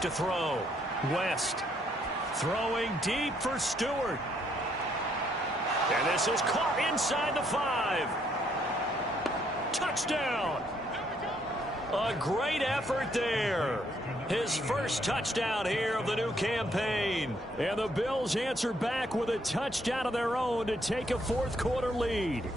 back to throw. West throwing deep for Stewart. And this is caught inside the 5. Touchdown. A great effort there. His first touchdown here of the new campaign. And the Bills answer back with a touchdown of their own to take a fourth-quarter lead.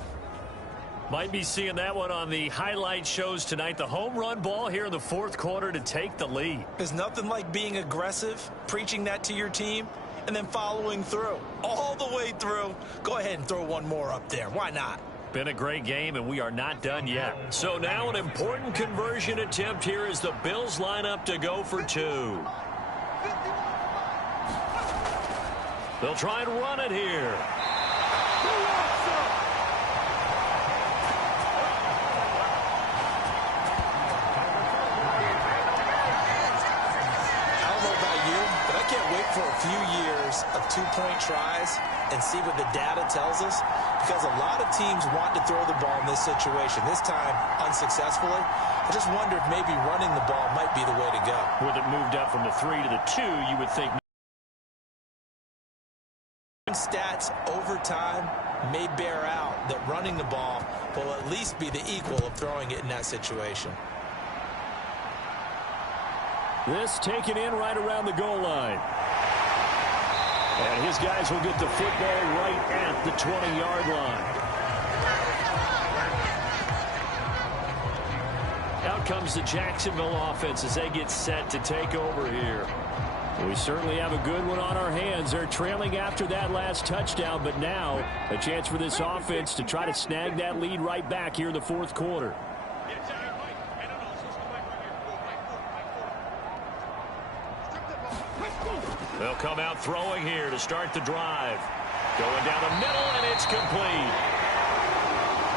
Might be seeing that one on the highlight shows tonight. The home run ball here in the fourth quarter to take the lead. There's nothing like being aggressive, preaching that to your team, and then following through. All the way through. Go ahead and throw one more up there. Why not? Been a great game, and we are not done yet. So now an important conversion attempt here as the Bills line up to go for 2. They'll try and run it here. For a few years of two-point tries and see what the data tells us, because a lot of teams want to throw the ball in this situation, this time unsuccessfully. I just wonder if maybe running the ball might be the way to go. With it moved up from the 3 to the 2, you would think stats over time may bear out that running the ball will at least be the equal of throwing it in that situation. This taken in right around the goal line. And his guys will get the football right at the 20-yard line. Out comes the Jacksonville offense as they get set to take over here. We certainly have a good one on our hands. They're trailing after that last touchdown, but now a chance for this offense to try to snag that lead right back here in the fourth quarter. They'll come out throwing here to start the drive. Going down the middle, and it's complete.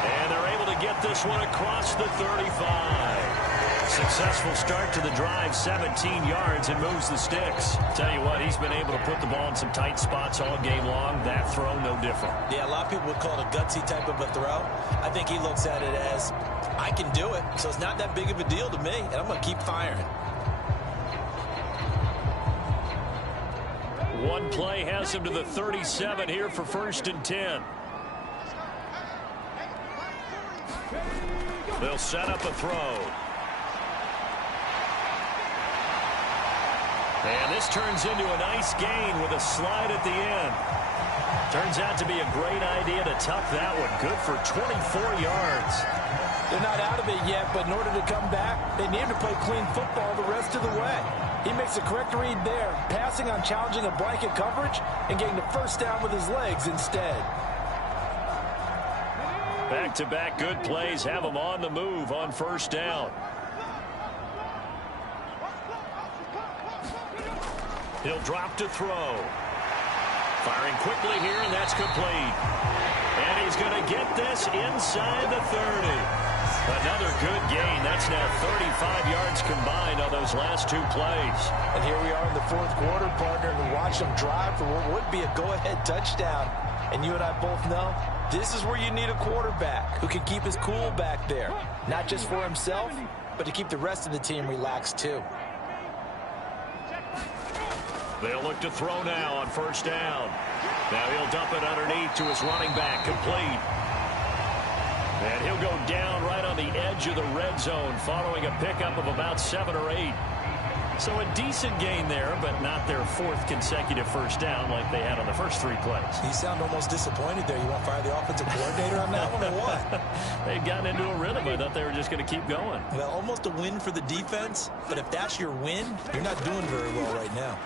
And they're able to get this one across the 35. Successful start to the drive, 17 yards, and moves the sticks. Tell you what, he's been able to put the ball in some tight spots all game long. That throw, no different. Yeah, a lot of people would call it a gutsy type of a throw. I think he looks at it as, I can do it, so it's not that big of a deal to me, and I'm going to keep firing. One play has him to the 37 here for 1st and 10. They'll set up a throw. And this turns into a nice gain with a slide at the end. Turns out to be a great idea to tuck that one. Good for 24 yards. They're not out of it yet, but in order to come back, they need to play clean football the rest of the way. He makes the correct read there, passing on challenging a blanket coverage and getting the first down with his legs instead. Back-to-back good plays have him on the move on 1st down. He'll drop to throw. Firing quickly here, and that's complete. And he's going to get this inside the 30. Another good gain. That's now 35 yards combined on those last 2 plays. And here we are in the fourth quarter, partner, and watch them drive for what would be a go-ahead touchdown. And you and I both know this is where you need a quarterback who can keep his cool back there. Not just for himself, but to keep the rest of the team relaxed too. They'll look to throw now on 1st down. Now he'll dump it underneath to his running back, complete. And he'll go down right on the edge of the red zone following a pickup of about 7 or 8. So a decent gain there, but not their 4th consecutive 1st down like they had on the first 3 plays. You sound almost disappointed there. You want to fire the offensive coordinator on that one or what? They'd gotten into a rhythm. I thought they were just going to keep going. Well, almost a win for the defense, but if that's your win, you're not doing very well right now.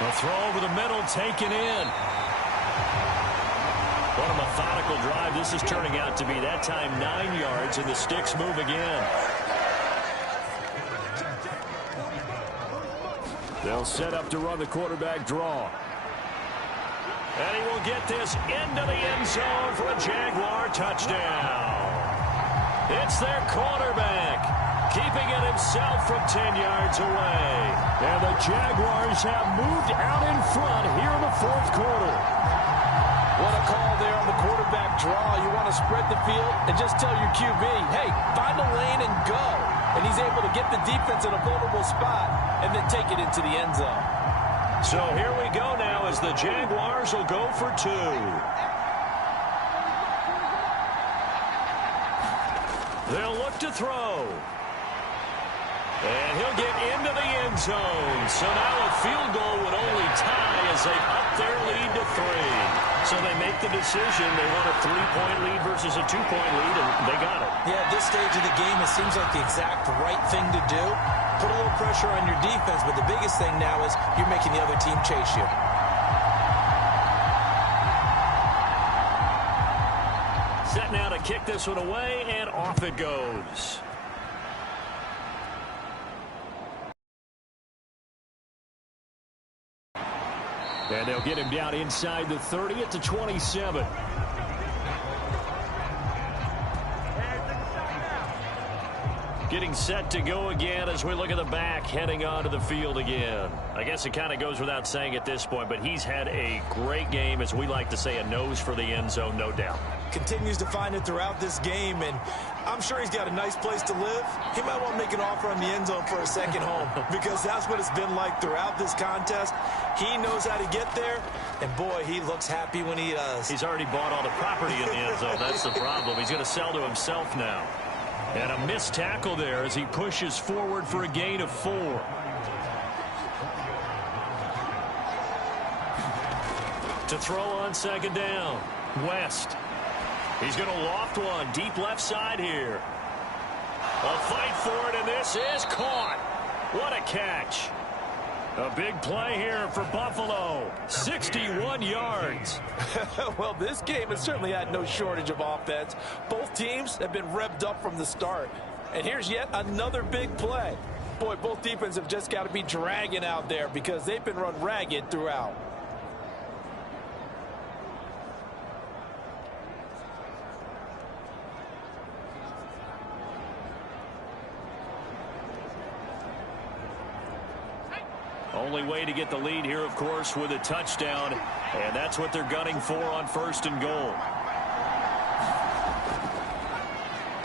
A throw over the middle, taken in. What a methodical drive this is turning out to be. That time 9 yards, and the sticks move again. They'll set up to run the quarterback draw. And he will get this into the end zone for a Jaguar touchdown. It's their quarterback, keeping it himself from 10 yards away. And the Jaguars have moved out in front here in the fourth quarter. What a call there on the quarterback draw. You want to spread the field and just tell your QB, hey, find a lane and go. and he's able to get the defense in a vulnerable spot and then take it into the end zone. So here we go now as the Jaguars will go for two. They'll look to throw. And he'll get into the end zone. So now a field goal would only tie as they up their lead to 3. So they make the decision. They want a 3-point lead versus a 2-point lead, and they got it. Yeah, at this stage of the game, it seems like the exact right thing to do. Put a little pressure on your defense, but the biggest thing now is you're making the other team chase you. Set now to kick this one away, and off it goes. And they'll get him down inside the 30 at the 27. Getting set to go again as we look at the back heading onto the field again. I guess it kind of goes without saying at this point, but he's had a great game, as we like to say, a nose for the end zone, no doubt. Continues to find it throughout this game, and I'm sure he's got a nice place to live. He might want to make an offer on the end zone for a second home because that's what it's been like throughout this contest. He knows how to get there, and boy, he looks happy when he does. He's already bought all the property in the end zone. That's the problem. He's going to sell to himself now. And a missed tackle there as he pushes forward for a gain of 4. To throw on second down, West. He's going to loft one deep left side here. A fight for it, and this is caught. What a catch. A big play here for Buffalo. 61 yards. Well, this game has certainly had no shortage of offense. Both teams have been revved up from the start. And here's yet another big play. Boy, both defenses have just got to be dragging out there because they've been run ragged throughout. Only way to get the lead here, of course, with a touchdown, and that's what they're gunning for on 1st and goal.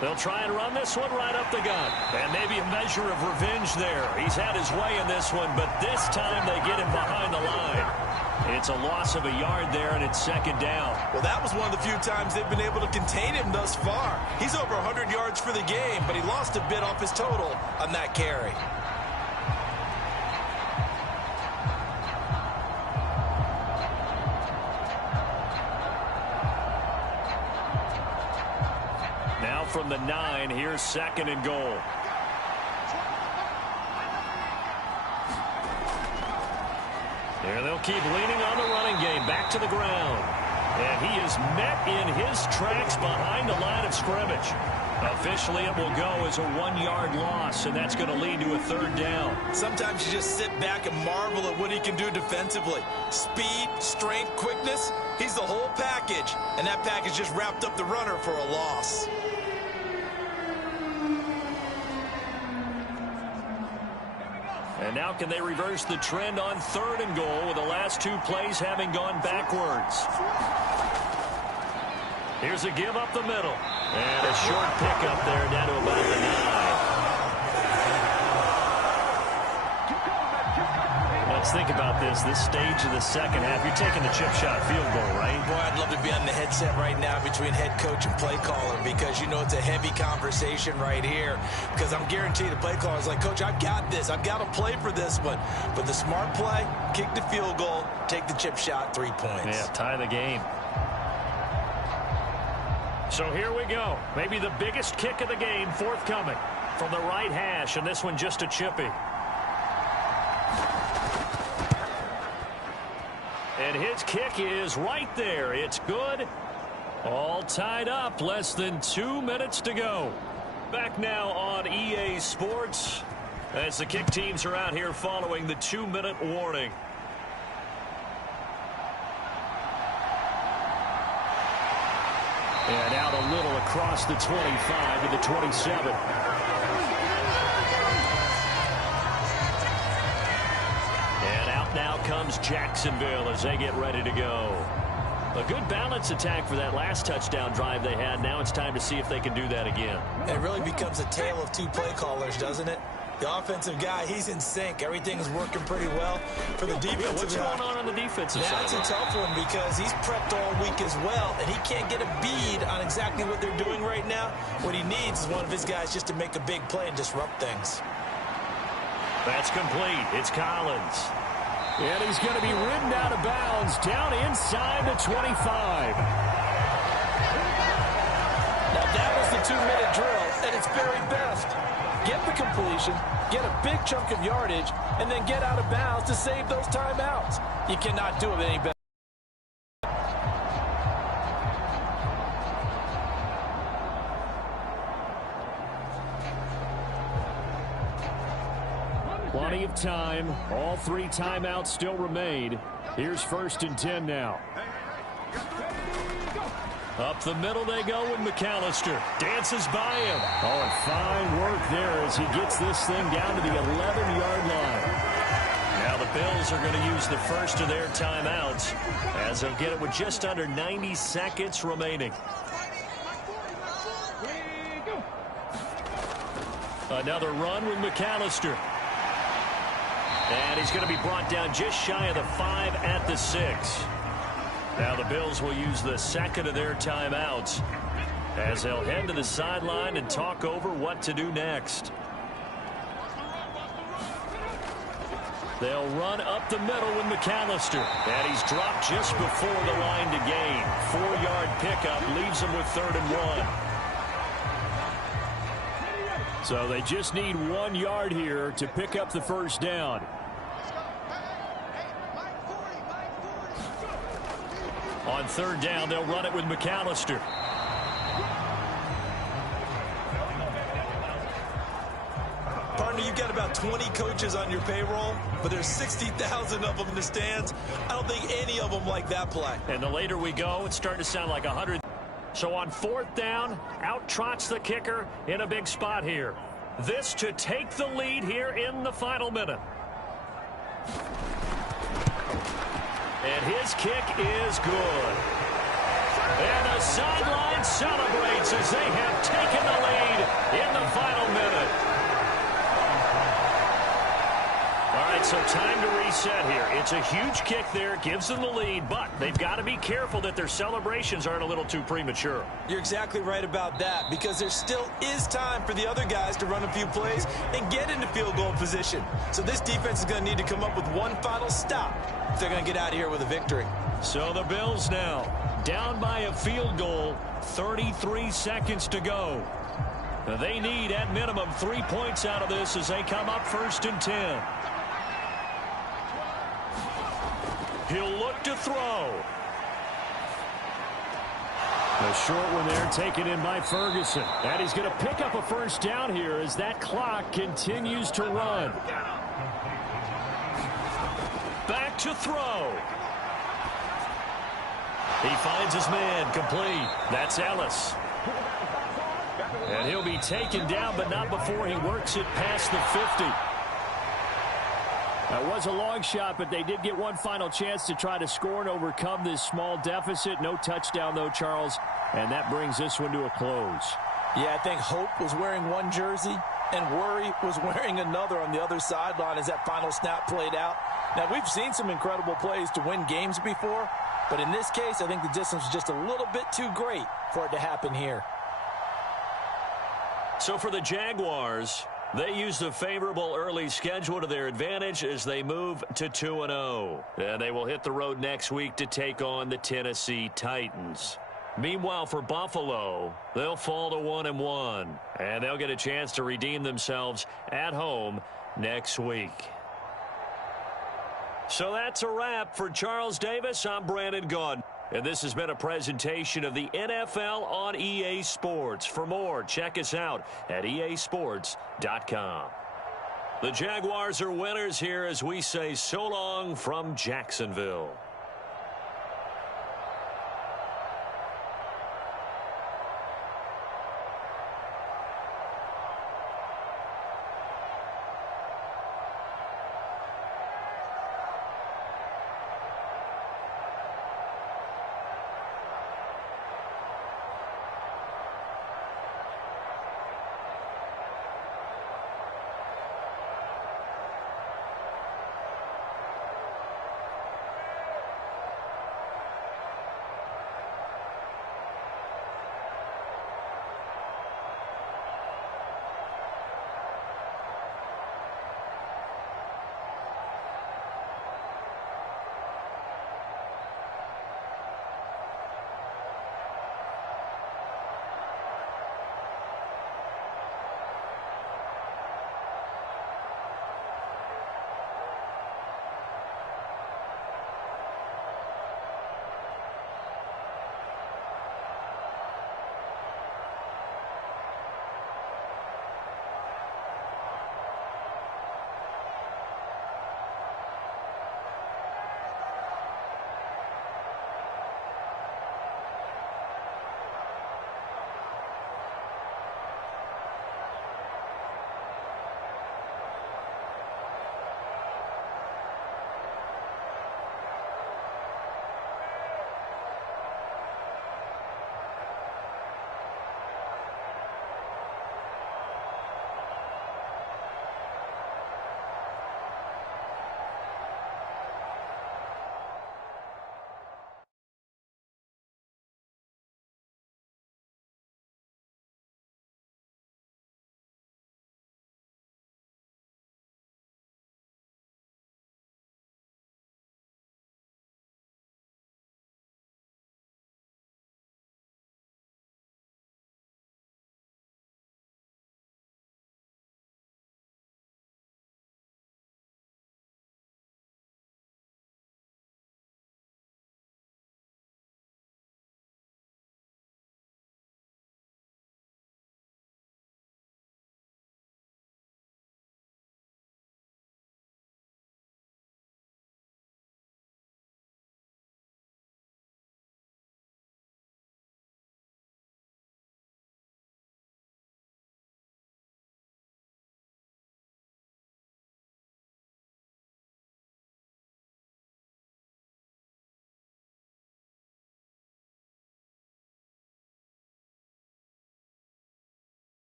They'll try and run this one right up the gut, and maybe a measure of revenge there. He's had his way in this one, but this time they get him behind the line. It's a loss of a yard there, and it's second down. Well, that was one of the few times they've been able to contain him thus far. He's over 100 yards for the game, but he lost a bit off his total on that carry. From the 9, here's 2nd and goal. There they'll keep leaning on the running game. Back to the ground. And he is met in his tracks behind the line of scrimmage. Officially, it will go as a 1-yard loss, and that's going to lead to a 3rd down. Sometimes you just sit back and marvel at what he can do defensively. Speed, strength, quickness, he's the whole package. And that package just wrapped up the runner for a loss. And now can they reverse the trend on 3rd and goal with the last 2 plays having gone backwards? Here's a give up the middle. And a short pickup there down to about the 9. Let's think about this stage of the second half. You're taking the chip shot field goal, right? Boy, I'd love to be on the headset right now between head coach and play caller because, you know, it's a heavy conversation right here because I'm guaranteed the play caller is like, Coach, I've got this. I've got to play for this one. But the smart play, kick the field goal, take the chip shot, 3 points. Yeah, tie the game. So here we go. Maybe the biggest kick of the game forthcoming from the right hash, and this one just a chippy. And his kick is right there. It's good. All tied up. Less than 2 minutes to go. Back now on EA Sports as the kick teams are out here following the 2-minute warning. And out a little across the 25 to the 27. And out now comes Jacksonville as they get ready to go. A good balance attack for that last touchdown drive they had. Now it's time to see if they can do that again. And it really becomes a tale of two play callers, doesn't it? The offensive guy, he's in sync. Everything's working pretty well. For the defensive guy, what's going on the defensive side? That's a tough one because he's prepped all week as well, and he can't get a bead on exactly what they're doing right now. What he needs is one of his guys just to make a big play and disrupt things. That's complete. It's Collins. And he's going to be ridden out of bounds down inside the 25. Now that was the 2-minute drill at its very best. Get the completion, get a big chunk of yardage, and then get out of bounds to save those timeouts. You cannot do it any better. Plenty of time. All 3 timeouts still remain. Here's 1st and 10 now. Up the middle they go with McAllister. Dances by him. Oh, and fine work there as he gets this thing down to the 11-yard line. Now the Bills are going to use the first of their timeouts as they'll get it with just under 90 seconds remaining. Another run with McAllister. And he's going to be brought down just shy of the 5 at the 6. Now the Bills will use the second of their timeouts as they'll head to the sideline and talk over what to do next. They'll run up the middle with McAllister. And he's dropped just before the line to gain. 4-yard pickup leaves him with 3rd and 1. So they just need 1 yard here to pick up the first down. On 3rd down, they'll run it with McAllister. Partner, you've got about 20 coaches on your payroll, but there's 60,000 of them in the stands. I don't think any of them like that play. And the later we go, it's starting to sound like 100. So on 4th down, out trots the kicker in a big spot here. This to take the lead here in the final minute. And his kick is good. And the sideline celebrates as they have taken the lead in the final minute. All right, so time to reset here. It's a huge kick there, gives them the lead, but they've got to be careful that their celebrations aren't a little too premature. You're exactly right about that because there still is time for the other guys to run a few plays and get into field goal position. So this defense is going to need to come up with one final stop if they're going to get out of here with a victory. So the Bills now down by a field goal, 33 seconds to go. They need at minimum 3 points out of this as they come up 1st and 10. He'll look to throw. A short one there taken in by Ferguson. And he's going to pick up a first down here as that clock continues to run. Back to throw. He finds his man complete. That's Ellis. And he'll be taken down, but not before he works it past the 50. That was a long shot, but they did get one final chance to try to score and overcome this small deficit. No touchdown, though, Charles. And that brings this one to a close. Yeah, I think Hope was wearing one jersey and Worry was wearing another on the other sideline as that final snap played out. Now, we've seen some incredible plays to win games before, but in this case, I think the distance was just a little bit too great for it to happen here. So for the Jaguars, they use the favorable early schedule to their advantage as they move to 2-0. And they will hit the road next week to take on the Tennessee Titans. Meanwhile, for Buffalo, they'll fall to 1-1. And they'll get a chance to redeem themselves at home next week. So that's a wrap. For Charles Davis, I'm Brandon Gaudin. And this has been a presentation of the NFL on EA Sports. For more, check us out at easports.com. The Jaguars are winners here as we say so long from Jacksonville.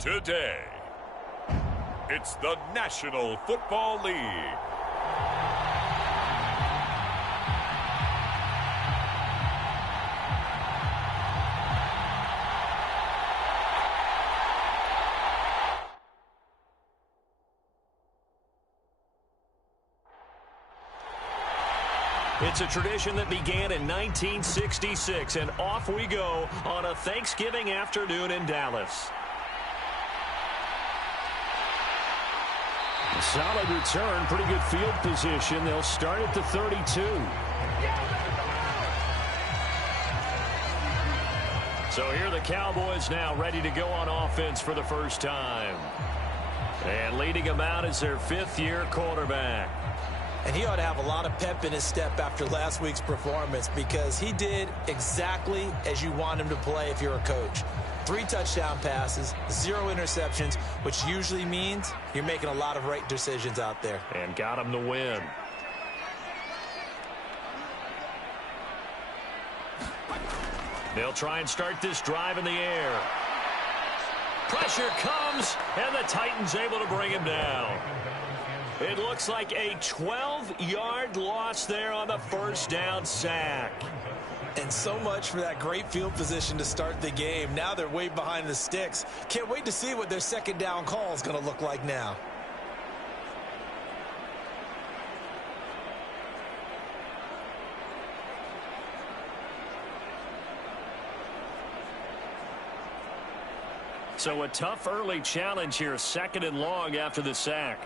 today. It's the National Football League. It's a tradition that began in 1966, and off we go on a Thanksgiving afternoon in Dallas. A solid return, pretty good field position. They'll start at the 32. So here are the Cowboys now ready to go on offense for the first time. And leading them out is their fifth-year quarterback. And he ought to have a lot of pep in his step after last week's performance, because he did exactly as you want him to play if you're a coach. 3 touchdown passes, 0 interceptions, which usually means you're making a lot of right decisions out there. And got him the win. They'll try and start this drive in the air. Pressure comes, and the Titans able to bring him down. It looks like a 12-yard loss there on the first down sack. And so much for that great field position to start the game. Now they're way behind the sticks. Can't wait to see what their second down call is going to look like now. So a tough early challenge here, 2nd and long after the sack.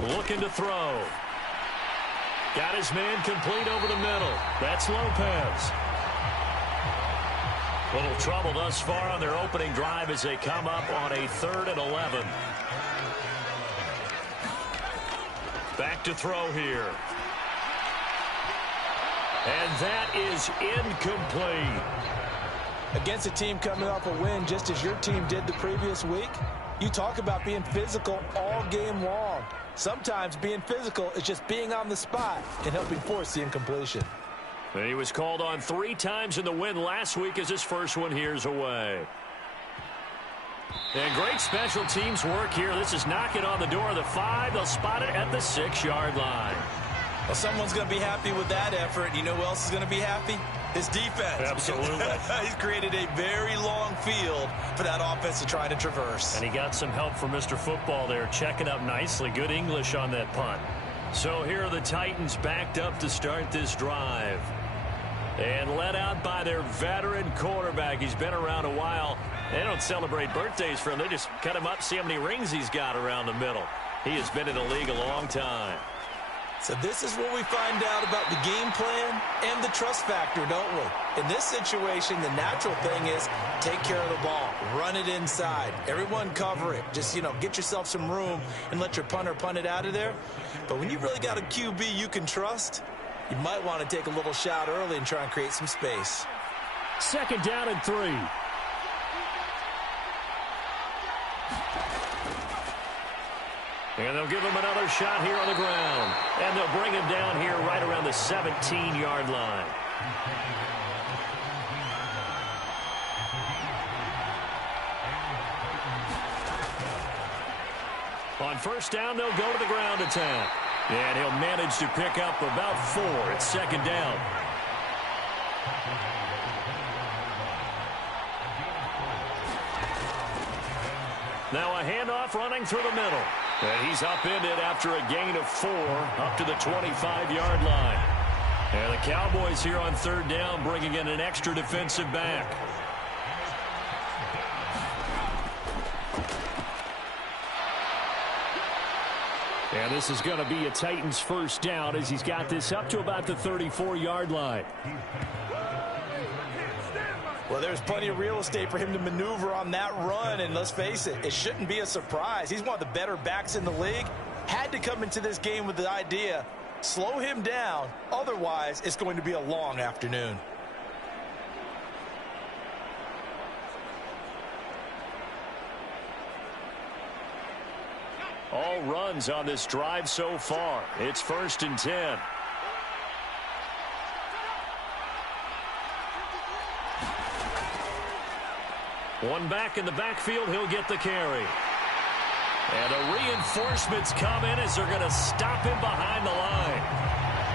Looking to throw. Got his man complete over the middle. That's Lopez. Little trouble thus far on their opening drive as they come up on a 3rd and 11. Back to throw here. And that is incomplete. Against a team coming off a win just as your team did the previous week, you talk about being physical all game long. Sometimes being physical is just being on the spot and helping force the incompletion. And he was called on 3 times in the win last week as his first one here's away. And great special teams work here. This is knocking on the door of the 5. They'll spot it at the 6-yard line. Well, someone's going to be happy with that effort. You know who else is going to be happy? His defense. Absolutely. He's created a very long field for that offense to try to traverse. And he got some help from Mr. Football there, checking up nicely. Good English on that punt. So here are the Titans backed up to start this drive. And led out by their veteran quarterback. He's been around a while. They don't celebrate birthdays for him. They just cut him up, see how many rings he's got around the middle. He has been in the league a long time. So this is what we find out about the game plan and the trust factor, don't we? In this situation, the natural thing is take care of the ball. Run it inside. Everyone cover it. Just, get yourself some room and let your punter punt it out of there. But when you really got a QB you can trust, you might want to take a little shot early and try and create some space. 2nd down and 3. And they'll give him another shot here on the ground. And they'll bring him down here right around the 17-yard line. On first down, they'll go to the ground attack. And he'll manage to pick up about 4 at 2nd down. Now a handoff running through the middle. And he's upended after a gain of 4 up to the 25-yard line. And the Cowboys here on 3rd down bringing in an extra defensive back. And this is going to be a Titans first down as he's got this up to about the 34-yard line. Well, there's plenty of real estate for him to maneuver on that run, and let's face it, it shouldn't be a surprise. He's one of the better backs in the league. Had to come into this game with the idea, slow him down, otherwise it's going to be a long afternoon. All runs on this drive so far. It's 1st and 10. One back in the backfield. He'll get the carry. And the reinforcements come in as they're going to stop him behind the line.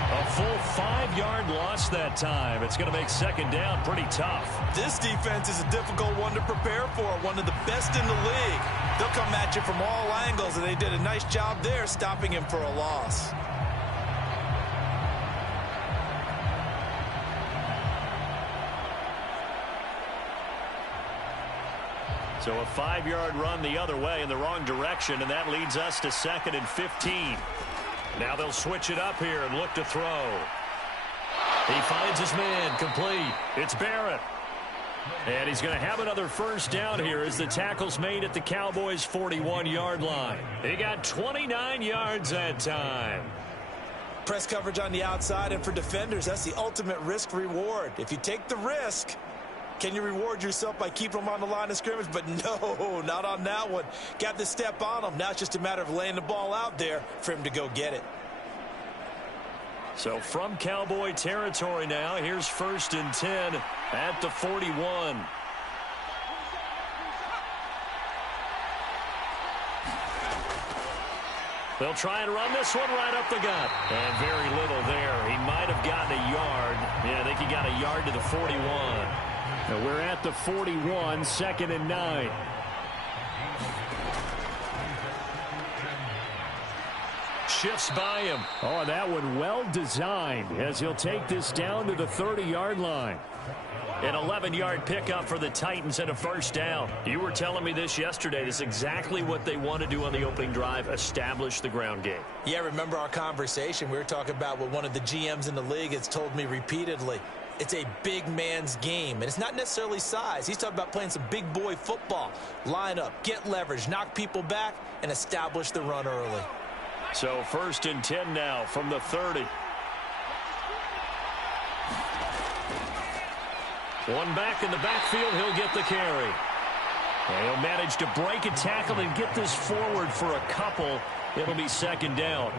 A full 5-yard loss that time. It's going to make second down pretty tough. This defense is a difficult one to prepare for, one of the best in the league. They'll come at you from all angles, and they did a nice job there stopping him for a loss. So a 5-yard run the other way in the wrong direction, and that leads us to 2nd and 15. Now they'll switch it up here and look to throw. He finds his man, complete. It's Barrett. And he's going to have another first down here as the tackle's made at the Cowboys' 41-yard line. He got 29 yards that time. Press coverage on the outside, and for defenders, that's the ultimate risk-reward. If you take the risk, can you reward yourself by keeping them on the line of scrimmage? But no, not on that one. Got the step on him. Now it's just a matter of laying the ball out there for him to go get it. So from Cowboy territory now, here's 1st and 10 at the 41. They'll try and run this one right up the gut. And very little there. He might have gotten a yard. Yeah, I think he got a yard to the 41. Now we're at the 41, 2nd and 9. Shifts by him. Oh, that one well designed as he'll take this down to the 30-yard line. An 11-yard pickup for the Titans and a first down. You were telling me this yesterday. This is exactly what they want to do on the opening drive, establish the ground game. Yeah, remember our conversation? We were talking about what one of the GMs in the league has told me repeatedly. It's a big man's game, and it's not necessarily size. He's talking about playing some big boy football. Line up, get leverage, knock people back, and establish the run early. So 1st and 10 now from the 30. One back in the backfield. He'll get the carry. And he'll manage to break a tackle and get this forward for a couple. It'll be 2nd down.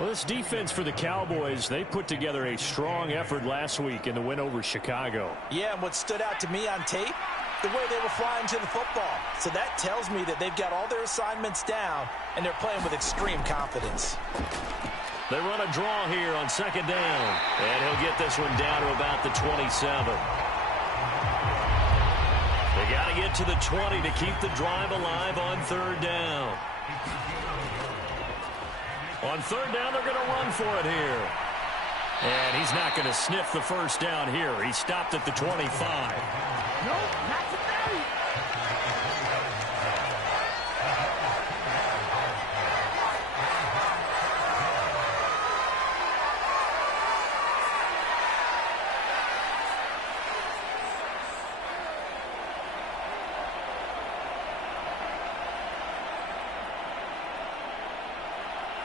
Well, this defense for the Cowboys, they put together a strong effort last week in the win over Chicago. Yeah, and what stood out to me on tape, the way they were flying to the football. So that tells me that they've got all their assignments down, and they're playing with extreme confidence. They run a draw here on 2nd down. And he'll get this one down to about the 27. They got to get to the 20 to keep the drive alive on 3rd down. On 3rd down, they're going to run for it here. And he's not going to sniff the first down here. He stopped at the 25. No, not today.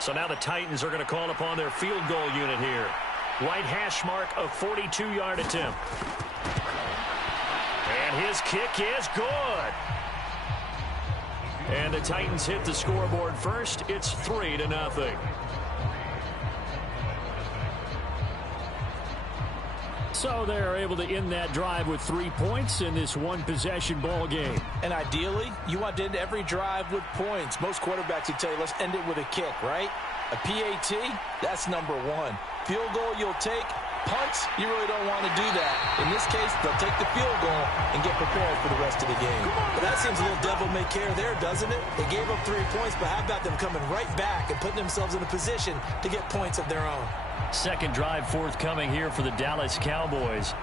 So now the Titans are going to call upon their field goal unit here. Right hash mark, a 42-yard attempt. And his kick is good. And the Titans hit the scoreboard first. It's 3-0. So they're able to end that drive with 3 points in this one-possession ball game. And ideally, you want to end every drive with points. Most quarterbacks would tell you, let's end it with a kick, right? A PAT, that's number 1. Field goal you'll take. Punts, you really don't want to do that. In this case, they'll take the field goal and get prepared for the rest of the game. But that seems a little devil-may-care there, doesn't it? They gave up 3 points, but how about them coming right back and putting themselves in a position to get points of their own? Second drive forthcoming here for the Dallas Cowboys.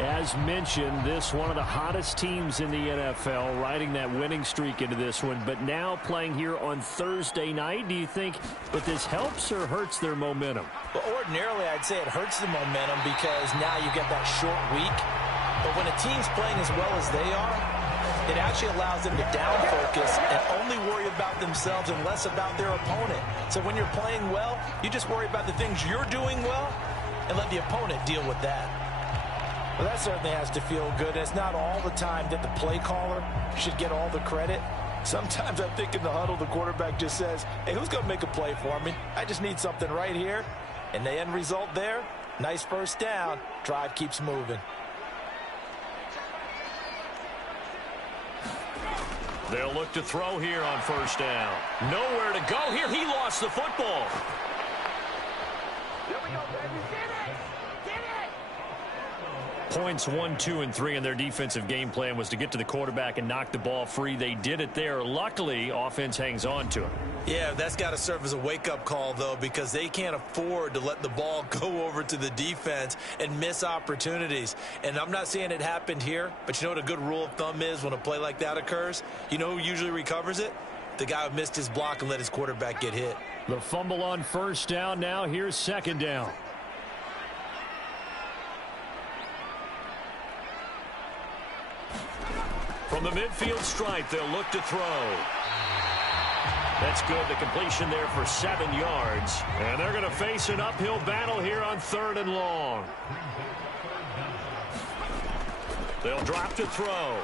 As mentioned, this one of the hottest teams in the NFL, riding that winning streak into this one, but now playing here on Thursday night. Do you think that this helps or hurts their momentum? Well, ordinarily, I'd say it hurts the momentum because now you get that short week. But when a team's playing as well as they are, it actually allows them to down focus and only worry about themselves and less about their opponent. So when you're playing well, you just worry about the things you're doing well and let the opponent deal with that. Well, that certainly has to feel good. It's not all the time that the play caller should get all the credit. Sometimes I think in the huddle, the quarterback just says, hey, who's going to make a play for me? I just need something right here. And the end result there, nice first down. Drive keeps moving. They'll look to throw here on first down. Nowhere to go here. He lost the football. Here we go, baby. Get it! Get it! Points 1, 2, and 3 in their defensive game plan was to get to the quarterback and knock the ball free. They did it there. Luckily, offense hangs on to it. Yeah, that's got to serve as a wake-up call, though, because they can't afford to let the ball go over to the defense and miss opportunities. And I'm not saying it happened here, but you know what a good rule of thumb is when a play like that occurs? You know who usually recovers it? The guy who missed his block and let his quarterback get hit. The fumble on first down. Now here's second down. From the midfield stripe, they'll look to throw. That's good. The completion there for 7 yards. And they're going to face an uphill battle here on 3rd and long. They'll drop to throw.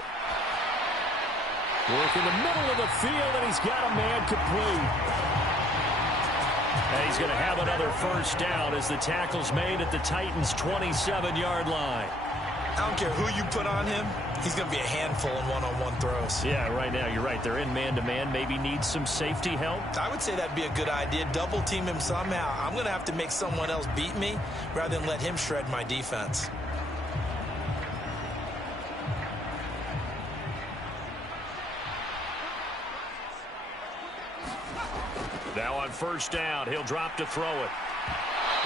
Work in the middle of the field, and he's got a man complete. And he's going to have another first down as the tackle's made at the Titans' 27-yard line. I don't care who you put on him. He's going to be a handful in one-on-one throws. Yeah, right now, you're right. They're in man-to-man. Maybe needs some safety help. I would say that'd be a good idea. Double team him somehow. I'm going to have to make someone else beat me rather than let him shred my defense. Now on first down, he'll drop to throw it.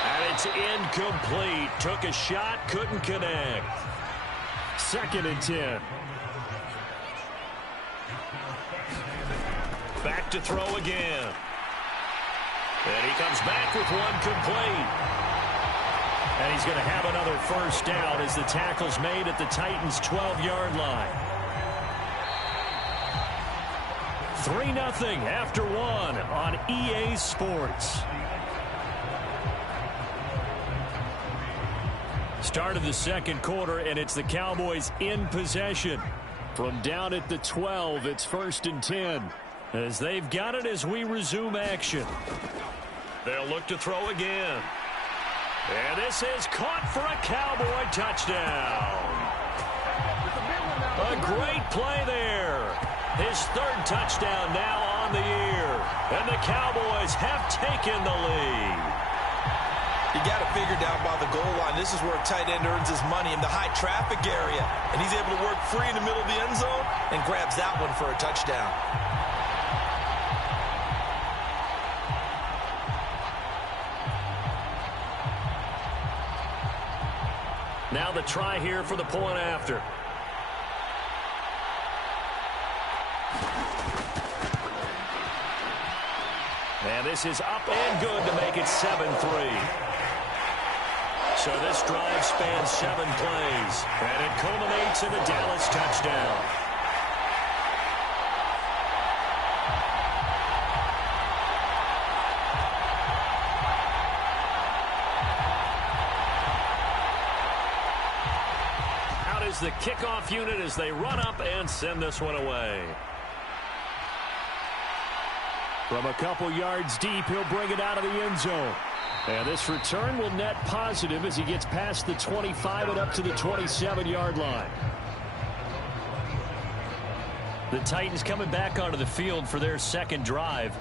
And it's incomplete. Took a shot, couldn't connect. 2nd and 10. Back to throw again. And he comes back with one complete. And he's going to have another first down as the tackle's made at the Titans' 12-yard line. 3-0 after 1 on EA Sports. Start of the second quarter, and it's the Cowboys in possession. From down at the 12, it's 1st and 10. As they've got it as we resume action. They'll look to throw again. And this is caught for a Cowboy touchdown. A great play there. His 3rd touchdown now on the year. And the Cowboys have taken the lead. You got it figured out by the goal line. This is where a tight end earns his money in the high traffic area. And he's able to work free in the middle of the end zone and grabs that one for a touchdown. Now the try here for the point after. And this is up and good to make it 7-3. So this drive spans 7 plays, and it culminates in a Dallas touchdown. Out is the kickoff unit as they run up and send this one away. From a couple yards deep, he'll bring it out of the end zone. And this return will net positive as he gets past the 25 and up to the 27-yard line. The Titans coming back onto the field for their second drive.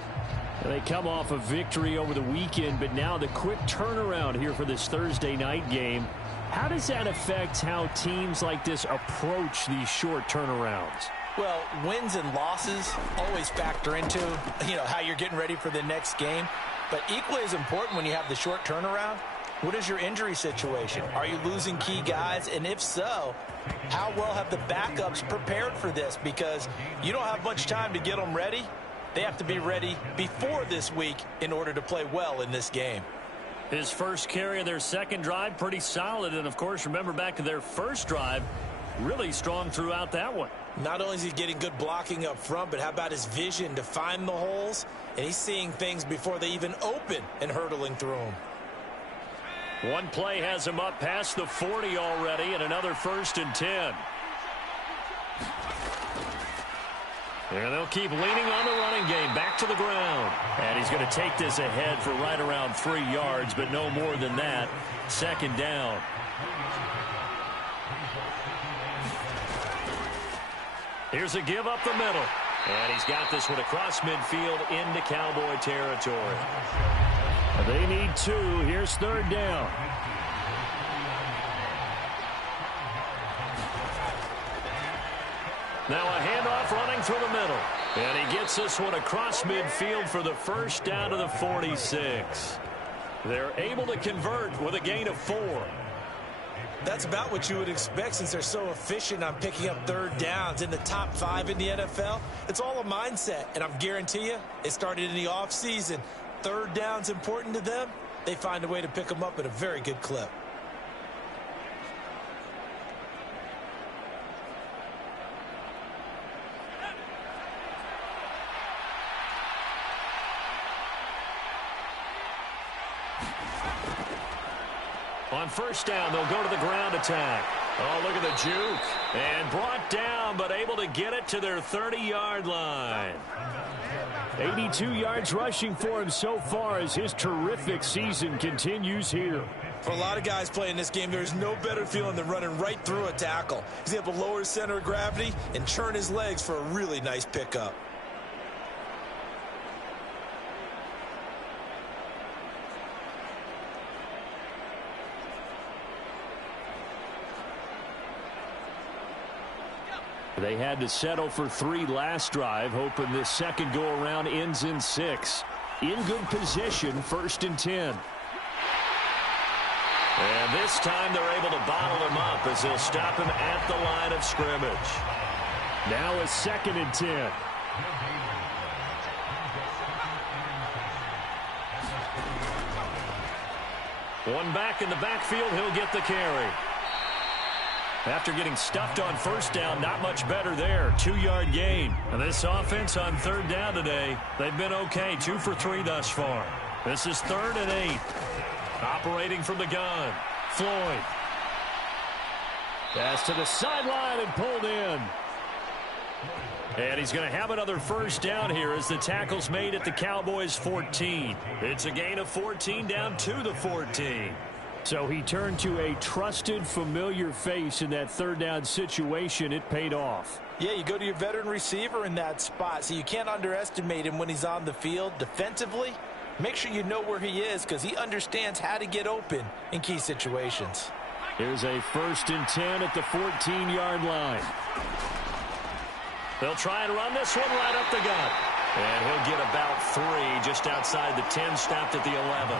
They come off a victory over the weekend, but now the quick turnaround here for this Thursday night game. How does that affect how teams like this approach these short turnarounds? Well, wins and losses always factor into, how you're getting ready for the next game. But equally as important when you have the short turnaround, what is your injury situation? Are you losing key guys? And if so, how well have the backups prepared for this? Because you don't have much time to get them ready. They have to be ready before this week in order to play well in this game. His first carry of their second drive, pretty solid. And, of course, remember back to their first drive, really strong throughout that one. Not only is he getting good blocking up front, but how about his vision to find the holes? And he's seeing things before they even open and hurdling through them. One play has him up past the 40 already, and another 1st and 10. And they'll keep leaning on the running game, back to the ground. And he's going to take this ahead for right around 3 yards, but no more than that. 2nd down. Here's a give up the middle. And he's got this one across midfield into Cowboy territory. They need 2. Here's 3rd down. Now a handoff running through the middle. And he gets this one across midfield for the first down to the 46. They're able to convert with a gain of 4. That's about what you would expect since they're so efficient on picking up 3rd downs in the top 5 in the NFL. It's all a mindset, and I'm guarantee you it started in the offseason. 3rd down's important to them. They find a way to pick them up at a very good clip. On 1st down, they'll go to the ground attack. Oh, look at the juke. And brought down, but able to get it to their 30-yard line. 82 yards rushing for him so far as his terrific season continues here. For a lot of guys playing this game, there's no better feeling than running right through a tackle. He's able to lower his center of gravity and churn his legs for a really nice pickup. They had to settle for 3 last drive, hoping this second go-around ends in 6. In good position, 1st and 10. And this time they're able to bottle him up as they'll stop him at the line of scrimmage. Now a 2nd and 10. One back in the backfield, he'll get the carry. After getting stuffed on 1st down, not much better there. 2-yard gain. And this offense on 3rd down today, they've been okay. 2 for 3 thus far. This is 3rd and 8. Operating from the gun. Floyd. Pass to the sideline and pulled in. And he's going to have another 1st down here as the tackle's made at the Cowboys' 14. It's a gain of 14 down to the 14. So he turned to a trusted, familiar face in that 3rd down situation. It paid off. Yeah, you go to your veteran receiver in that spot, so you can't underestimate him when he's on the field defensively. Make sure you know where he is because he understands how to get open in key situations. Here's a 1st and 10 at the 14-yard line. They'll try and run this one right up the gut. And he'll get about 3 just outside the 10, stopped at the 11.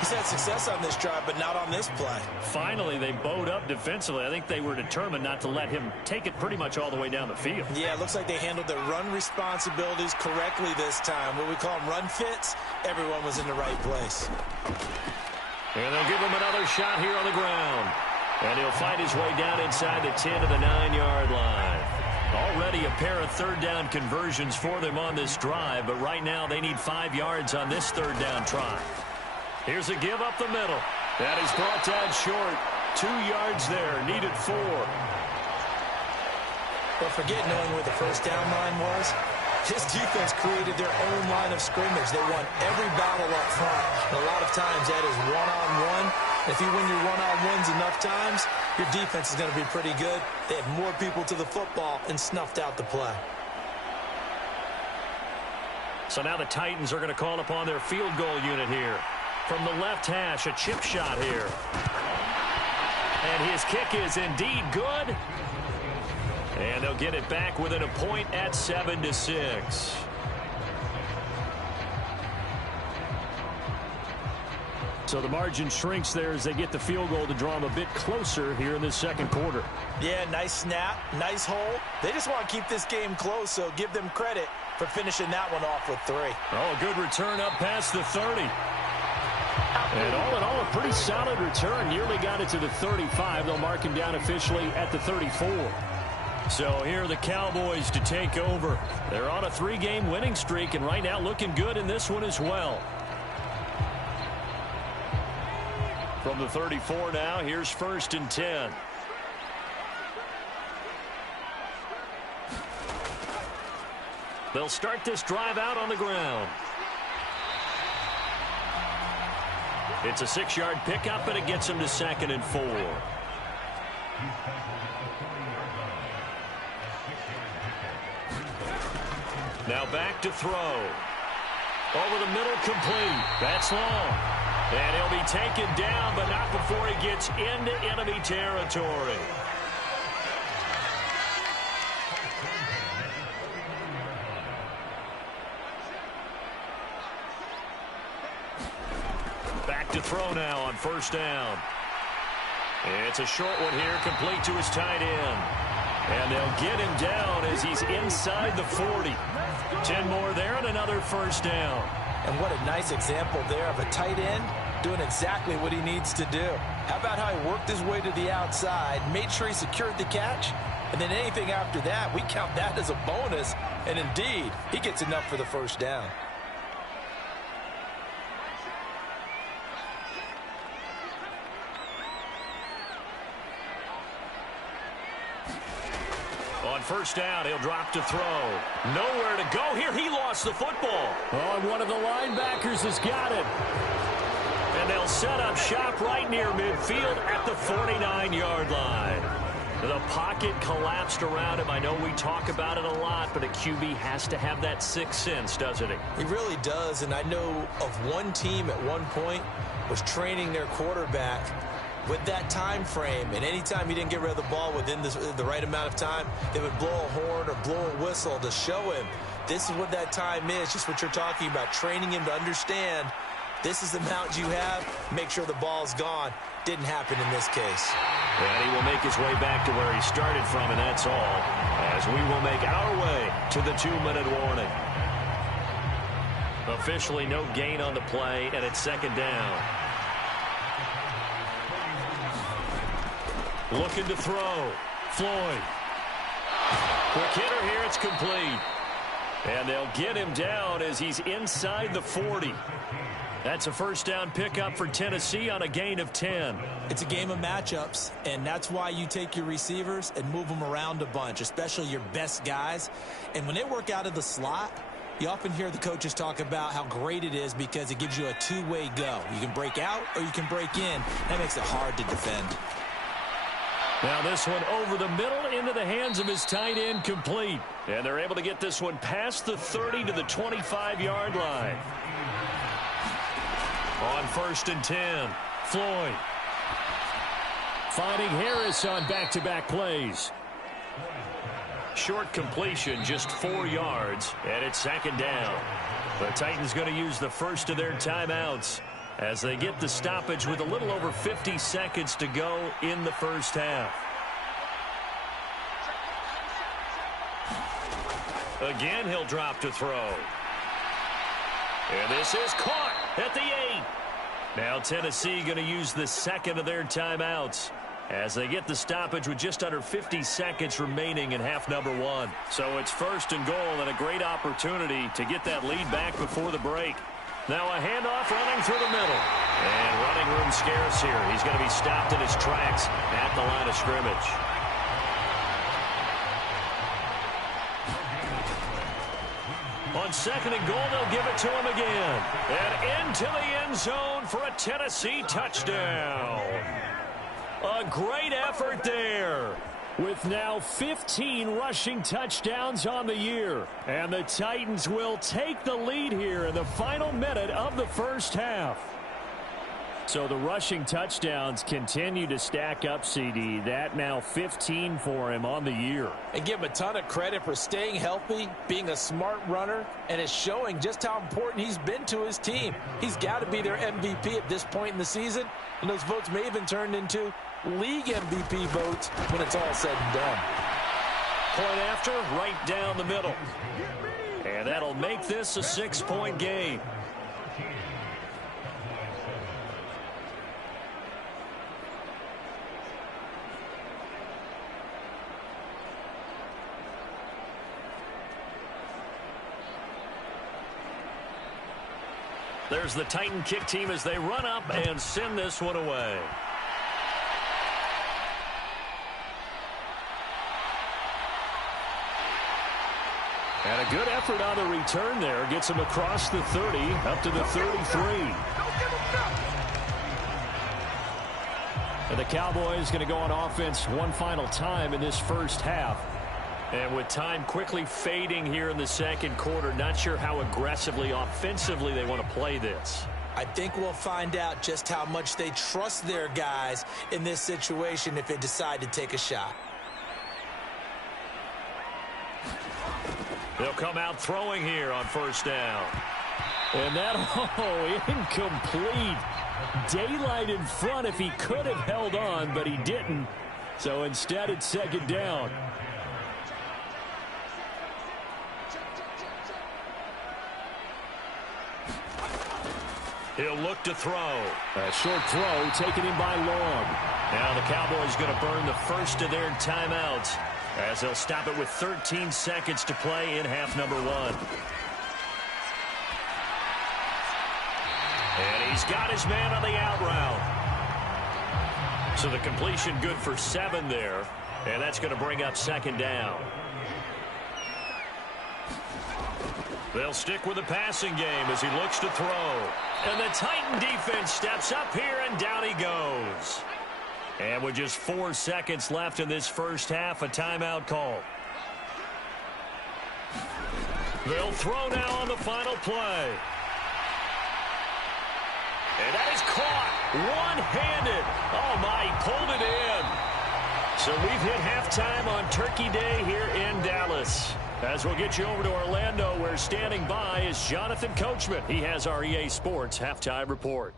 He's had success on this drive, but not on this play. Finally, they bowed up defensively. I think they were determined not to let him take it pretty much all the way down the field. Yeah, it looks like they handled their run responsibilities correctly this time. What we call them run fits, everyone was in the right place. And they'll give him another shot here on the ground. And he'll fight his way down inside the 10 to the 9-yard line. Already a pair of 3rd down conversions for them on this drive, but right now they need 5 yards on this 3rd down try. Here's a give up the middle. That is brought down short. 2 yards there, needed 4. But forget knowing where the 1st down line was. This defense created their own line of scrimmage. They won every battle up front. And a lot of times that is one-on-one. If you win your one-on-ones enough times, your defense is going to be pretty good. They had more people to the football and snuffed out the play. So now the Titans are going to call upon their field goal unit here. From the left hash, a chip shot here. And his kick is indeed good. And they'll get it back within a point at 7-6. So the margin shrinks there as they get the field goal to draw them a bit closer here in the 2nd quarter. Yeah, nice snap, nice hold. They just want to keep this game close, so give them credit for finishing that one off with 3. Oh, a good return up past the 30. And all in all, a pretty solid return. Nearly got it to the 35. They'll mark him down officially at the 34. So here are the Cowboys to take over. They're on a 3-game winning streak, and right now looking good in this one as well. From the 34 now, here's 1st and 10. They'll start this drive out on the ground. It's a 6-yard pickup, and it gets him to 2nd and 4. Now back to throw. Over the middle, complete. That's long. And he'll be taken down, but not before he gets into enemy territory. Back to throw now on first down. It's a short one here, complete to his tight end. And they'll get him down as he's inside the 40. 10 more there and another first down. And what a nice example there of a tight end doing exactly what he needs to do. How about how he worked his way to the outside, made sure he secured the catch, and then anything after that, we count that as a bonus. And indeed, he gets enough for the first down. On first down, he'll drop to throw. Nowhere to go here. He lost the football. Oh, and one of the linebackers has got it. And they'll set up shop right near midfield at the 49-yard line. The pocket collapsed around him. I know we talk about it a lot, but a QB has to have that sixth sense, doesn't he? He really does, and I know of one team at one point was training their quarterback with that time frame, and anytime he didn't get rid of the ball within the right amount of time, they would blow a horn or blow a whistle to show him this is what that time is, just what you're talking about, training him to understand this is the amount you have, make sure the ball's gone. Didn't happen in this case. And he will make his way back to where he started from, and that's all, as we will make our way to the 2-minute warning. Officially no gain on the play, and it's second down. Looking to throw. Floyd. Quick hitter here. It's complete. And they'll get him down as he's inside the 40. That's a first down pickup for Tennessee on a gain of 10. It's a game of matchups, and that's why you take your receivers and move them around a bunch, especially your best guys. And when they work out of the slot, you often hear the coaches talk about how great it is because it gives you a two-way go. You can break out or you can break in. That makes it hard to defend. Now this one over the middle into the hands of his tight end, complete. And they're able to get this one past the 30 to the 25-yard line. On first and 10, Floyd. Finding Harris on back-to-back plays. Short completion, just 4 yards, and it's second down. The Titans going to use the first of their timeouts as they get the stoppage with a little over 50 seconds to go in the first half. Again, he'll drop to throw. And this is caught at the 8. Now Tennessee going to use the second of their timeouts as they get the stoppage with just under 50 seconds remaining in half number 1. So it's first and goal and a great opportunity to get that lead back before the break. Now a handoff running through the middle. And running room scarce here. He's going to be stopped in his tracks at the line of scrimmage. On second and goal, they'll give it to him again. And into the end zone for a Tennessee touchdown. A great effort there. With now 15 rushing touchdowns on the year. And the Titans will take the lead here in the final minute of the first half. So the rushing touchdowns continue to stack up, CD. That now 15 for him on the year. And give him a ton of credit for staying healthy, being a smart runner, and it's showing just how important he's been to his team. He's got to be their MVP at this point in the season, and those votes may even turn into league MVP votes when it's all said and done. Point after, right down the middle. And that'll make this a 6-point game. There's the Titan kick team as they run up and send this one away. And a good effort on the return there. Gets him across the 30, up to the 33. And the Cowboys going to go on offense one final time in this first half. And with time quickly fading here in the second quarter, not sure how aggressively, offensively they want to play this. I think we'll find out just how much they trust their guys in this situation if they decide to take a shot. They'll come out throwing here on first down. And that, incomplete. Daylight in front if he could have held on, but he didn't. So instead, it's second down. He'll look to throw. A short throw taken in by Long. Now the Cowboys going to burn the first of their timeouts as they'll stop it with 13 seconds to play in half number 1. And he's got his man on the out route. So the completion good for 7 there. And that's going to bring up second down. They'll stick with the passing game as he looks to throw. And the Titan defense steps up here, and down he goes. And with just 4 seconds left in this first half, a timeout call. They'll throw now on the final play. And that is caught one-handed. Oh, my, he pulled it in. So we've hit halftime on Turkey Day here in Dallas. As we'll get you over to Orlando, where standing by is Jonathan Coachman. He has our EA Sports halftime report.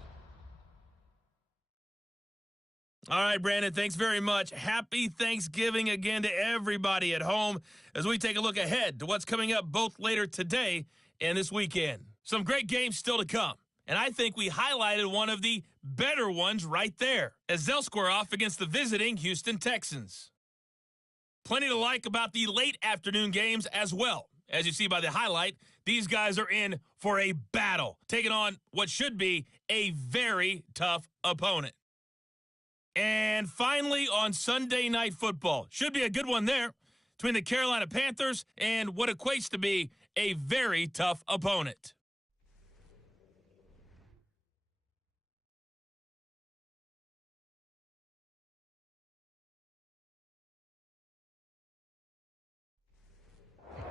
All right, Brandon, thanks very much. Happy Thanksgiving again to everybody at home as we take a look ahead to what's coming up both later today and this weekend. Some great games still to come, and I think we highlighted one of the better ones right there as they'll square off against the visiting Houston Texans. Plenty to like about the late afternoon games as well. As you see by the highlight, these guys are in for a battle, taking on what should be a very tough opponent. And finally, on Sunday Night Football, should be a good one there between the Carolina Panthers and what equates to be a very tough opponent.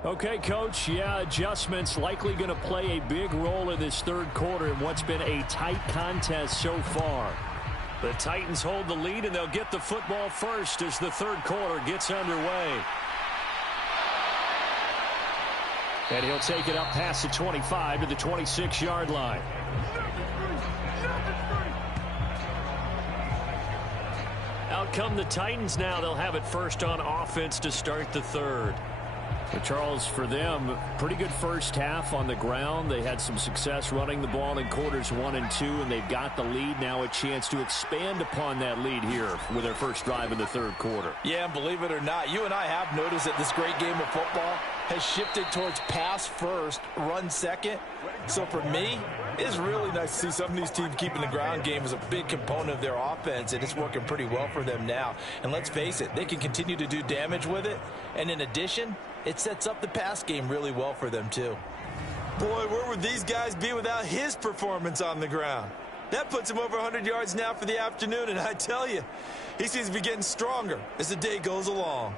Okay, Coach, adjustments likely going to play a big role in this third quarter in what's been a tight contest so far. The Titans hold the lead, and they'll get the football first as the third quarter gets underway. And he'll take it up past the 25 to the 26-yard line. Out come the Titans now. They'll have it first on offense to start the third. But Charles, for them, pretty good first half on the ground. They had some success running the ball in quarters 1 and 2, and they've got the lead. Now a chance to expand upon that lead here with their first drive in the third quarter. Yeah, and believe it or not, you and I have noticed that this great game of football has shifted towards pass first, run second. So for me, it's really nice to see some of these teams keeping the ground game as a big component of their offense, and it's working pretty well for them now. And let's face it, they can continue to do damage with it. And in addition, it sets up the pass game really well for them, too. Boy, where would these guys be without his performance on the ground? That puts him over 100 yards now for the afternoon, and I tell you, he seems to be getting stronger as the day goes along.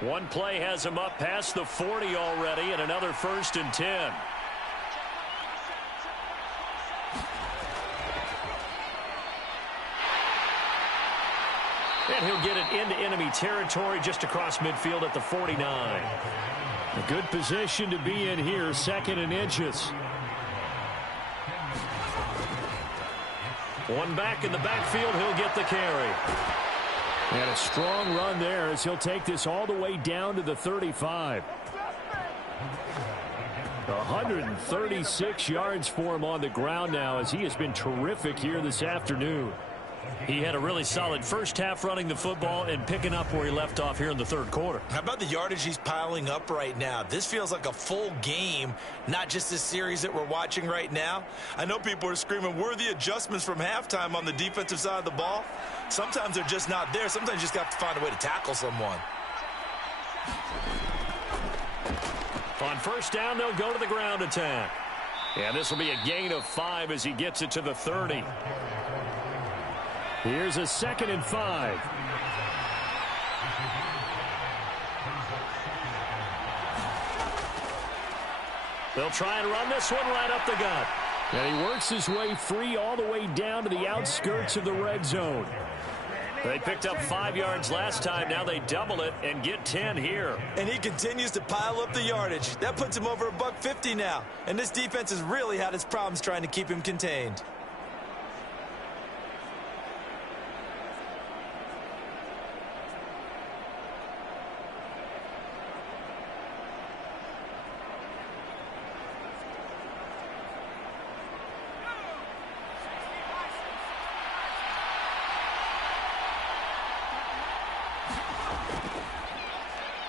One play has him up past the 40 already, and another 1st and 10. And he'll get it into enemy territory just across midfield at the 49. A good position to be in here, 2nd and inches. One back in the backfield, he'll get the carry. And a strong run there as he'll take this all the way down to the 35. 136 yards for him on the ground now as he has been terrific here this afternoon. He had a really solid first half running the football and picking up where he left off here in the third quarter. How about the yardage he's piling up right now? This feels like a full game, not just this series that we're watching right now. I know people are screaming, where are the adjustments from halftime on the defensive side of the ball? Sometimes they're just not there. Sometimes you just have to find a way to tackle someone. On first down, they'll go to the ground attack. And this will be a gain of 5 as he gets it to the 30. Here's a 2nd and 5. They'll try and run this one right up the gut. And he works his way free all the way down to the outskirts of the red zone. They picked up 5 yards last time. Now they double it and get 10 here. And he continues to pile up the yardage. That puts him over $150 now. And this defense has really had its problems trying to keep him contained.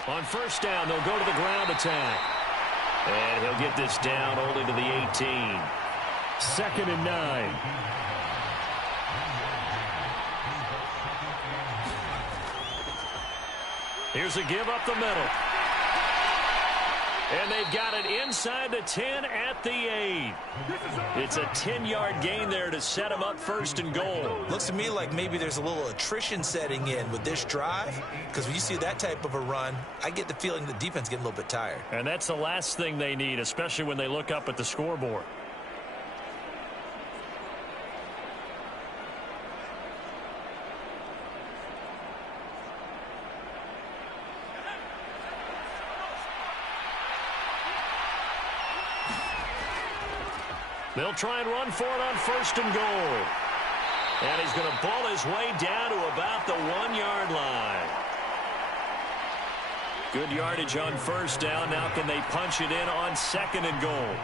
On 1st down, they'll go to the ground attack. And he'll get this down only to the 18. 2nd and 9. Here's a give up the middle. And they've got it inside the 10 at the 8. It's a 10-yard gain there to set them up 1st and goal. Looks to me like maybe there's a little attrition setting in with this drive, because when you see that type of a run, I get the feeling the defense getting a little bit tired. And that's the last thing they need, especially when they look up at the scoreboard. They'll try and run for it on 1st and goal. And he's going to ball his way down to about the 1-yard line. Good yardage on 1st down. Now can they punch it in on 2nd and goal?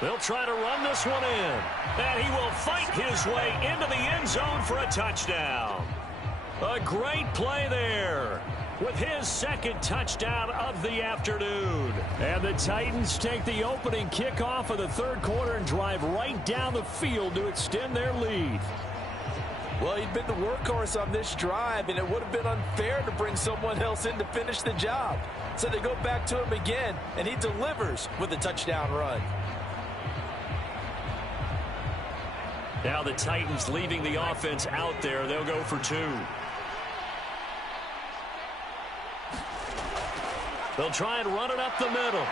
They'll try to run this one in. And he will fight his way into the end zone for a touchdown. A great play there, with his 2nd touchdown of the afternoon. And the Titans take the opening kickoff of the 3rd quarter and drive right down the field to extend their lead. Well, he'd been the workhorse on this drive, and it would have been unfair to bring someone else in to finish the job. So they go back to him again, and he delivers with a touchdown run. Now the Titans leaving the offense out there. They'll go for 2. They'll try and run it up the middle.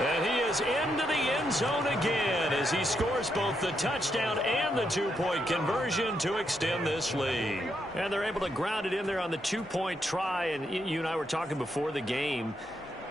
And he is into the end zone again as he scores both the touchdown and the 2-point conversion to extend this lead. And they're able to ground it in there on the 2-point try. And you and I were talking before the game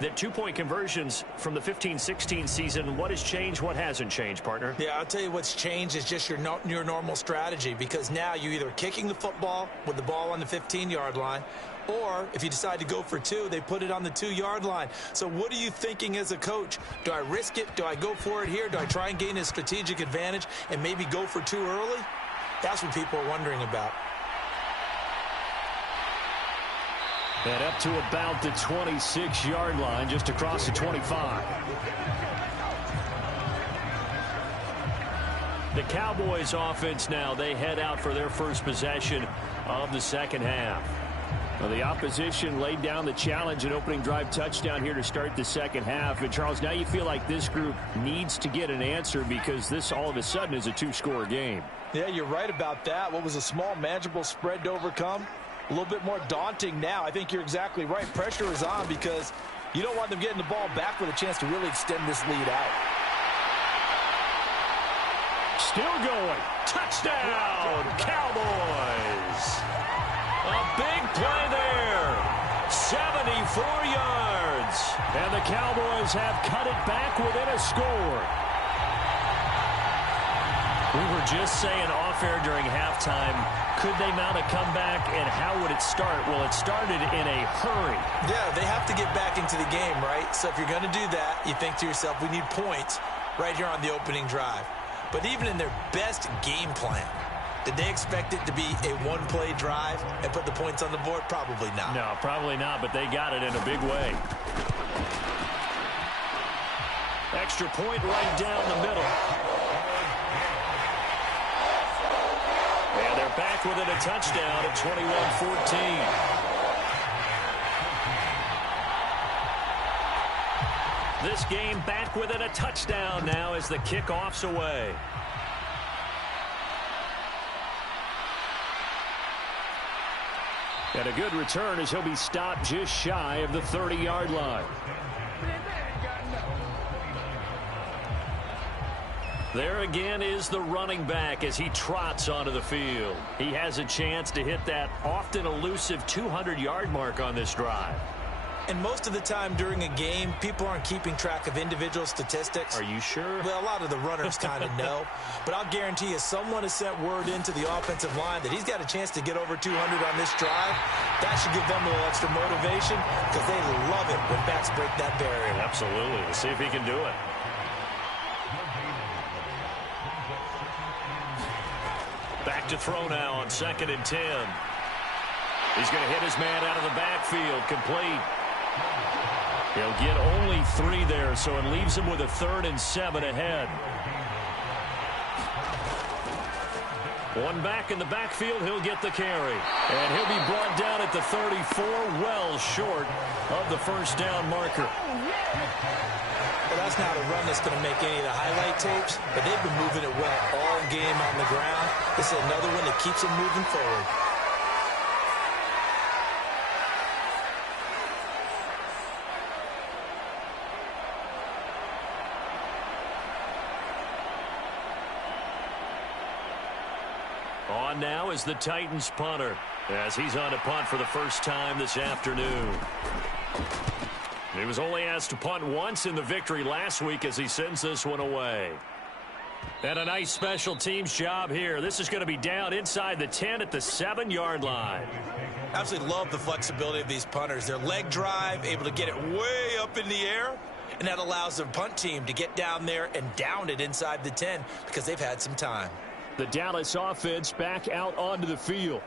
that 2-point conversions from the 15-16 season, what has changed, what hasn't changed, partner? Yeah, I'll tell you what's changed is just your normal strategy, because now you're either kicking the football with the ball on the 15-yard line, or if you decide to go for 2, they put it on the 2-yard line. So what are you thinking as a coach? Do I risk it? Do I go for it here? Do I try and gain a strategic advantage and maybe go for 2 early? That's what people are wondering about. And up to about the 26-yard line, just across the 25. The Cowboys offense now, they head out for their first possession of the 2nd half. Well, the opposition laid down the challenge and opening drive touchdown here to start the 2nd half. And, Charles, now you feel like this group needs to get an answer because this all of a sudden is a 2-score game. Yeah, you're right about that. What was a small, manageable spread to overcome? A little bit more daunting now. I think you're exactly right. Pressure is on because you don't want them getting the ball back with a chance to really extend this lead out. Still going. Touchdown, Cowboys. A big play there. 74 yards. And the Cowboys have cut it back within a score. We were just saying off-air during halftime, could they mount a comeback, and how would it start? Well, it started in a hurry. Yeah, they have to get back into the game, right? So if you're going to do that, you think to yourself, we need points right here on the opening drive. But even in their best game plan, did they expect it to be a 1-play drive and put the points on the board? Probably not. No, probably not, but they got it in a big way. Extra point right down the middle. And they're back with it, a touchdown at 21-14. This game back within a touchdown now as the kickoff's away. And a good return as he'll be stopped just shy of the 30-yard line. There again is the running back as he trots onto the field. He has a chance to hit that often elusive 200-yard mark on this drive. And most of the time during a game, people aren't keeping track of individual statistics. Are you sure? Well, a lot of the runners kind of know. But I'll guarantee you someone has sent word into the offensive line that he's got a chance to get over 200 on this drive. That should give them a little extra motivation because they love it when backs break that barrier. Absolutely. Let's see if he can do it. Back to throw now on 2nd and 10. He's going to hit his man out of the backfield. Complete. He'll get only 3 there, so it leaves him with a 3rd and 7 ahead. One back in the backfield, he'll get the carry. And he'll be brought down at the 34, well short of the first down marker. Well, that's not a run that's going to make any of the highlight tapes, but they've been moving it well all game on the ground. This is another one that keeps them moving forward. On now is the Titans punter as he's on to punt for the first time this afternoon. He was only asked to punt once in the victory last week as he sends this one away. And a nice special teams job here. This is going to be down inside the 10 at the 7-yard line. Absolutely love the flexibility of these punters. Their leg drive, able to get it way up in the air, and that allows the punt team to get down there and down it inside the 10 because they've had some time. The Dallas offense back out onto the field.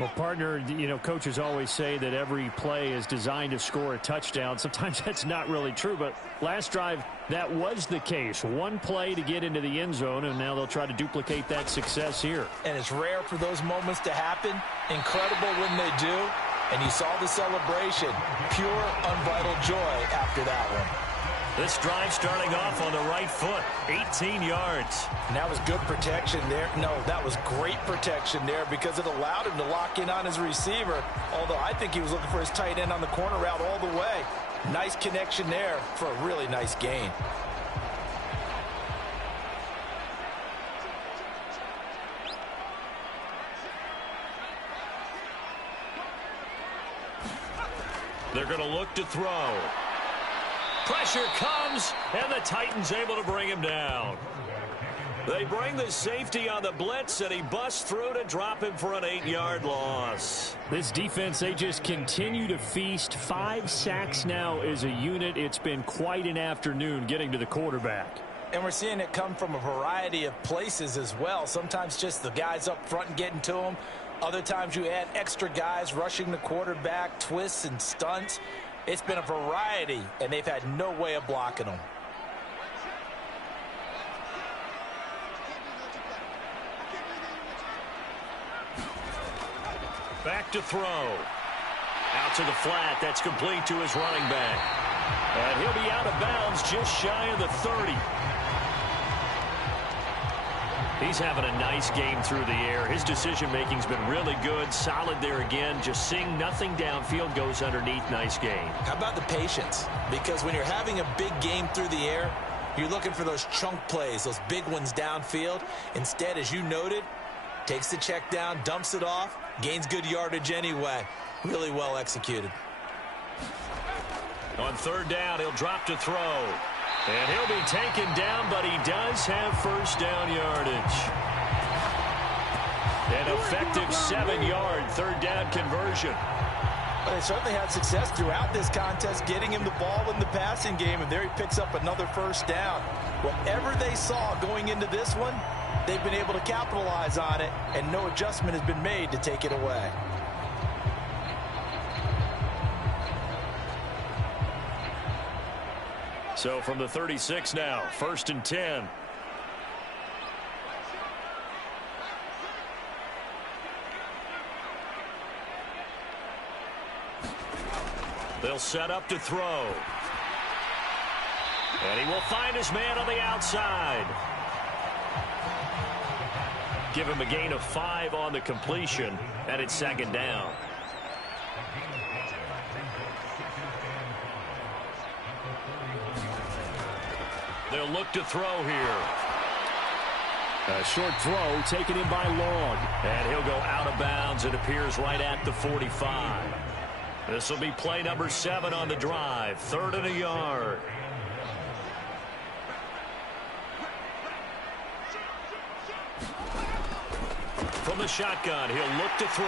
Well, partner, you know, coaches always say that every play is designed to score a touchdown. Sometimes that's not really true, but last drive, that was the case. One play to get into the end zone, and now they'll try to duplicate that success here. And it's rare for those moments to happen. Incredible when they do. And you saw the celebration. Pure, unbridled joy after that one. This drive starting off on the right foot, 18 yards. And that was good protection there. No, that was great protection there because it allowed him to lock in on his receiver. Although I think he was looking for his tight end on the corner route all the way. Nice connection there for a really nice gain. They're going to look to throw. Pressure comes, and the Titans able to bring him down. They bring the safety on the blitz, and he busts through to drop him for an 8-yard loss. This defense, they just continue to feast. 5 sacks now as a unit. It's been quite an afternoon getting to the quarterback. And we're seeing it come from a variety of places as well. Sometimes just the guys up front and getting to him. Other times you add extra guys rushing the quarterback, twists and stunts. It's been a variety, and they've had no way of blocking them. Back to throw. Out to the flat. That's complete to his running back. And he'll be out of bounds just shy of the 30. He's having a nice game through the air. His decision-making's been really good. Solid there again. Just seeing nothing downfield goes underneath. Nice game. How about the patience? Because when you're having a big game through the air, you're looking for those chunk plays, those big ones downfield. Instead, as you noted, takes the check down, dumps it off, gains good yardage anyway. Really well executed. On 3rd down, he'll drop to throw. And he'll be taken down, but he does have first down yardage. An effective 7-yard 3rd down conversion. But they certainly had success throughout this contest, getting him the ball in the passing game, and there he picks up another first down. Whatever they saw going into this one, they've been able to capitalize on it, and no adjustment has been made to take it away. So from the 36 now, 1st and 10. They'll set up to throw. And he will find his man on the outside. Give him a gain of 5 on the completion, and it's second down. They'll look to throw here. A short throw taken in by Long. And he'll go out of bounds. It appears right at the 45. This will be play number 7 on the drive. 3rd and a yard. From the shotgun, he'll look to throw.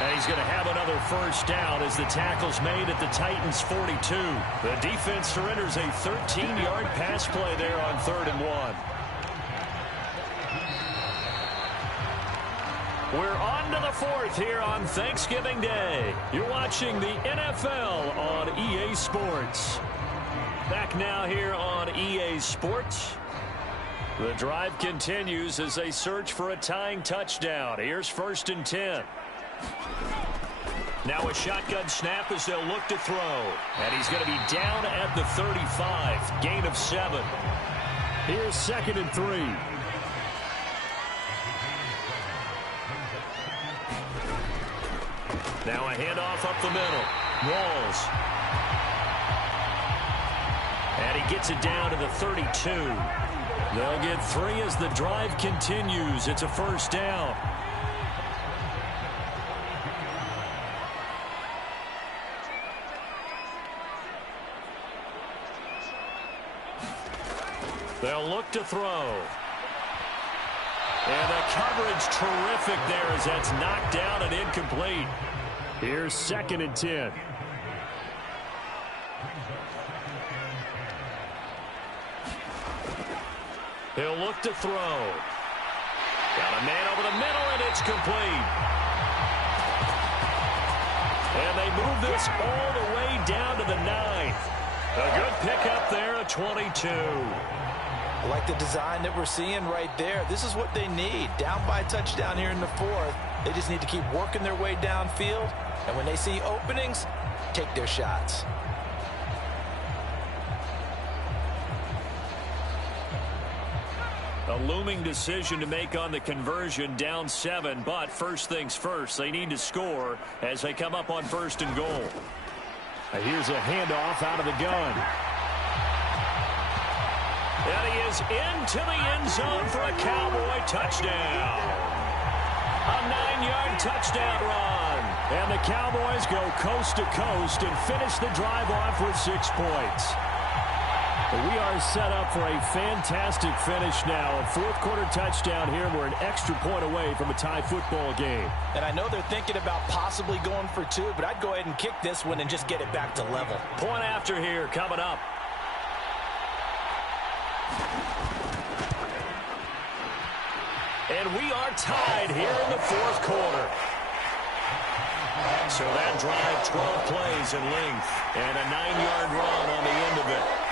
And he's going to have another first down as the tackle's made at the Titans' 42. The defense surrenders a 13-yard pass play there on 3rd and 1. We're on to the 4th here on Thanksgiving Day. You're watching the NFL on EA Sports. Back now here on EA Sports. The drive continues as they search for a tying touchdown. Here's 1st and 10. Now a shotgun snap as they'll look to throw. And he's going to be down at the 35. Gain of 7. Here's 2nd and 3. Now a handoff up the middle. Rolls. And he gets it down to the 32. They'll get 3 as the drive continues. It's a first down. They'll look to throw. And the coverage terrific there as that's knocked down and incomplete. Here's 2nd and 10. He'll look to throw. Got a man over the middle, and it's complete. And they move this all the way down to the 9th. A good pickup there at 22. I like the design that we're seeing right there. This is what they need. Down by a touchdown here in the 4th. They just need to keep working their way downfield. And when they see openings, take their shots. A looming decision to make on the conversion, down 7, but first things first, they need to score as they come up on 1st and goal. Here's a handoff out of the gun. And he is into the end zone for a Cowboy touchdown. A 9-yard touchdown run. And the Cowboys go coast to coast and finish the drive off with 6 points. We are set up for a fantastic finish now. A 4th quarter touchdown here. We're an extra point away from a tie football game. And I know they're thinking about possibly going for 2, but I'd go ahead and kick this one and just get it back to level. Point after here coming up. And we are tied here in the 4th quarter. So that drive, 12 plays in length, and a 9-yard run on the end of it.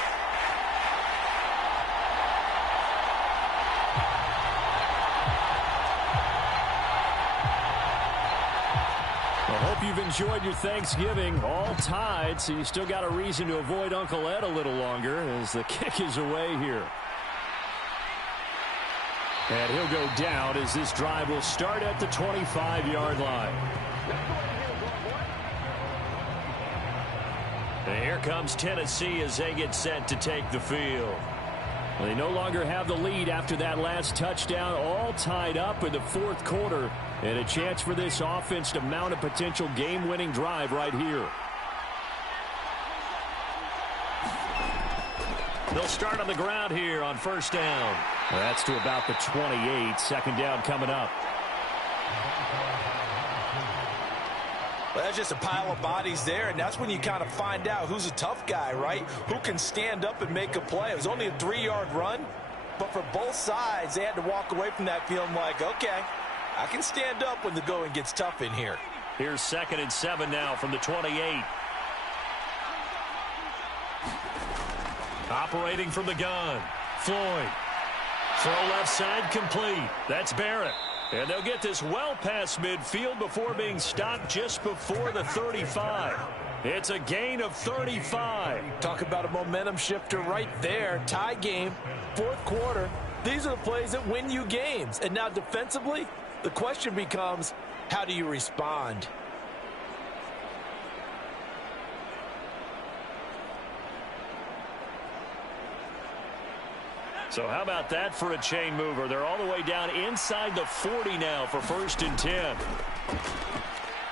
You've enjoyed your Thanksgiving, all tied, so you still got a reason to avoid Uncle Ed a little longer as the kick is away here. And he'll go down as this drive will start at the 25-yard line. And here comes Tennessee as they get set to take the field. Well, they no longer have the lead after that last touchdown, all tied up in the 4th quarter. And a chance for this offense to mount a potential game-winning drive right here. They'll start on the ground here on 1st down. Well, that's to about the 28. 2nd down coming up. Well, that's just a pile of bodies there, and that's when you kind of find out who's a tough guy, right? Who can stand up and make a play. It was only a 3-yard run, but for both sides, they had to walk away from that feeling like, okay, I can stand up when the going gets tough in here. Here's 2nd and 7 now from the 28. Operating from the gun. Floyd. Throw left side complete. That's Barrett. And they'll get this well past midfield before being stopped just before the 35. It's a gain of 35. Talk about a momentum shifter right there. Tie game, fourth quarter. These are the plays that win you games. And now defensively, the question becomes, how do you respond? So how about that for a chain mover? They're all the way down inside the 40 now for 1st and 10.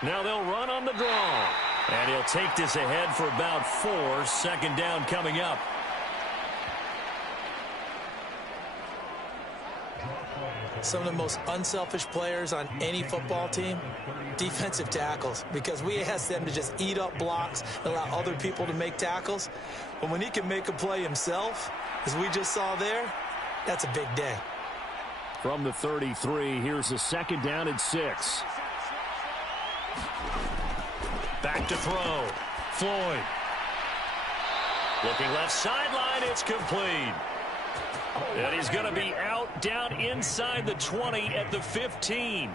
Now they'll run on the draw. And he'll take this ahead for about 4. 2nd down coming up. Some of the most unselfish players on any football team, defensive tackles, because we ask them to just eat up blocks and allow other people to make tackles. But when he can make a play himself, as we just saw there, that's a big day. From the 33, here's a 2nd down and 6. Back to throw. Floyd. Looking left sideline. It's complete. And he's going to be out down inside the 20 at the 15.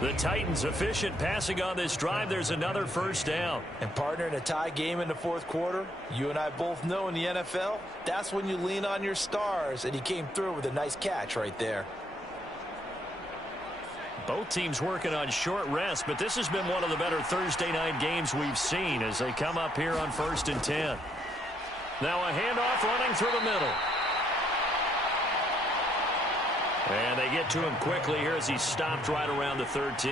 The Titans efficient passing on this drive. There's another 1st down. And partner, in a tie game in the fourth quarter, you and I both know in the NFL, that's when you lean on your stars. And he came through with a nice catch right there. Both teams working on short rest, but this has been one of the better Thursday night games we've seen as they come up here on 1st and 10. Now a handoff running through the middle. And they get to him quickly here as he's stopped right around the 13.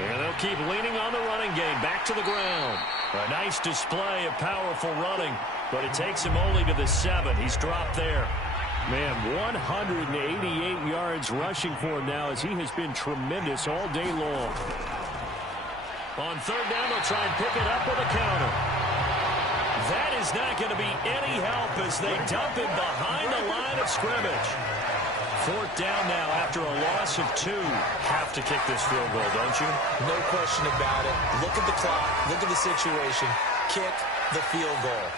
And they'll keep leaning on the running game. Back to the ground. A nice display of powerful running, but it takes him only to the 7. He's dropped there. Man, 188 yards rushing for him now as he has been tremendous all day long. On 3rd down, they'll try and pick it up with a counter. That is not going to be any help as they dump him behind the line of scrimmage. 4th down now after a loss of 2. Have to kick this field goal, don't you? No question about it. Look at the clock. Look at the situation. Kick the field goal.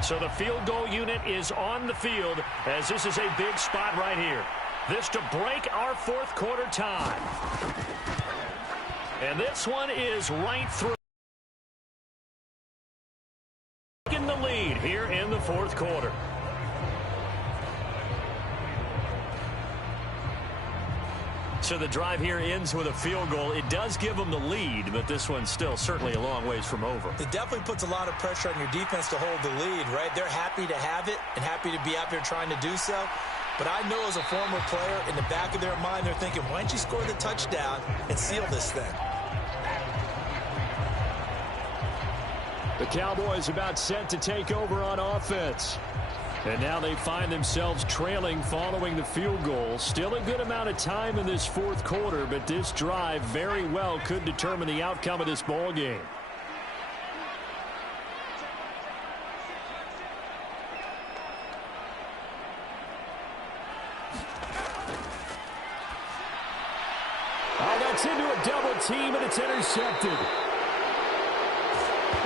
So the field goal unit is on the field as this is a big spot right here. This to break our fourth quarter tie. And this one is right through. In the lead here in the fourth quarter. So the drive here ends with a field goal. It does give them the lead, but this one's still certainly a long ways from over. It definitely puts a lot of pressure on your defense to hold the lead, right? They're happy to have it and happy to be out there trying to do so. But I know as a former player, in the back of their mind, they're thinking, why don't you score the touchdown and seal this thing? The Cowboys about set to take over on offense. And now they find themselves trailing following the field goal. Still a good amount of time in this fourth quarter, but this drive very well could determine the outcome of this ball game. Oh, that's into a double team, and it's intercepted.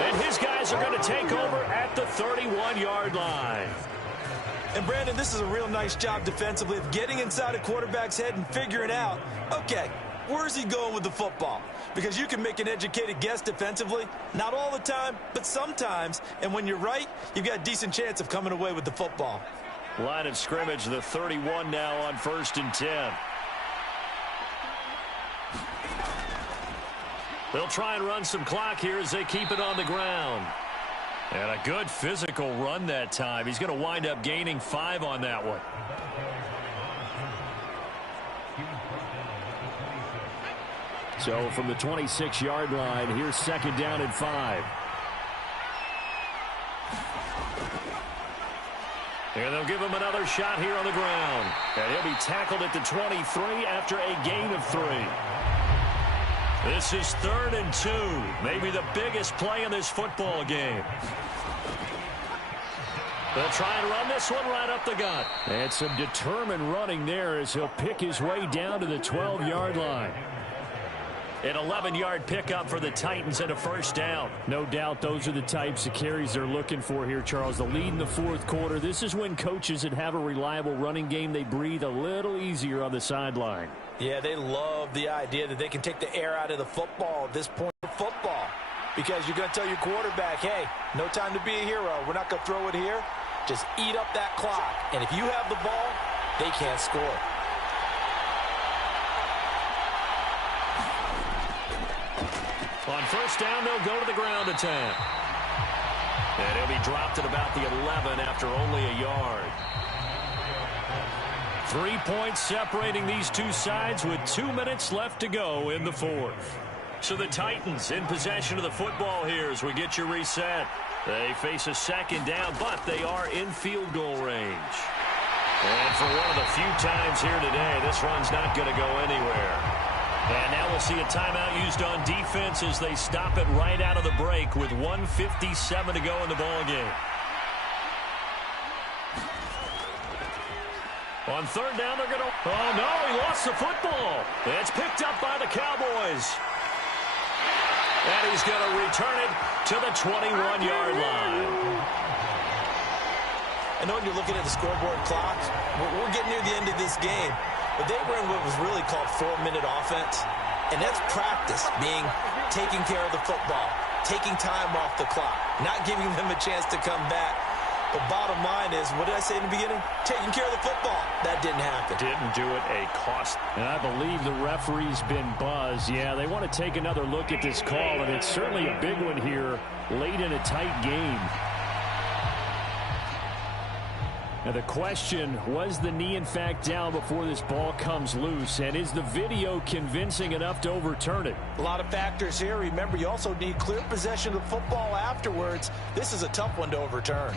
And his guys are going to take over at the 31-yard line. And, Brandon, this is a real nice job defensively of getting inside a quarterback's head and figuring out, okay, where's he going with the football? Because you can make an educated guess defensively. Not all the time, but sometimes. And when you're right, you've got a decent chance of coming away with the football. Line of scrimmage, the 31 now on 1st and 10. They'll try and run some clock here as they keep it on the ground. And a good physical run that time. He's going to wind up gaining 5 on that one. So from the 26-yard line, here's 2nd down and 5. And they'll give him another shot here on the ground. And he'll be tackled at the 23 after a gain of 3. This is 3rd and 2. Maybe the biggest play in this football game. They'll try and run this one right up the gut. And some determined running there as he'll pick his way down to the 12-yard line. An 11-yard pickup for the Titans and a first down. No doubt those are the types of carries they're looking for here, Charles. The lead in the fourth quarter. This is when coaches that have a reliable running game, they breathe a little easier on the sideline. Yeah, they love the idea that they can take the air out of the football at this point of football. Because you're going to tell your quarterback, hey, no time to be a hero. We're not going to throw it here. Just eat up that clock. And if you have the ball, they can't score. On first down, they'll go to the ground attack. And he'll be dropped at about the 11 after only a yard. 3 points separating these two sides with 2 minutes left to go in the fourth. So the Titans in possession of the football here as we get you reset. They face a second down, but they are in field goal range. And for one of the few times here today, this run's not going to go anywhere. And now we'll see a timeout used on defense as they stop it right out of the break with 1:57 to go in the ballgame. On third down, they're going to... Oh, no, he lost the football. It's picked up by the Cowboys. And he's going to return it to the 21-yard line. I know when you're looking at the scoreboard clock, we're getting near the end of this game. But they were in what was really called 4-minute offense. And that's practice, being taking care of the football, taking time off the clock, not giving them a chance to come back. The bottom line is, what did I say in the beginning? Taking care of the football. That didn't happen. Didn't do it a cost. And I believe the referee's been buzzed. Yeah, they want to take another look at this call, and it's certainly a big one here late in a tight game. Now the question, was the knee in fact down before this ball comes loose? And is the video convincing enough to overturn it? A lot of factors here. Remember, you also need clear possession of the football afterwards. This is a tough one to overturn.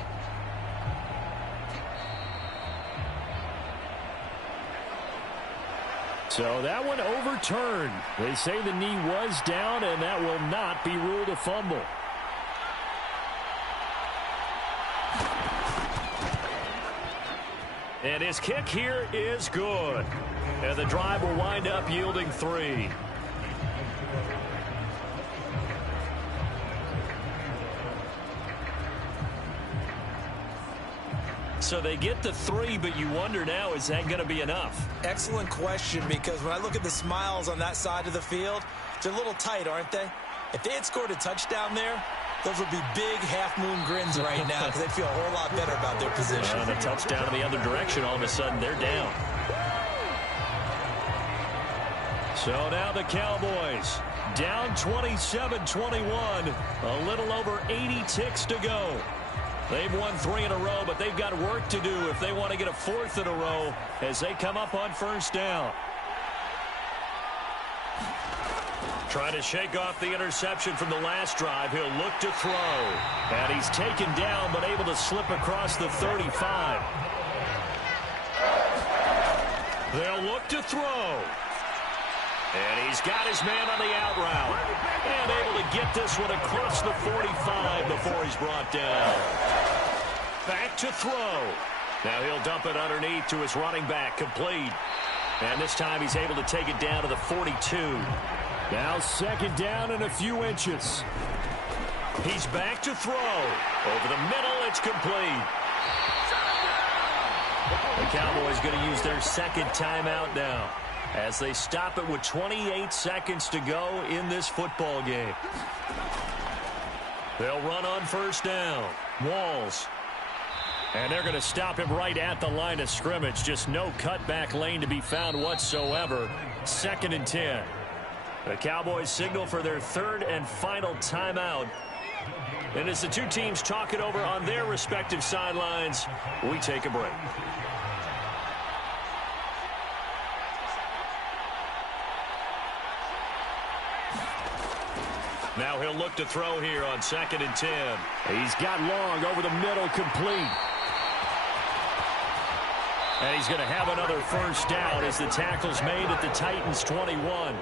So that one overturned. They say the knee was down, and that will not be ruled a fumble. And his kick here is good. And the drive will wind up yielding 3. So they get the 3, but you wonder now, is that going to be enough? Excellent question, because when I look at the smiles on that side of the field, they're a little tight, aren't they? If they had scored a touchdown there, those would be big half-moon grins right now because they'd feel a whole lot better about their position. And a touchdown in the other direction, all of a sudden they're down. So now the Cowboys down 27-21, a little over 80 ticks to go. They've won 3 in a row, but they've got work to do if they want to get a 4th in a row as they come up on first down. Trying to shake off the interception from the last drive. He'll look to throw. And he's taken down, but able to slip across the 35. They'll look to throw. And he's got his man on the out route. And able to get this one across the 45 before he's brought down. Back to throw. Now he'll dump it underneath to his running back, complete. And this time he's able to take it down to the 42. Now second down and a few inches. He's back to throw. Over the middle, it's complete. The Cowboys going to use their second timeout now as they stop it with 28 seconds to go in this football game. They'll run on first down. Walls. And they're going to stop him right at the line of scrimmage. Just no cutback lane to be found whatsoever. 2nd and 10. The Cowboys signal for their 3rd and final timeout. And as the two teams talk it over on their respective sidelines, we take a break. Now he'll look to throw here on 2nd and 10. He's got long over the middle, complete. And he's going to have another first down as the tackle's made at the Titans' 21.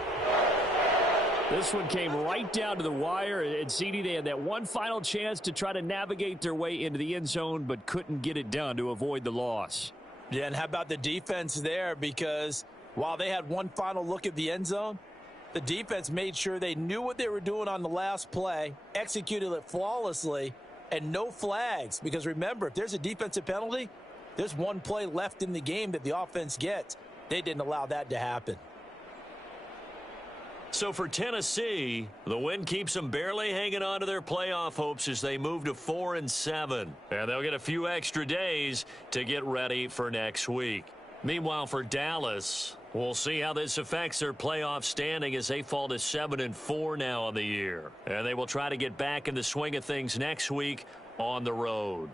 This one came right down to the wire, and CD, they had that one final chance to try to navigate their way into the end zone, but couldn't get it done to avoid the loss. Yeah, and how about the defense there? Because while they had one final look at the end zone, the defense made sure they knew what they were doing on the last play, executed it flawlessly, and no flags. Because remember, if there's a defensive penalty, there's one play left in the game that the offense gets. They didn't allow that to happen. So for Tennessee, the win keeps them barely hanging on to their playoff hopes as they move to 4-7. And they'll get a few extra days to get ready for next week. Meanwhile, for Dallas, we'll see how this affects their playoff standing as they fall to 7-4 now on the year. And they will try to get back in the swing of things next week on the road.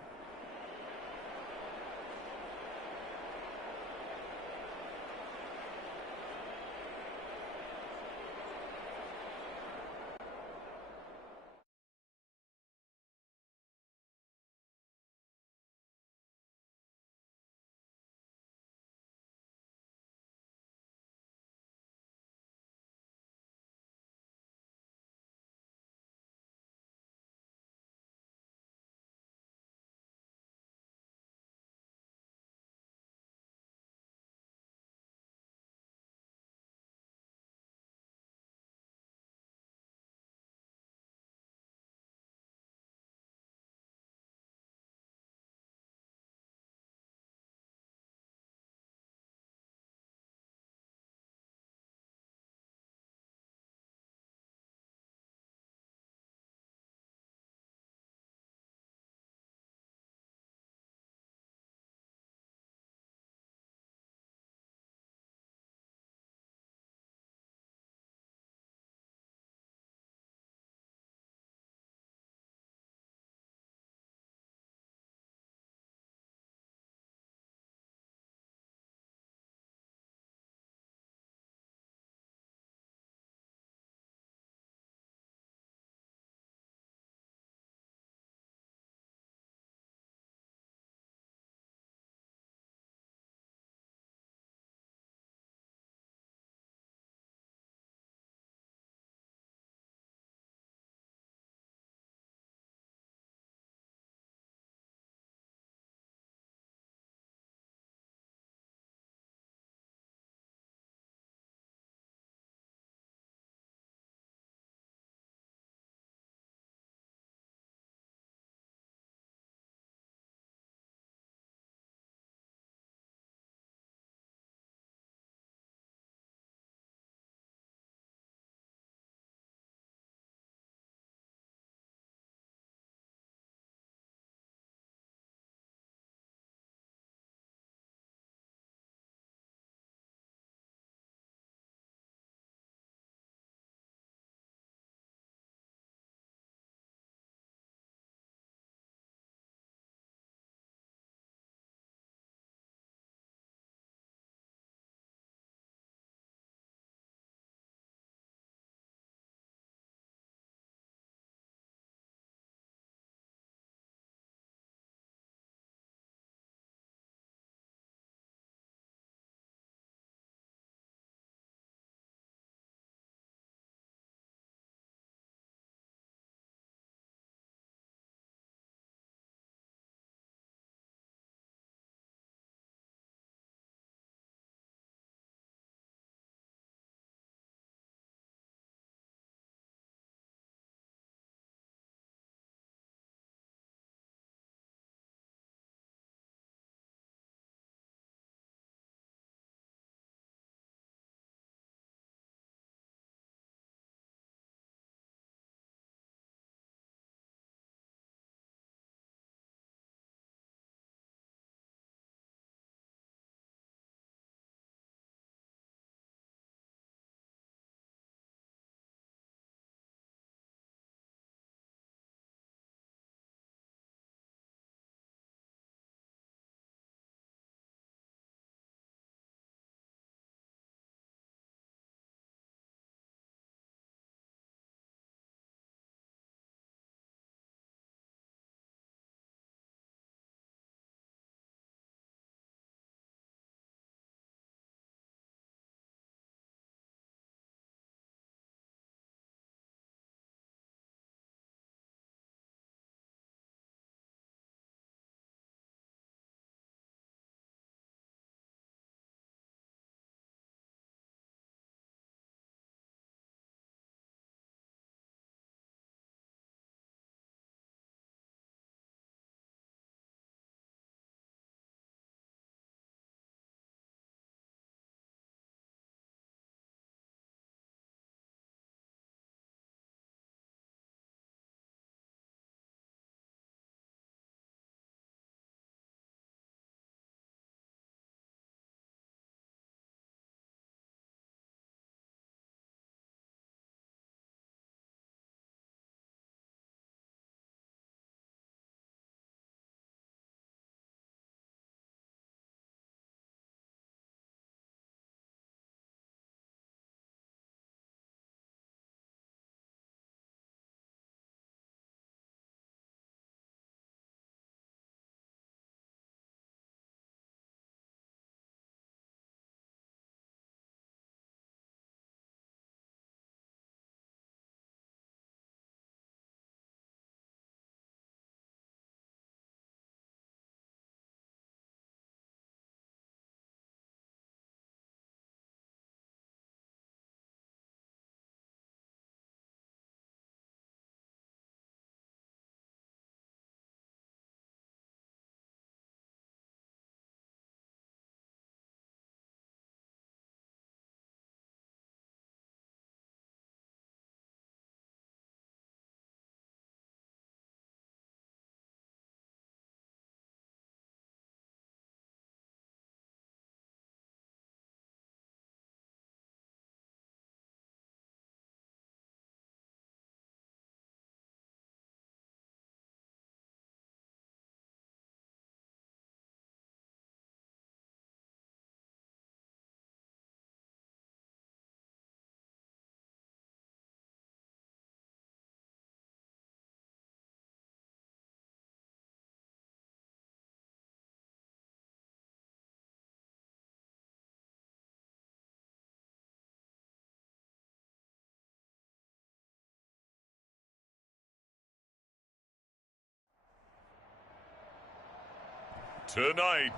tonight.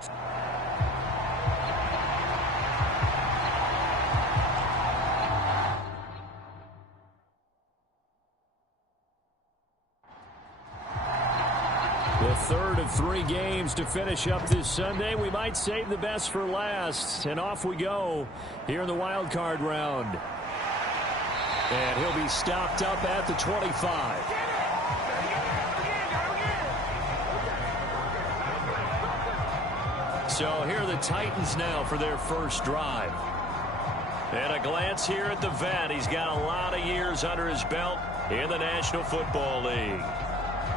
The third of 3 games to finish up this Sunday. We might save the best for last. And off we go here in the wild card round. And he'll be stopped up at the 25. So here are the Titans now for their first drive. And a glance here at the vet. He's got a lot of years under his belt in the National Football League.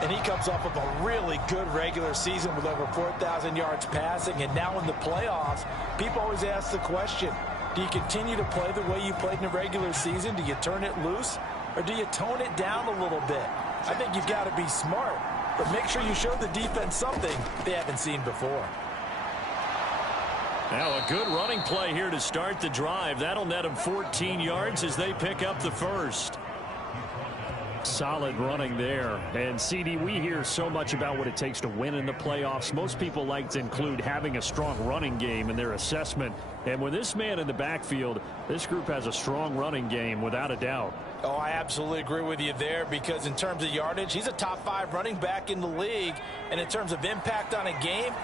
And he comes off of a really good regular season with over 4,000 yards passing. And now in the playoffs, people always ask the question, do you continue to play the way you played in the regular season? Do you turn it loose? Or do you tone it down a little bit? I think you've got to be smart. But make sure you show the defense something they haven't seen before. Now a good running play here to start the drive. That'll net them 14 yards as they pick up the first. Solid running there. And CD, we hear so much about what it takes to win in the playoffs. Most people like to include having a strong running game in their assessment. And with this man in the backfield, this group has a strong running game without a doubt. Oh, I absolutely agree with you there, because in terms of yardage, he's a top 5 running back in the league. And in terms of impact on a game,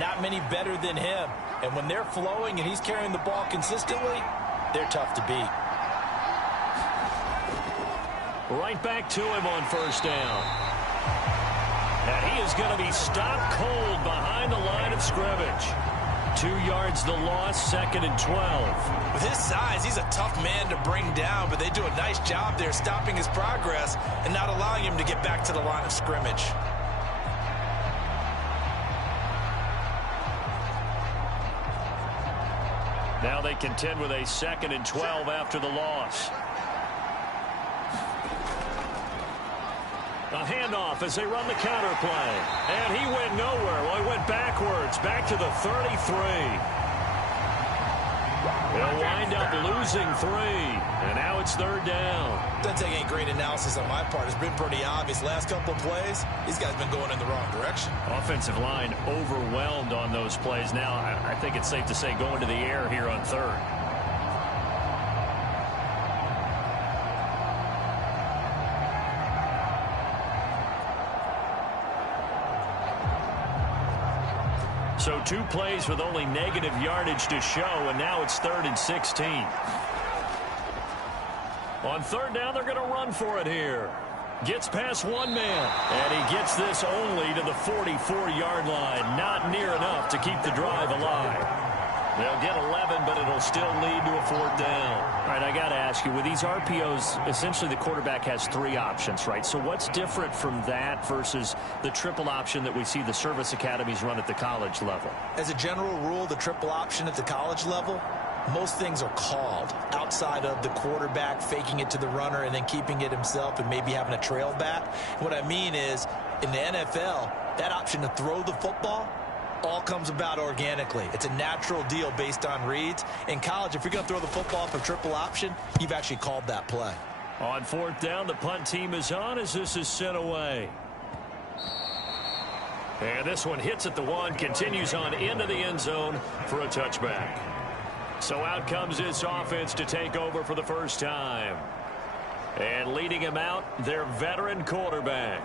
not many better than him. And when they're flowing and he's carrying the ball consistently, they're tough to beat. Right back to him on first down. And he is going to be stopped cold behind the line of scrimmage. 2 yards the loss, 2nd and 12. With his size, he's a tough man to bring down, but they do a nice job there stopping his progress and not allowing him to get back to the line of scrimmage. Now they contend with a 2nd and 12 after the loss. A handoff as they run the counter play. And he went nowhere. Well, he went backwards, back to the 33. They'll wind up losing 3. And now it's 3rd down. Doesn't take any great analysis on my part. It's been pretty obvious. Last couple of plays, these guys have been going in the wrong direction. Offensive line overwhelmed on those plays. Now, I think it's safe to say going to the air here on 3rd. So 2 plays with only negative yardage to show, and now it's 3rd and 16. On 3rd down, they're going to run for it here. Gets past one man, and he gets this only to the 44-yard line. Not near enough to keep the drive alive. They'll get 11, but it'll still lead to a 4th down. All right, I got to ask you, with these RPOs, essentially the quarterback has 3 options, right? So what's different from that versus the triple option that we see the service academies run at the college level? As a general rule, the triple option at the college level, most things are called outside of the quarterback faking it to the runner and then keeping it himself and maybe having a trail back. What I mean is, in the NFL, that option to throw the football all comes about organically. It's a natural deal based on reads. In college, if you're going to throw the football for triple option, you've actually called that play. On 4th down, the punt team is on as this is sent away. And this one hits at the 1, continues on into the end zone for a touchback. So out comes this offense to take over for the first time. And leading him out, their veteran quarterback.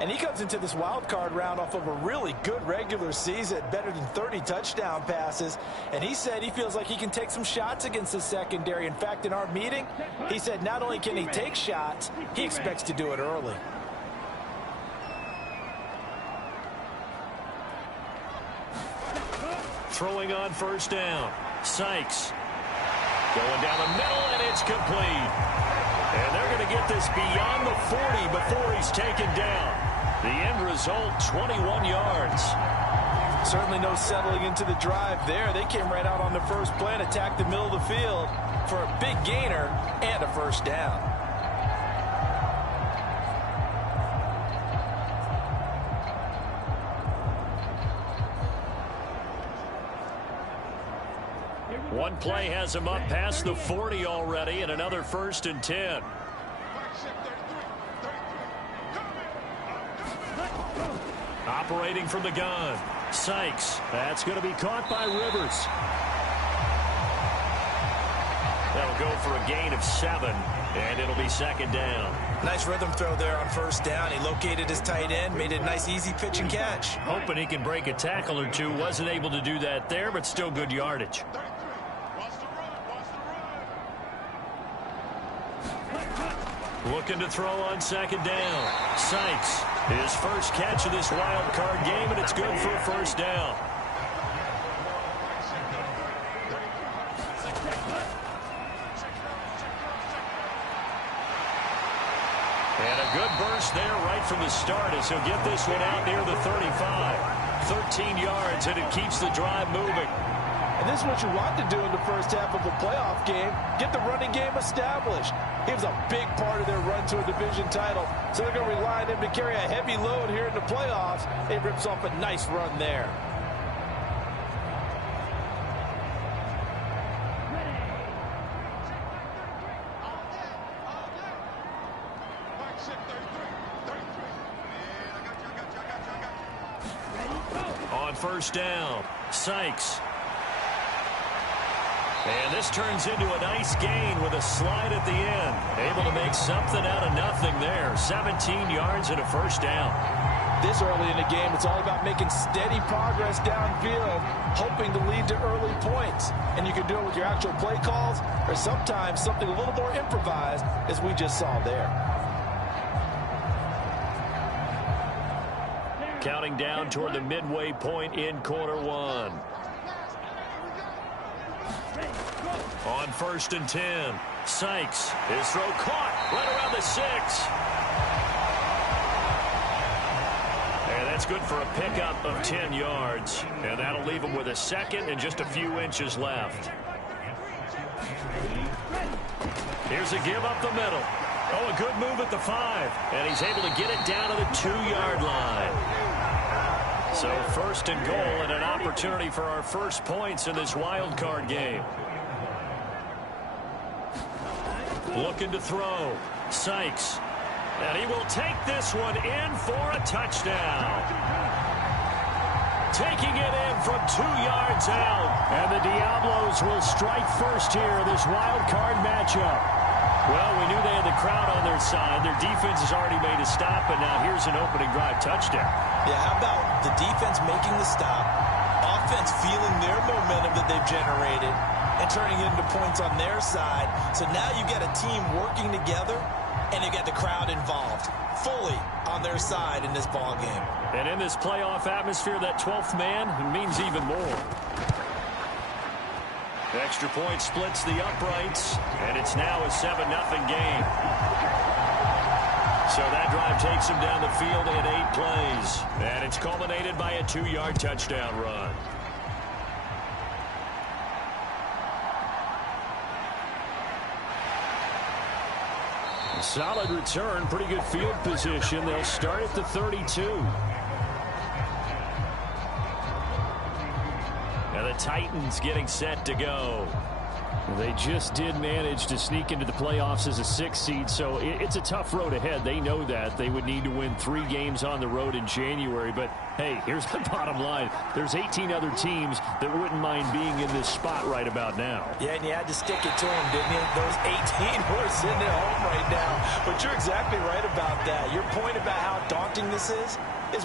And he comes into this wild card round off of a really good regular season, better than 30 touchdown passes. And he said he feels like he can take some shots against the secondary. In fact, in our meeting, he said not only can he take shots, he expects to do it early. Throwing on first down. Sykes going down the middle, and it's complete. And they're going to get this beyond the 40 before he's taken down. The end result, 21 yards. Certainly no settling into the drive there. They came right out on the first play and attacked the middle of the field for a big gainer and a first down. One play has him up past the 40 already, and another 1st and 10. Operating from the gun. Sykes. That's going to be caught by Rivers. That'll go for a gain of 7, and it'll be second down. Nice rhythm throw there on first down. He located his tight end, made it a nice easy pitch and catch. Hoping he can break a tackle or two. Wasn't able to do that there, but still good yardage. Looking to throw on second down. Sykes, his first catch of this wild card game, and it's good for a first down. And a good burst there right from the start as he'll get this one out near the 35. 13 yards, and it keeps the drive moving. And this is what you want to do in the first half of a playoff game. Get the running game established. He was a big part of their run to a division title. So they're going to rely on him to carry a heavy load here in the playoffs. It rips off a nice run there. On first down, Sykes. And this turns into a nice gain with a slide at the end. Able to make something out of nothing there. 17 yards and a first down. This early in the game, it's all about making steady progress downfield, hoping to lead to early points. And you can do it with your actual play calls or sometimes something a little more improvised, as we just saw there. Counting down toward the midway point in quarter one. On first and 10, Sykes. His throw caught right around the 6. And that's good for a pickup of 10 yards. And that'll leave him with a second and just a few inches left. Here's a give up the middle. Oh, a good move at the 5. And he's able to get it down to the 2-yard line. So first and goal and an opportunity for our first points in this wild card game. Looking to throw. Sykes. And he will take this one in for a touchdown. Taking it in from 2 yards out. And the Diablos will strike first here in this wild card matchup. Well, we knew they had the crowd on their side. Their defense has already made a stop, and now here's an opening drive touchdown. Yeah, how about the defense making the stop, offense feeling their momentum that they've generated, and turning it into points on their side. So now you've got a team working together, and you've got the crowd involved fully on their side in this ball game. And in this playoff atmosphere, that 12th man means even more. The extra point splits the uprights, and it's now a 7-0 game. So that drive takes him down the field in 8 plays. And it's culminated by a 2-yard touchdown run. Solid return, pretty good field position. They'll start at the 32. And the Titans getting set to go. They just did manage to sneak into the playoffs as a 6th seed, so it's a tough road ahead. They know that. They would need to win 3 games on the road in January. But, hey, here's the bottom line. There's 18 other teams that wouldn't mind being in this spot right about now. Yeah, and you had to stick it to them, didn't you? Those 18 who are sitting at home right now. But you're exactly right about that. Your point about how daunting this is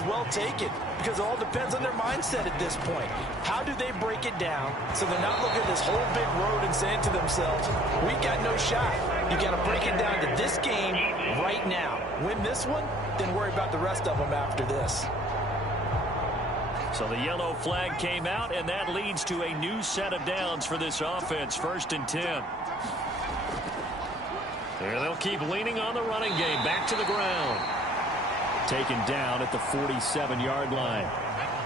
well taken, because it all depends on their mindset at this point. How do they break it down so they're not looking at this whole big road and saying to themselves, we got no shot. You got to break it down to this game right now. Win this one, then worry about the rest of them after this. So the yellow flag came out, and that leads to a new set of downs for this offense. 1st and 10. There they'll keep leaning on the running game. Back to the ground. Taken down at the 47-yard line.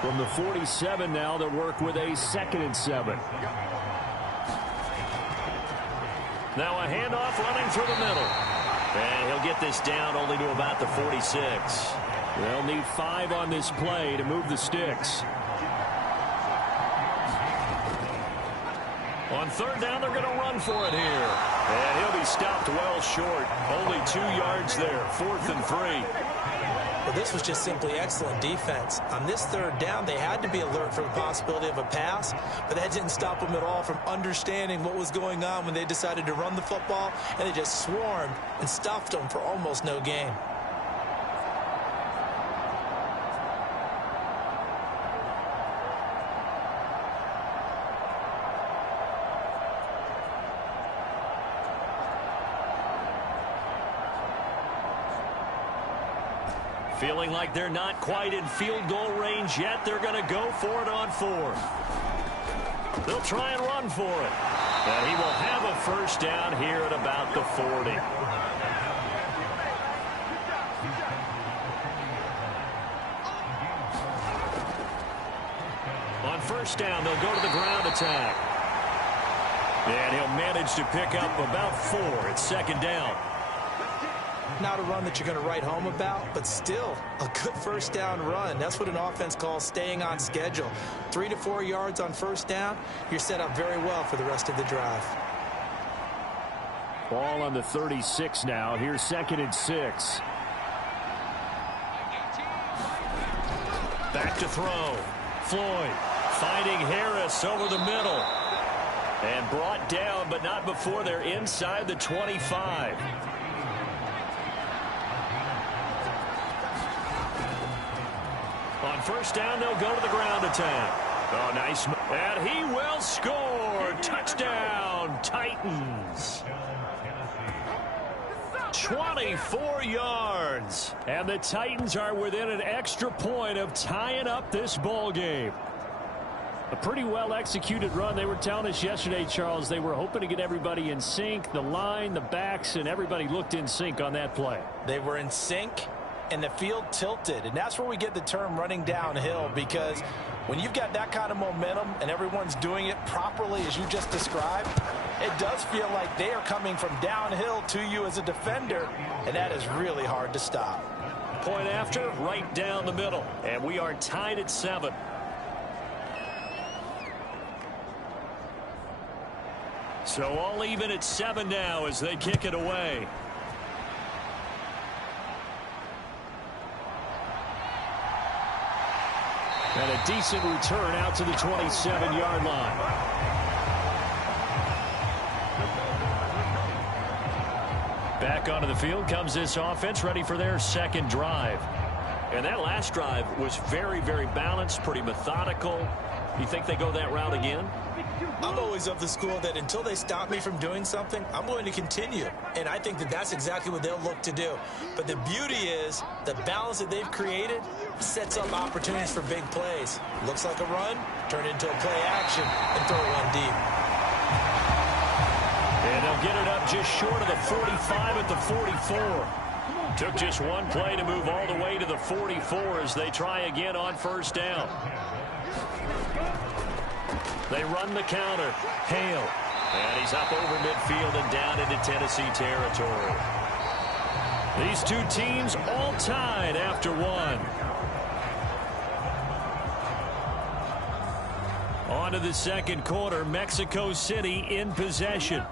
From the 47 now, they'll work with a 2nd and 7. Now a handoff running through the middle. And he'll get this down only to about the 46. They'll need 5 on this play to move the sticks. On 3rd down, they're going to run for it here. And he'll be stopped well short. Only 2 yards there. 4th and 3. Well, this was just simply excellent defense. On this third down, they had to be alert for the possibility of a pass, but that didn't stop them at all from understanding what was going on when they decided to run the football, and they just swarmed and stuffed them for almost no gain. Feeling like they're not quite in field goal range yet. They're going to go for it on fourth. They'll try and run for it. And he will have a first down here at about the 40. On first down, they'll go to the ground attack. And he'll manage to pick up about 4. It's second down. Not a run that you're going to write home about, but still a good first down run. That's what an offense calls staying on schedule. 3 to 4 yards on first down, you're set up very well for the rest of the drive. Ball on the 36 now. Here's 2nd and 6. Back to throw. Floyd finding Harris over the middle. And brought down, but not before they're inside the 25. On first down, they'll go to the ground attack. Oh, nice. And he will score. Touchdown, Titans. 24 yards. And the Titans are within an extra point of tying up this ball game. A pretty well-executed run. They were telling us yesterday, Charles, they were hoping to get everybody in sync. The line, the backs, and everybody looked in sync on that play. They were in sync, and the field tilted. And that's where we get the term running downhill, because when you've got that kind of momentum and everyone's doing it properly as you just described, it does feel like they are coming from downhill to you as a defender, and that is really hard to stop. Point after, right down the middle. And we are tied at 7. So all even at 7 now as they kick it away. And a decent return out to the 27-yard line. Back onto the field comes this offense, ready for their second drive. And that last drive was very, very balanced, pretty methodical. You think they go that route again? I'm always of the school that until they stop me from doing something, I'm going to continue. And I think that that's exactly what they'll look to do. But the beauty is the balance that they've created sets up opportunities for big plays. Looks like a run, turn into a play action, and throw one deep. And they'll get it up just short of the 45 at the 44. Took just one play to move all the way to the 44 as they try again on first down. They run the counter. Hale. And he's up over midfield and down into Tennessee territory. These two teams all tied after one. On to the second quarter. Mexico City in possession.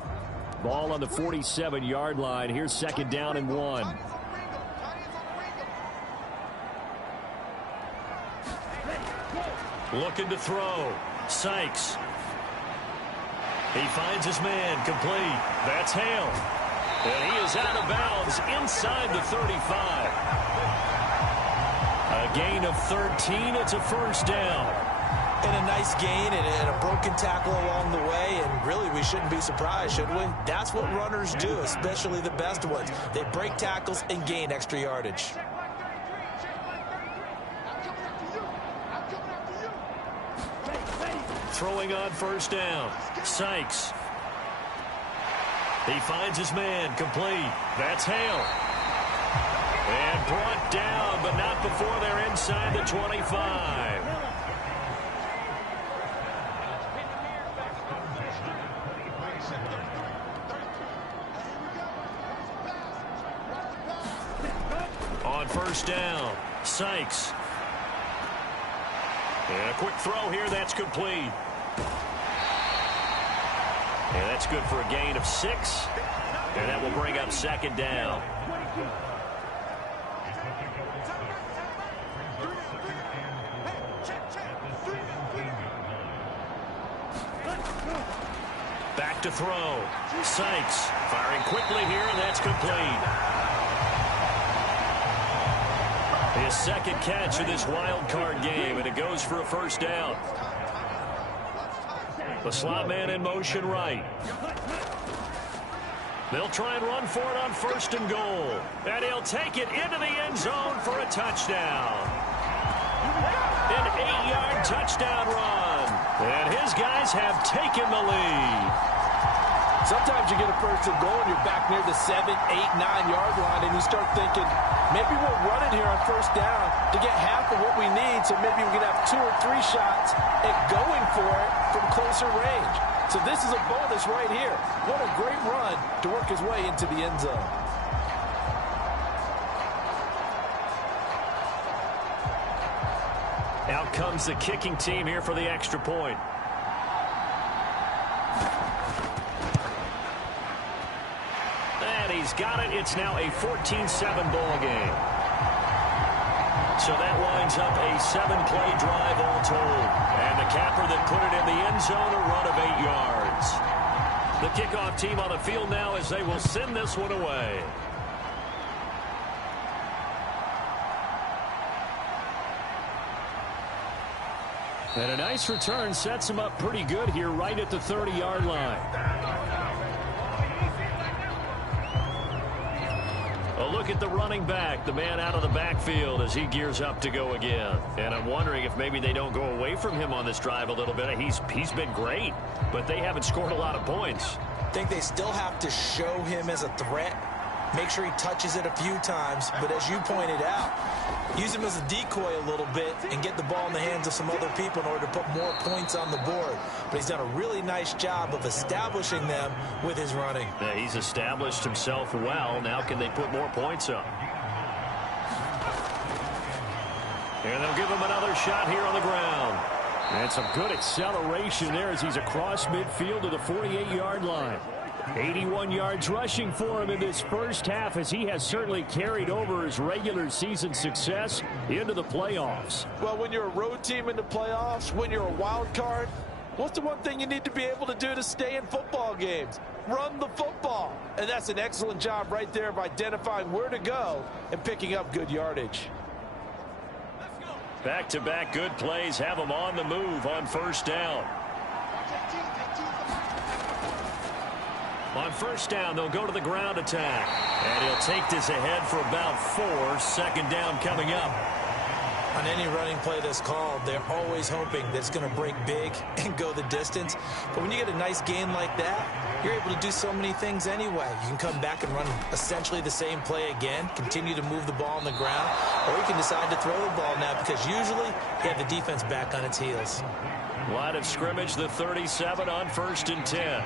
Ball on the 47-yard line. Here's second down and 1. Looking to throw. Sykes. He finds his man complete. That's Hale. And he is out of bounds inside the 35. A gain of 13. It's a first down. And a nice gain and a broken tackle along the way. And really, we shouldn't be surprised, should we? That's what runners do, especially the best ones. They break tackles and gain extra yardage. Throwing on first down. Sykes. He finds his man complete. That's Hale. And brought down, but not before they're inside the 25. On first down, Sykes. And a quick throw here, that's complete. And that's good for a gain of 6. And that will bring up second down. back to throw. Sykes firing quickly here, and that's complete. His second catch of this wild card game, and it goes for a first down. The slot man in motion right. They'll try and run for it on 1st and goal. And he'll take it into the end zone for a touchdown. An 8-yard touchdown run. And his guys have taken the lead. Sometimes you get a 1st and goal and you're back near the 7, 8, 9-yard line, and you start thinking, maybe we'll run it here on 1st down to get half of what we need, so maybe we can have 2 or 3 shots at going for it from closer range. So this is a bonus right here. What a great run to work his way into the end zone. Out comes the kicking team here for the extra point. And he's got it. It's now a 14-7 ball game. So that winds up a 7-play drive all told. And the capper that put it in the end zone, a run of 8 yards. The kickoff team on the field now as they will send this one away. And a nice return sets him up pretty good here right at the 30-yard line. A look at the running back, the man out of the backfield as he gears up to go again. And I'm wondering if maybe they don't go away from him on this drive a little bit. He's been great, but they haven't scored a lot of points. I think they still have to show him as a threat. Make sure he touches it a few times. But as you pointed out, use him as a decoy a little bit and get the ball in the hands of some other people in order to put more points on the board. But he's done a really nice job of establishing them with his running. Yeah, he's established himself well. Now can they put more points up? And they'll give him another shot here on the ground. And some good acceleration there as he's across midfield to the 48-yard line. 81 yards rushing for him in this first half as he has certainly carried over his regular season success into the playoffs. Well, when you're a road team in the playoffs, when you're a wild card, what's the one thing you need to be able to do to stay in football games? Run the football. And that's an excellent job right there of identifying where to go and picking up good yardage. Back-to-back good plays have him on the move on 1st down. On 1st down, they'll go to the ground attack. And he'll take this ahead for about 4. 2nd down coming up. On any running play that's called, they're always hoping that it's going to break big and go the distance. But when you get a nice gain like that, you're able to do so many things anyway. You can come back and run essentially the same play again, continue to move the ball on the ground, or you can decide to throw the ball now because usually you have the defense back on its heels. Line of scrimmage, the 37 on 1st and 10.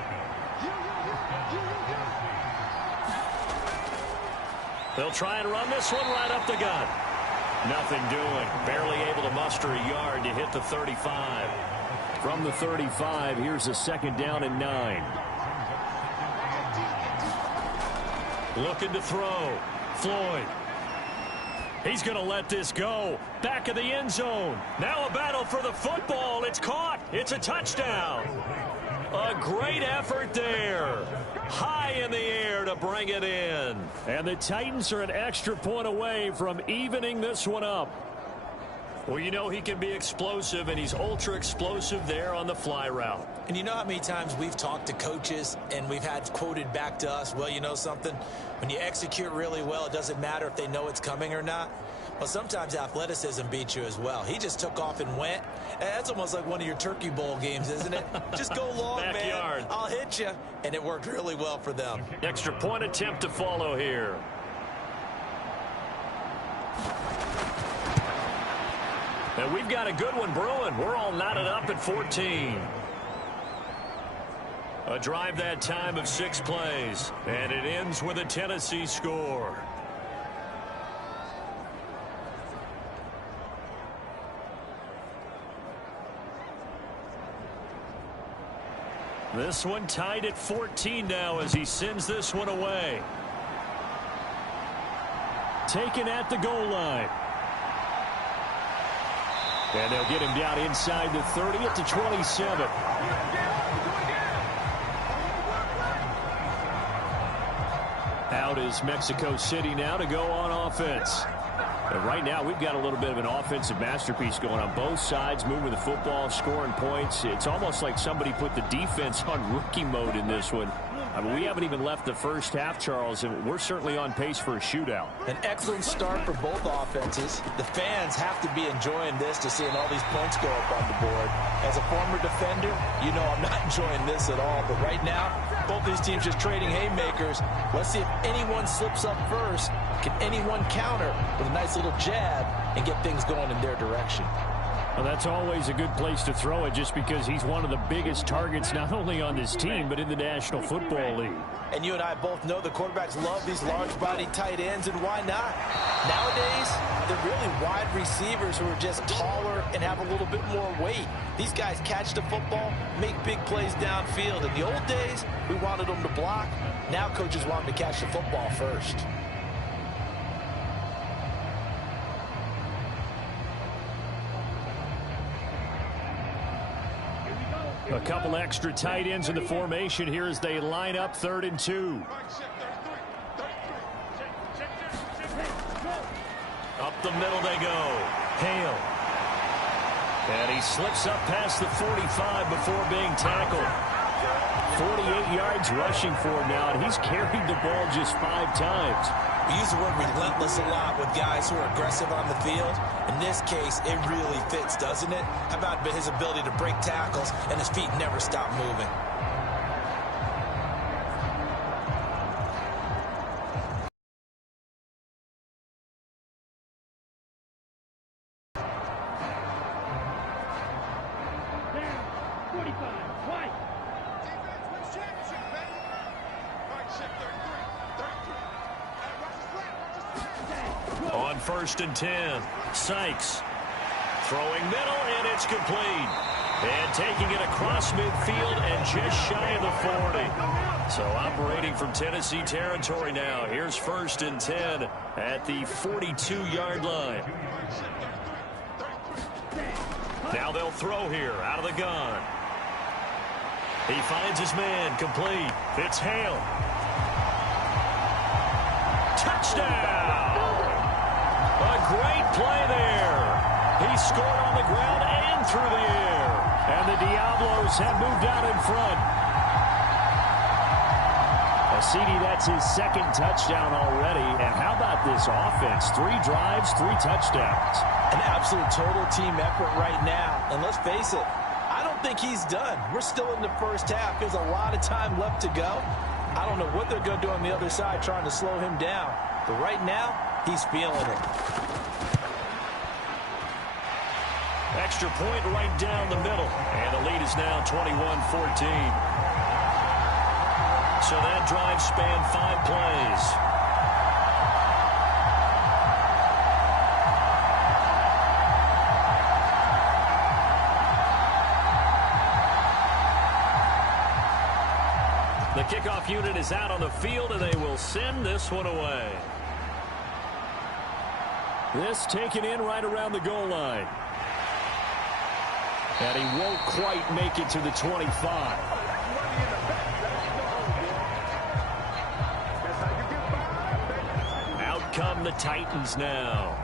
They'll try and run this one right up the gut. Nothing doing. Barely able to muster a yard to hit the 35. From the 35, here's a 2nd down and 9. Looking to throw. Floyd. He's going to let this go. Back of the end zone. Now a battle for the football. It's caught. It's a touchdown. A great effort there. High in the air to bring it in. And the Titans are an extra point away from evening this one up. Well, you know he can be explosive, and he's ultra explosive there on the fly route. And you know how many times we've talked to coaches and we've had quoted back to us, well, you know something? When you execute really well, it doesn't matter if they know it's coming or not. Well, sometimes athleticism beats you as well. He just took off and went. That's almost like one of your Turkey Bowl games, isn't it? Just go long, Backyard. man. I'll hit you. And it worked really well for them. Extra point attempt to follow here. And we've got a good one brewing. We're all knotted up at 14. A drive that time of 6 plays. And it ends with a Tennessee score. This one tied at 14 now as he sends this one away. Taken at the goal line. And they'll get him down inside the 30 at the 27. Out is Mexico City now to go on offense. And right now, we've got a little bit of an offensive masterpiece going on both sides, moving the football, scoring points. It's almost like somebody put the defense on rookie mode in this one. I mean, we haven't even left the first half, Charles, and we're certainly on pace for a shootout. An excellent start for both offenses. The fans have to be enjoying this to seeing all these points go up on the board. As a former defender, you know I'm not enjoying this at all. But right now, both these teams just trading haymakers. Let's see if anyone slips up first. Can anyone counter with a nice little jab and get things going in their direction? Well, that's always a good place to throw it just because he's one of the biggest targets not only on this team but in the National Football League. And you and I both know the quarterbacks love these large-bodied tight ends, and why not? Nowadays, they're really wide receivers who are just taller and have a little bit more weight. These guys catch the football, make big plays downfield. In the old days, we wanted them to block. Now coaches want them to catch the football first. A couple extra tight ends in the formation here as they line up 3rd and 2. Up the middle they go. Hale. And he slips up past the 45 before being tackled. 48 yards rushing for him now, and he's carried the ball just 5 times. We use the word relentless a lot with guys who are aggressive on the field. In this case, it really fits, doesn't it? How about his ability to break tackles and his feet never stop moving? On 1st and 10, Sykes throwing middle, and it's complete. And taking it across midfield and just shy of the 40. So operating from Tennessee territory now. Here's 1st and 10 at the 42-yard line. Now they'll throw here out of the gun. He finds his man, complete. It's Hale. Touchdown! A great play there. He scored on the ground and through the air. And the Diablos have moved out in front. CD, that's his 2nd touchdown already. And how about this offense? 3 drives, 3 touchdowns. An absolute total team effort right now. And let's face it, I don't think he's done. We're still in the first half. There's a lot of time left to go. I don't know what they're going to do on the other side trying to slow him down. But right now, he's feeling it. Extra point right down the middle. And the lead is now 21-14. So that drive spanned 5 plays. The kickoff unit is out on the field, and they will send this one away. This taken in right around the goal line. And he won't quite make it to the 25. Out come the Titans now.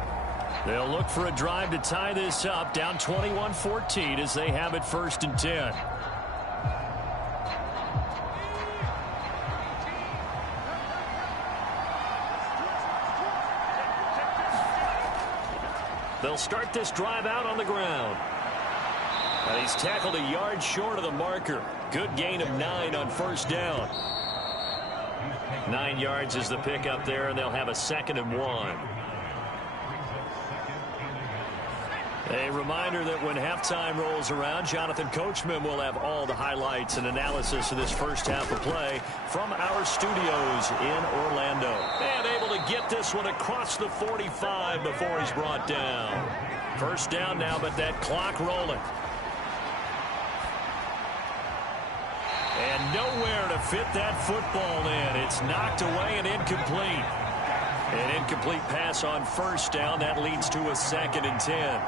They'll look for a drive to tie this up, down 21-14 as they have it 1st and 10. They'll start this drive out on the ground. And he's tackled a yard short of the marker. Good gain of 9 on 1st down. 9 yards is the pickup there, and they'll have a 2nd and 1. A reminder that when halftime rolls around, Jonathan Coachman will have all the highlights and analysis of this first half of play from our studios in Orlando. And able to get this one across the 45 before he's brought down. 1st down now, but that clock rolling. And nowhere to fit that football in. It's knocked away and incomplete. An incomplete pass on 1st down. That leads to a 2nd and 10.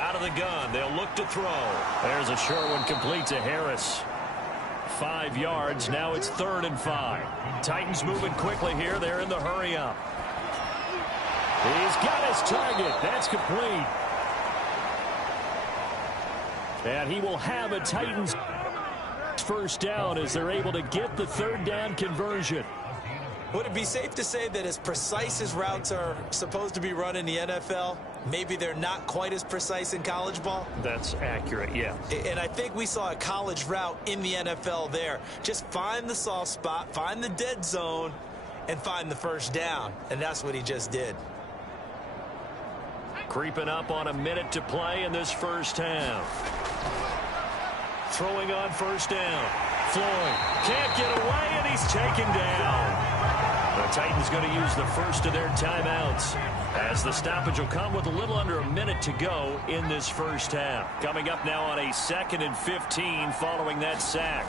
Out of the gun. They'll look to throw. There's a short one complete to Harris. 5 yards. Now it's 3rd and 5. Titans moving quickly here. They're in the hurry up. He's got his target. That's complete. And he will have a Titans first down as they're able to get the 3rd down conversion. Would it be safe to say that as precise as routes are supposed to be run in the NFL, maybe they're not quite as precise in college ball? That's accurate, yeah. And I think we saw a college route in the NFL there. Just find the soft spot, find the dead zone, and find the first down. And that's what he just did. Creeping up on a minute to play in this first half. Throwing on first down. Floyd can't get away, and he's taken down. The Titans going to use the first of their timeouts as the stoppage will come with a little under a minute to go in this first half. Coming up now on a 2nd and 15 following that sack.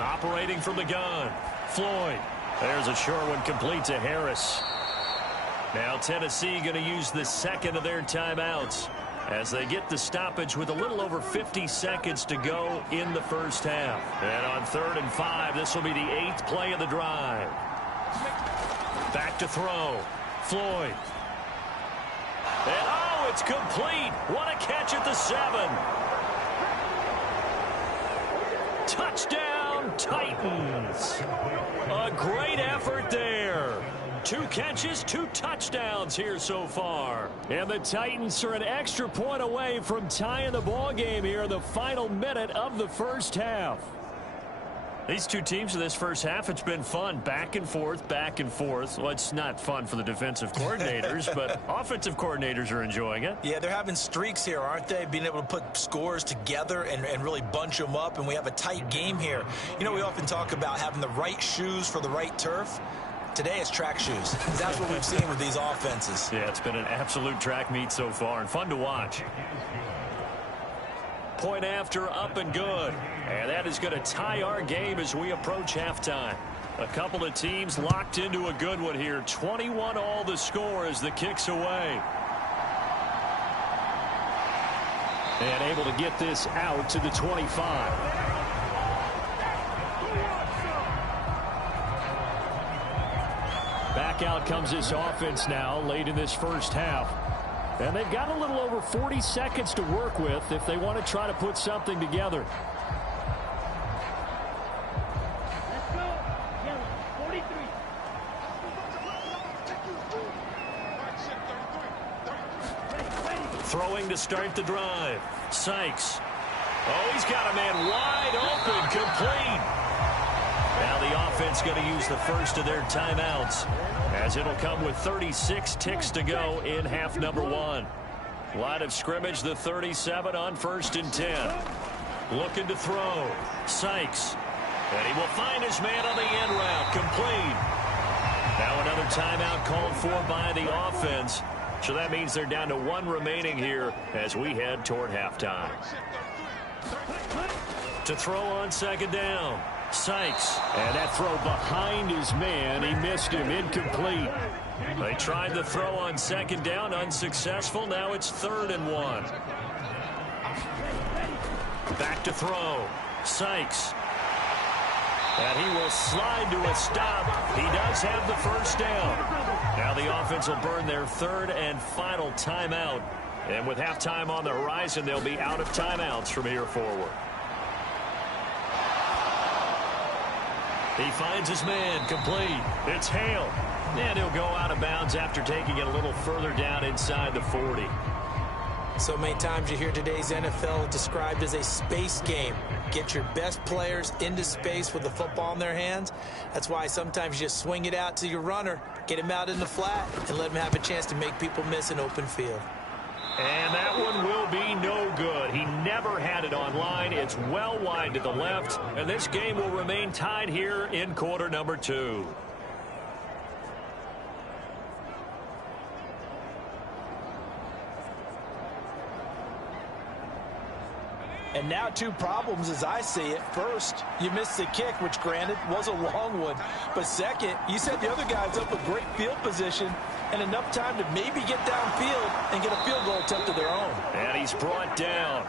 Operating from the gun. Floyd. There's a short one complete to Harris. Now Tennessee going to use the 2nd of their timeouts as they get the stoppage with a little over 50 seconds to go in the first half. And on 3rd and 5, this will be the 8th play of the drive. Back to throw. Floyd. And oh, it's complete. What a catch at the 7. Touchdown, Titans. A great effort there. 2 catches, 2 touchdowns here so far. And the Titans are an extra point away from tying the ball game here in the final minute of the first half. These two teams in this first half, it's been fun. Back and forth, back and forth. Well, it's not fun for the defensive coordinators, but offensive coordinators are enjoying it. Yeah, they're having streaks here, aren't they? Being able to put scores together and really bunch them up, and we have a tight game here. You know, we often talk about having the right shoes for the right turf. Today it's track shoes. That's what we've seen with these offenses. Yeah, it's been an absolute track meet so far and fun to watch. Point after, up and good. And that is going to tie our game as we approach halftime. A couple of teams locked into a good one here. 21-all the score as the kick's away. And able to get this out to the 25. Back out comes this offense now late in this first half. And they've got a little over 40 seconds to work with if they want to try to put something together. Let's go. Yellow, 43. Throwing to start the drive. Sykes. Oh, he's got a man wide open, complete. Now the offense going to use the first of their timeouts as it'll come with 36 ticks to go in half number 1. Line of scrimmage, the 37 on 1st and 10. Looking to throw. Sykes. And he will find his man on the end route. Complete. Now another timeout called for by the offense. So that means they're down to 1 remaining here as we head toward halftime. To throw on 2nd down. Sykes. And that throw behind his man. He missed him. Incomplete. They tried the throw on 2nd down. Unsuccessful. Now it's 3rd and 1. Back to throw. Sykes. And he will slide to a stop. He does have the first down. Now the offense will burn their 3rd and final timeout. And with halftime on the horizon, they'll be out of timeouts from here forward. He finds his man, complete. It's Hale. And he'll go out of bounds after taking it a little further down inside the 40. So many times you hear today's NFL described as a space game. Get your best players into space with the football in their hands. That's why sometimes you just swing it out to your runner, get him out in the flat, and let him have a chance to make people miss an open field. And that one will be no good. He never had it on line. It's well wide to the left. And this game will remain tied here in quarter number 2. And now 2 problems as I see it. First, you missed the kick, which granted was a long one. But second, you set the other guys up with great field position and enough time to maybe get downfield and get a field goal attempt of their own. And he's brought down.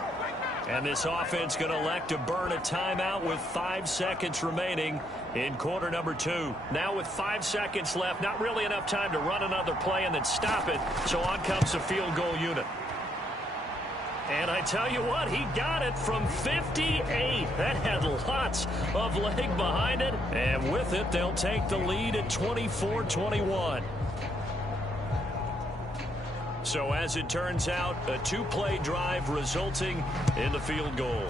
And this offense going to elect to burn a timeout with 5 seconds remaining in quarter number 2. Now with 5 seconds left, not really enough time to run another play and then stop it. So on comes the field goal unit. And I tell you what, he got it from 58. That had lots of leg behind it. And with it, they'll take the lead at 24-21. So as it turns out, a 2-play drive resulting in the field goal.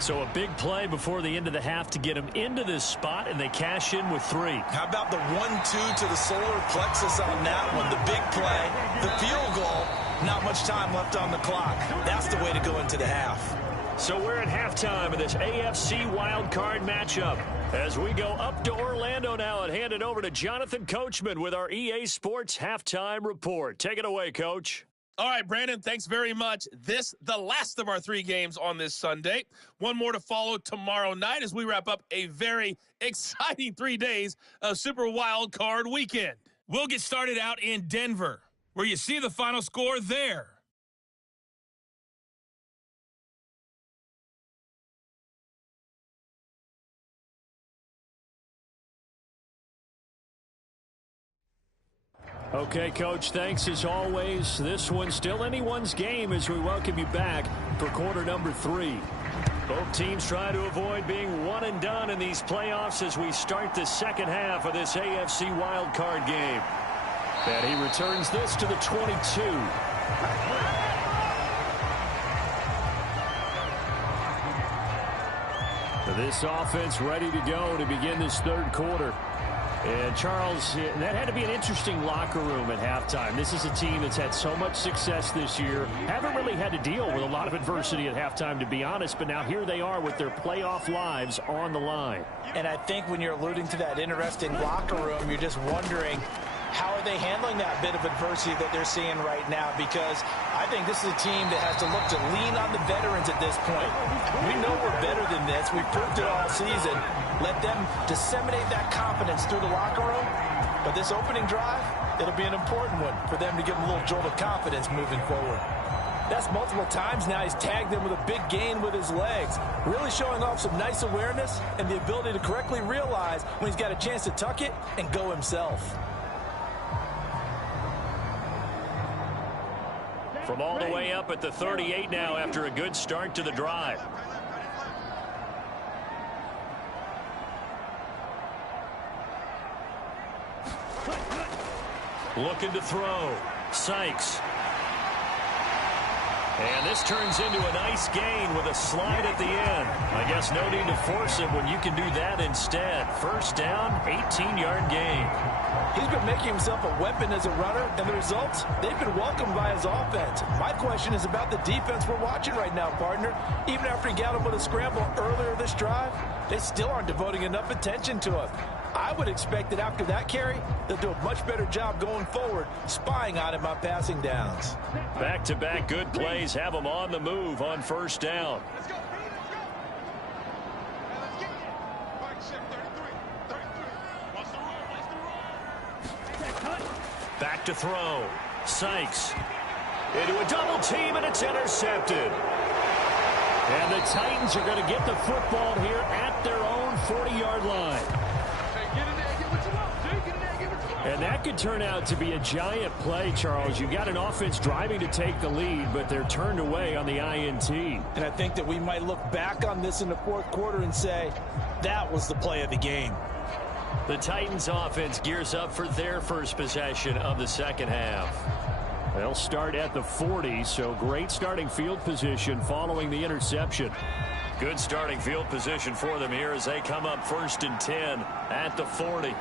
So a big play before the end of the half to get them into this spot, and they cash in with 3. How about the 1-2 to the solar plexus on that one? The big play, the field goal, not much time left on the clock. That's the way to go into the half. So we're at halftime of this AFC wild card matchup. As we go up to Orlando now and hand it over to Jonathan Coachman with our EA Sports halftime report. Take it away, Coach. All right, Brandon, thanks very much. The last of our 3 games on this Sunday. One more to follow tomorrow night as we wrap up a very exciting 3 days of Super Wild Card weekend. We'll get started out in Denver, where you see the final score there. Okay, Coach, thanks as always. This one's still anyone's game as we welcome you back for quarter number 3. Both teams try to avoid being one and done in these playoffs as we start the second half of this AFC wild card game. And he returns this to the 22. This offense ready to go to begin this third quarter. And, Charles, that had to be an interesting locker room at halftime. This is a team that's had so much success this year. Haven't really had to deal with a lot of adversity at halftime, to be honest. But now here they are with their playoff lives on the line. And I think when you're alluding to that interesting locker room, you're just wondering, how are they handling that bit of adversity that they're seeing right now? Because I think this is a team that has to look to lean on the veterans at this point. We know we're better than this. We've proved it all season. Let them disseminate that confidence through the locker room. But this opening drive, it'll be an important one for them to give them a little jolt of confidence moving forward. That's multiple times now he's tagged them with a big gain with his legs. Really showing off some nice awareness and the ability to correctly realize when he's got a chance to tuck it and go himself. From all the way up at the 38 now after a good start to the drive. Looking to throw. Sykes. And this turns into a nice gain with a slide at the end. I guess no need to force it when you can do that instead. First down, 18-yard gain. He's been making himself a weapon as a runner, and the results, they've been welcomed by his offense. My question is about the defense we're watching right now, partner. Even after he got him with a scramble earlier this drive, they still aren't devoting enough attention to him. I would expect that after that carry, they'll do a much better job going forward, spying on him on passing downs. Back-to-back good plays have them on the move on first down. Back to throw. Sykes into a double team, and it's intercepted. And the Titans are going to get the football here at their own 40-yard line. And that could turn out to be a giant play, Charles. You've got an offense driving to take the lead, but they're turned away on the INT. And I think that we might look back on this in the fourth quarter and say, that was the play of the game. The Titans offense gears up for their first possession of the second half. They'll start at the 40, so great starting field position following the interception. Good starting field position for them here as they come up 1st and 10 at the 40.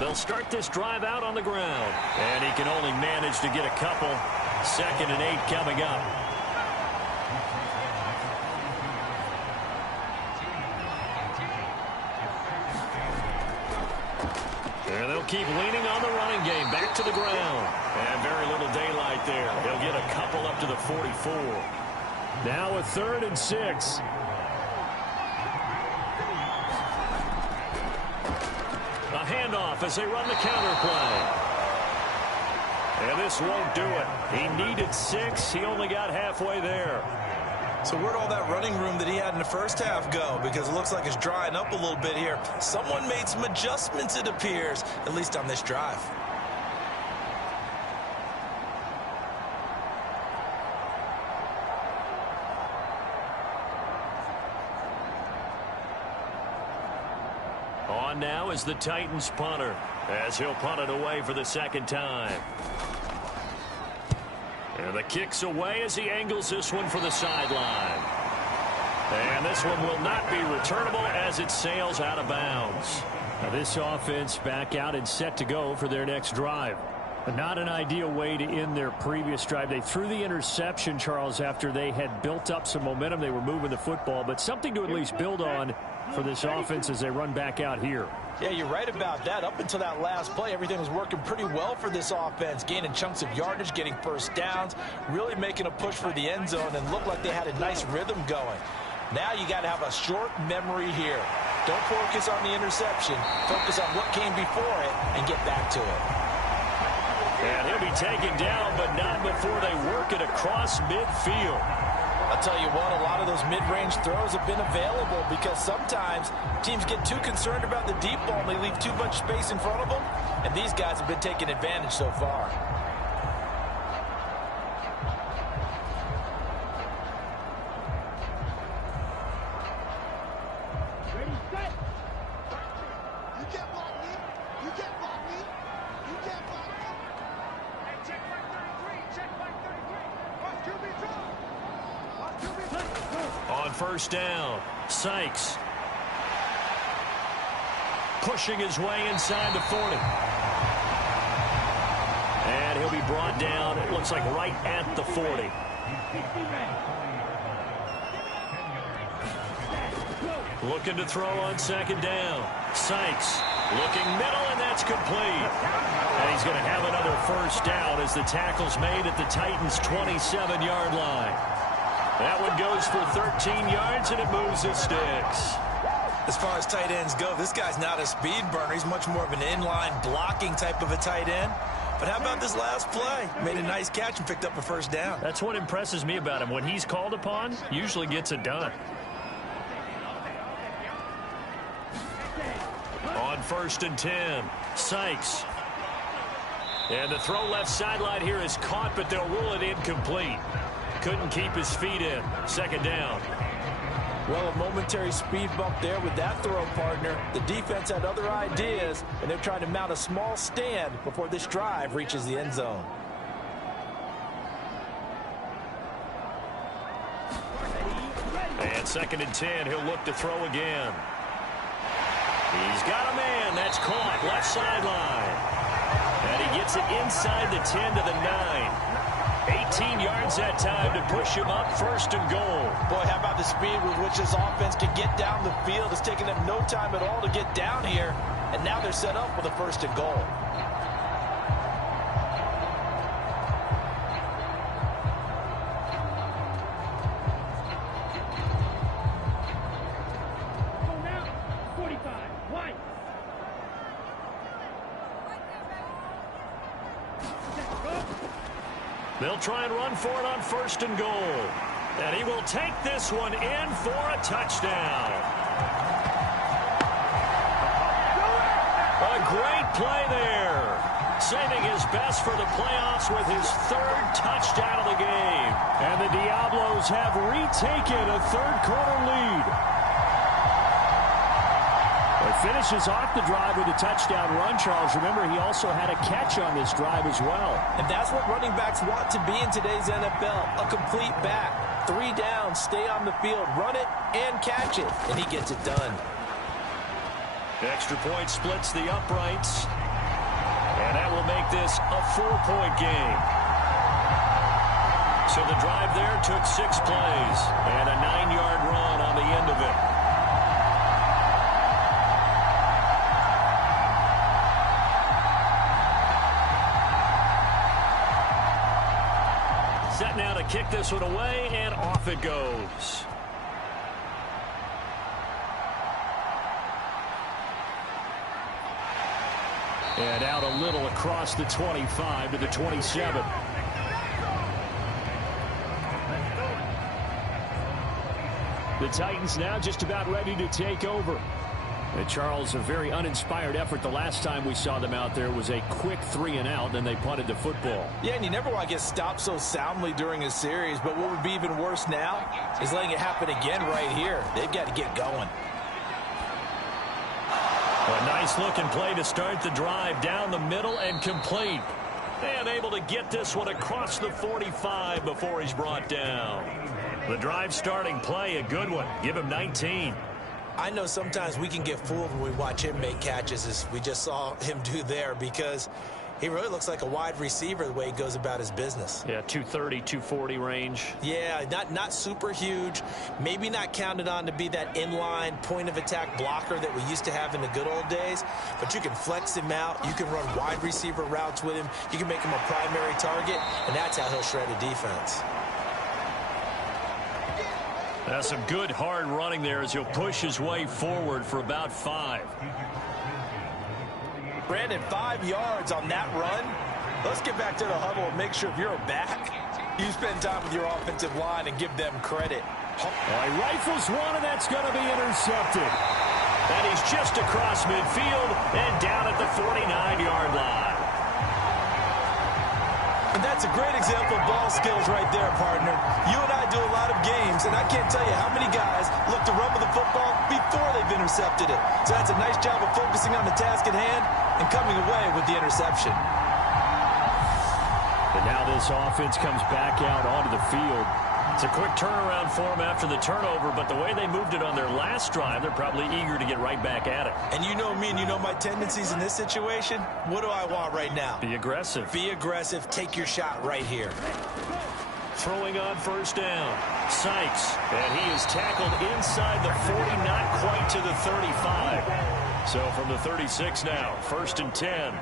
They'll start this drive out on the ground. And he can only manage to get a couple. 2nd and 8 coming up. And they'll keep leaning on the running game. Back to the ground. And very little daylight there. They'll get a couple up to the 44. Now a 3rd and 6. A handoff as they run the counter play. And this won't do it. He needed 6. He only got halfway there. So where'd all that running room that he had in the first half go? Because it looks like it's drying up a little bit here. Someone made some adjustments, it appears, at least on this drive. On now is the Titans punter, as he'll punt it away for the second time. And the kick's away as he angles this one for the sideline. And this one will not be returnable as it sails out of bounds. Now this offense back out and set to go for their next drive. But not an ideal way to end their previous drive. They threw the interception, Charles, after they had built up some momentum. They were moving the football, but something to at least build on for this offense as they run back out here. Yeah, you're right about that. Up until that last play, everything was working pretty well for this offense, gaining chunks of yardage, getting first downs, really making a push for the end zone, and looked like they had a nice rhythm going. Now you got to have a short memory here. Don't focus on the interception. Focus on what came before it and get back to it. And he'll be taken down, but not before they work it across midfield. I'll tell you what, a lot of those mid-range throws have been available because sometimes teams get too concerned about the deep ball and they leave too much space in front of them, and these guys have been taking advantage so far. Ready, set. You can't block me. You can't block me. You can't block me. Hey, check my 33. Check my 33. Watch QB draw. On first down, Sykes pushing his way inside the 40. And he'll be brought down, it looks like right at the 40. Looking to throw on second down. Sykes looking middle, and that's complete. And he's going to have another first down as the tackle's made at the Titans' 27-yard line. That one goes for 13 yards, and it moves the sticks. As far as tight ends go, this guy's not a speed burner. He's much more of an inline blocking type of a tight end. But how about this last play? Made a nice catch and picked up a first down. That's what impresses me about him. When he's called upon, usually gets it done. On first and 10, Sykes. And the throw left sideline here is caught, but they'll rule it incomplete. Couldn't keep his feet in. Second down. Well, a momentary speed bump there with that throw, partner. The defense had other ideas, and they're trying to mount a small stand before this drive reaches the end zone. And second and 10, he'll look to throw again. He's got a man. That's caught. Left sideline. And he gets it inside the 10 to the 9. 18 yards that time to push him up first and goal. Boy, how about the speed with which this offense can get down the field? It's taken them no time at all to get down here, and now they're set up with a first and goal. They'll try and run for it on first and goal. And he will take this one in for a touchdown. A great play there. Saving his best for the playoffs with his third touchdown of the game. And the Diablos have retaken a third-quarter lead. He finishes off the drive with a touchdown run, Charles. Remember, he also had a catch on this drive as well. And that's what running backs want to be in today's NFL, a complete back. 3 downs, stay on the field, run it, and catch it. And he gets it done. Extra point splits the uprights. And that will make this a 4-point game. So the drive there took 6 plays and a 9-yard run on the end of it. Set now to kick this one away, and off it goes. And out a little across the 25 to the 27. The Titans now just about ready to take over. And Charles, a very uninspired effort. The last time we saw them out there was a quick 3-and-out, and they punted the football. Yeah, and you never want to get stopped so soundly during a series, but what would be even worse now is letting it happen again right here. They've got to get going. A nice-looking play to start the drive down the middle and complete. And able to get this one across the 45 before he's brought down. The drive starting play, a good one. Give him 19. I know sometimes we can get fooled when we watch him make catches, as we just saw him do there, because he really looks like a wide receiver the way he goes about his business. Yeah, 230, 240 range. Yeah, not super huge. Maybe not counted on to be that inline point-of-attack blocker that we used to have in the good old days, but you can flex him out. You can run wide receiver routes with him. You can make him a primary target, and that's how he'll shred a defense. That's some good hard running there as he'll push his way forward for about 5. Brandon, 5 yards on that run. Let's get back to the huddle and make sure if you're a back, you spend time with your offensive line and give them credit. He rifles one, and that's going to be intercepted. And he's just across midfield and down at the 49-yard line. And that's a great example of ball skills right there, partner. You and I do a lot of games, and I can't tell you how many guys look to run with the football before they've intercepted it. So that's a nice job of focusing on the task at hand and coming away with the interception. And now this offense comes back out onto the field. It's a quick turnaround for them after the turnover, but the way they moved it on their last drive, they're probably eager to get right back at it. And you know me, and you know my tendencies in this situation. What do I want right now? Be aggressive. Be aggressive. Take your shot right here. Throwing on first down. Sykes. And he is tackled inside the 40, not quite to the 35. So from the 36 now, 1st and 10.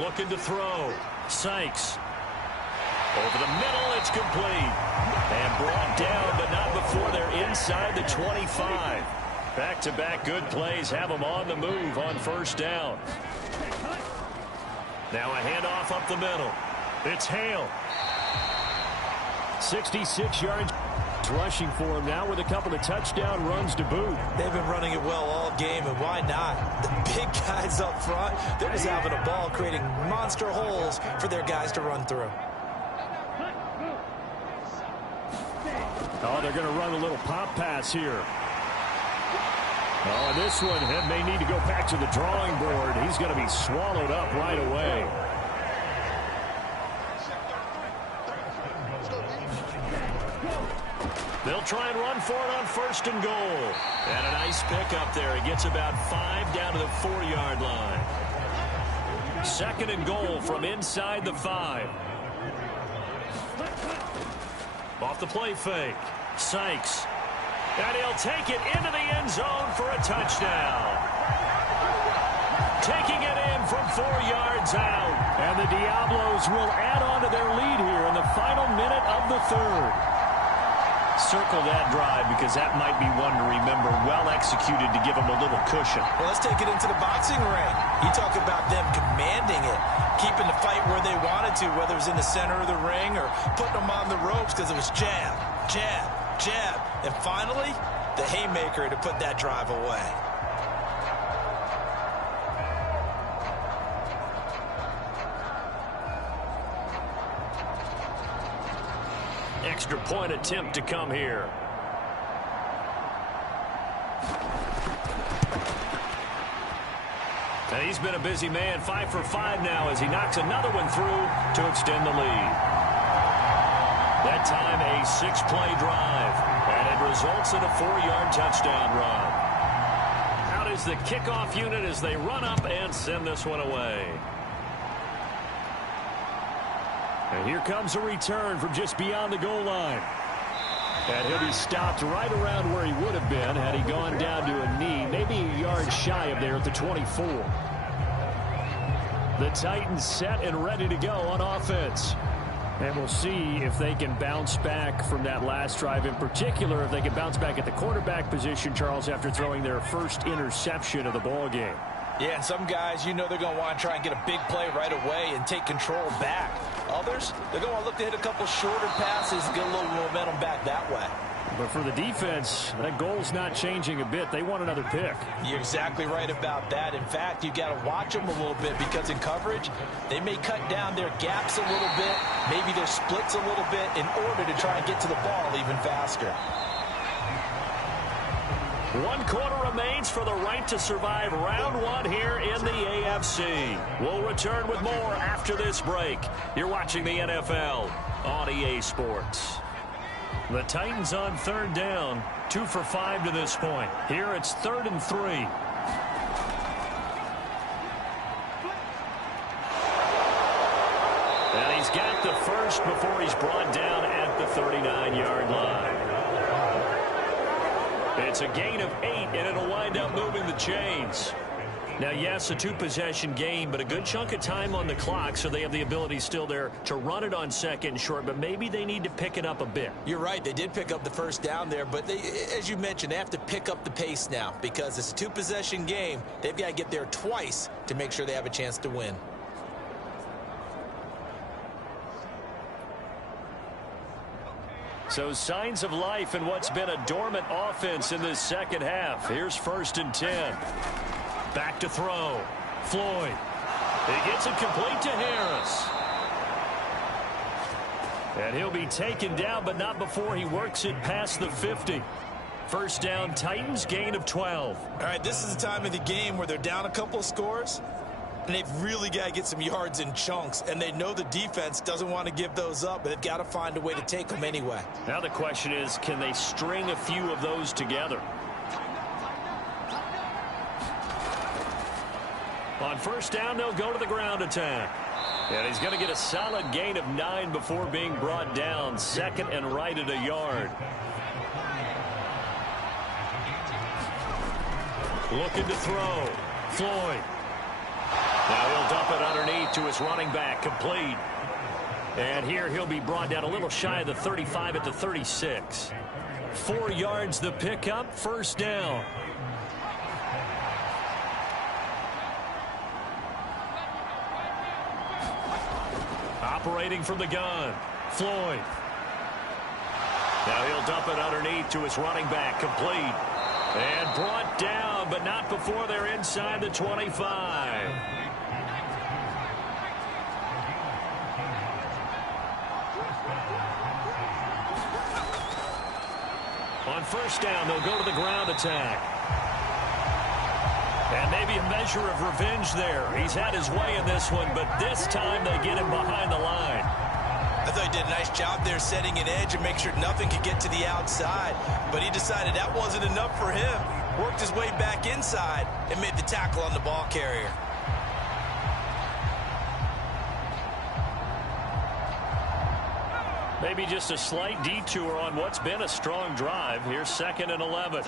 Looking to throw. Sykes. Over the middle, it's complete. And brought down, but not before they're inside the 25. Back-to-back good plays have them on the move on first down. Now a handoff up the middle. It's Hale. 66 yards rushing for him now with a couple of touchdown runs to boot. They've been running it well all game, and why not? The big guys up front, they're just having a ball, creating monster holes for their guys to run through. Oh, they're going to run a little pop pass here. Oh, and this one may need to go back to the drawing board. He's going to be swallowed up right away. They'll try and run for it on 1st and goal. And a nice pickup there. He gets about 5 down to the 4-yard line. 2nd and goal from inside the 5. Off the play fake. Sykes. And he'll take it into the end zone for a touchdown. Taking it in from 4 yards out. And the Diablos will add on to their lead here in the final minute of the 3rd. Circle that drive because that might be one to remember. Well executed to give them a little cushion. Well, let's take it into the boxing ring. You talk about them commanding it, keeping the fight where they wanted to, whether it was in the center of the ring or putting them on the ropes because it was jab, jab, jab. And finally, the haymaker to put that drive away. Extra point attempt to come here. And he's been a busy man, 5 for 5 now as he knocks another one through to extend the lead. That time a 6-play drive, and it results in a 4-yard touchdown run. Out is the kickoff unit as they run up and send this one away. And here comes a return from just beyond the goal line. And he'll be stopped right around where he would have been had he gone down to a knee, maybe a yard shy of there at the 24. The Titans set and ready to go on offense. And we'll see if they can bounce back from that last drive, in particular if they can bounce back at the quarterback position, Charles, after throwing their first interception of the ball game. Yeah, and some guys, you know they're going to want to try and get a big play right away and take control back. Others, they're going to want to look to hit a couple shorter passes, get a little momentum back that way. But for the defense, that goal's not changing a bit. They want another pick. You're exactly right about that. In fact, you got to watch them a little bit because in coverage, they may cut down their gaps a little bit, maybe their splits a little bit in order to try and get to the ball even faster. 1 quarter remains for the right to survive round 1 here in the AFC. We'll return with more after this break. You're watching the NFL on EA Sports. The Titans on 3rd down, 2 for 5 to this point. Here it's 3rd and 3. And he's got the first before he's brought down at the 39-yard line. It's a gain of 8, and it'll wind up moving the chains. Now, yes, a 2-possession game, but a good chunk of time on the clock, so they have the ability still there to run it on 2nd and short, but maybe they need to pick it up a bit. You're right. They did pick up the first down there, but they, as you mentioned, they have to pick up the pace now because it's a 2-possession game. They've got to get there twice to make sure they have a chance to win. So signs of life in what's been a dormant offense in this second half. Here's 1st and 10. Back to throw. Floyd. He gets it complete to Harris. And he'll be taken down, but not before he works it past the 50. First down, Titans, gain of 12. All right, this is the time of the game where they're down a couple of scores, and they've really got to get some yards in chunks, and they know the defense doesn't want to give those up, but they've got to find a way to take them anyway. Now the question is, can they string a few of those together? On first down, they'll go to the ground attack. And he's going to get a solid gain of 9 before being brought down. 2nd and right at a yard. Looking to throw. Floyd. Now he'll dump it underneath to his running back, complete. And here he'll be brought down a little shy of the 35 at the 36. 4 yards the pickup, first down. Operating from the gun, Floyd. Now he'll dump it underneath to his running back, complete. And brought down, but not before they're inside the 25. On first down, they'll go to the ground attack. And maybe a measure of revenge there. He's had his way in this one, but this time they get him behind the line. I thought he did a nice job there setting an edge and make sure nothing could get to the outside. But he decided that wasn't enough for him. Worked his way back inside and made the tackle on the ball carrier. Maybe just a slight detour on what's been a strong drive. Here's 2nd and 11.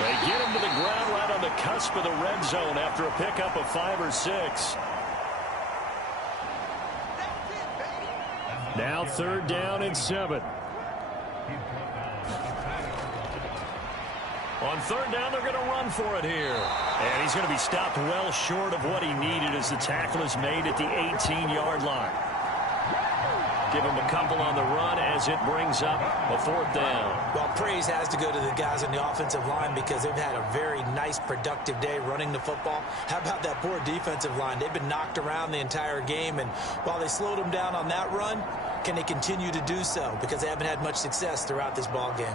They get him to the ground right on the cusp of the red zone after a pickup of 5 or 6. Now 3rd down and 7. On 3rd down, they're going to run for it here. And he's going to be stopped well short of what he needed as the tackle is made at the 18-yard line. Give him a couple on the run as it brings up a 4th down. Well, praise has to go to the guys on the offensive line because they've had a very nice, productive day running the football. How about that poor defensive line? They've been knocked around the entire game, and while they slowed them down on that run, can they continue to do so? Because they haven't had much success throughout this ball game.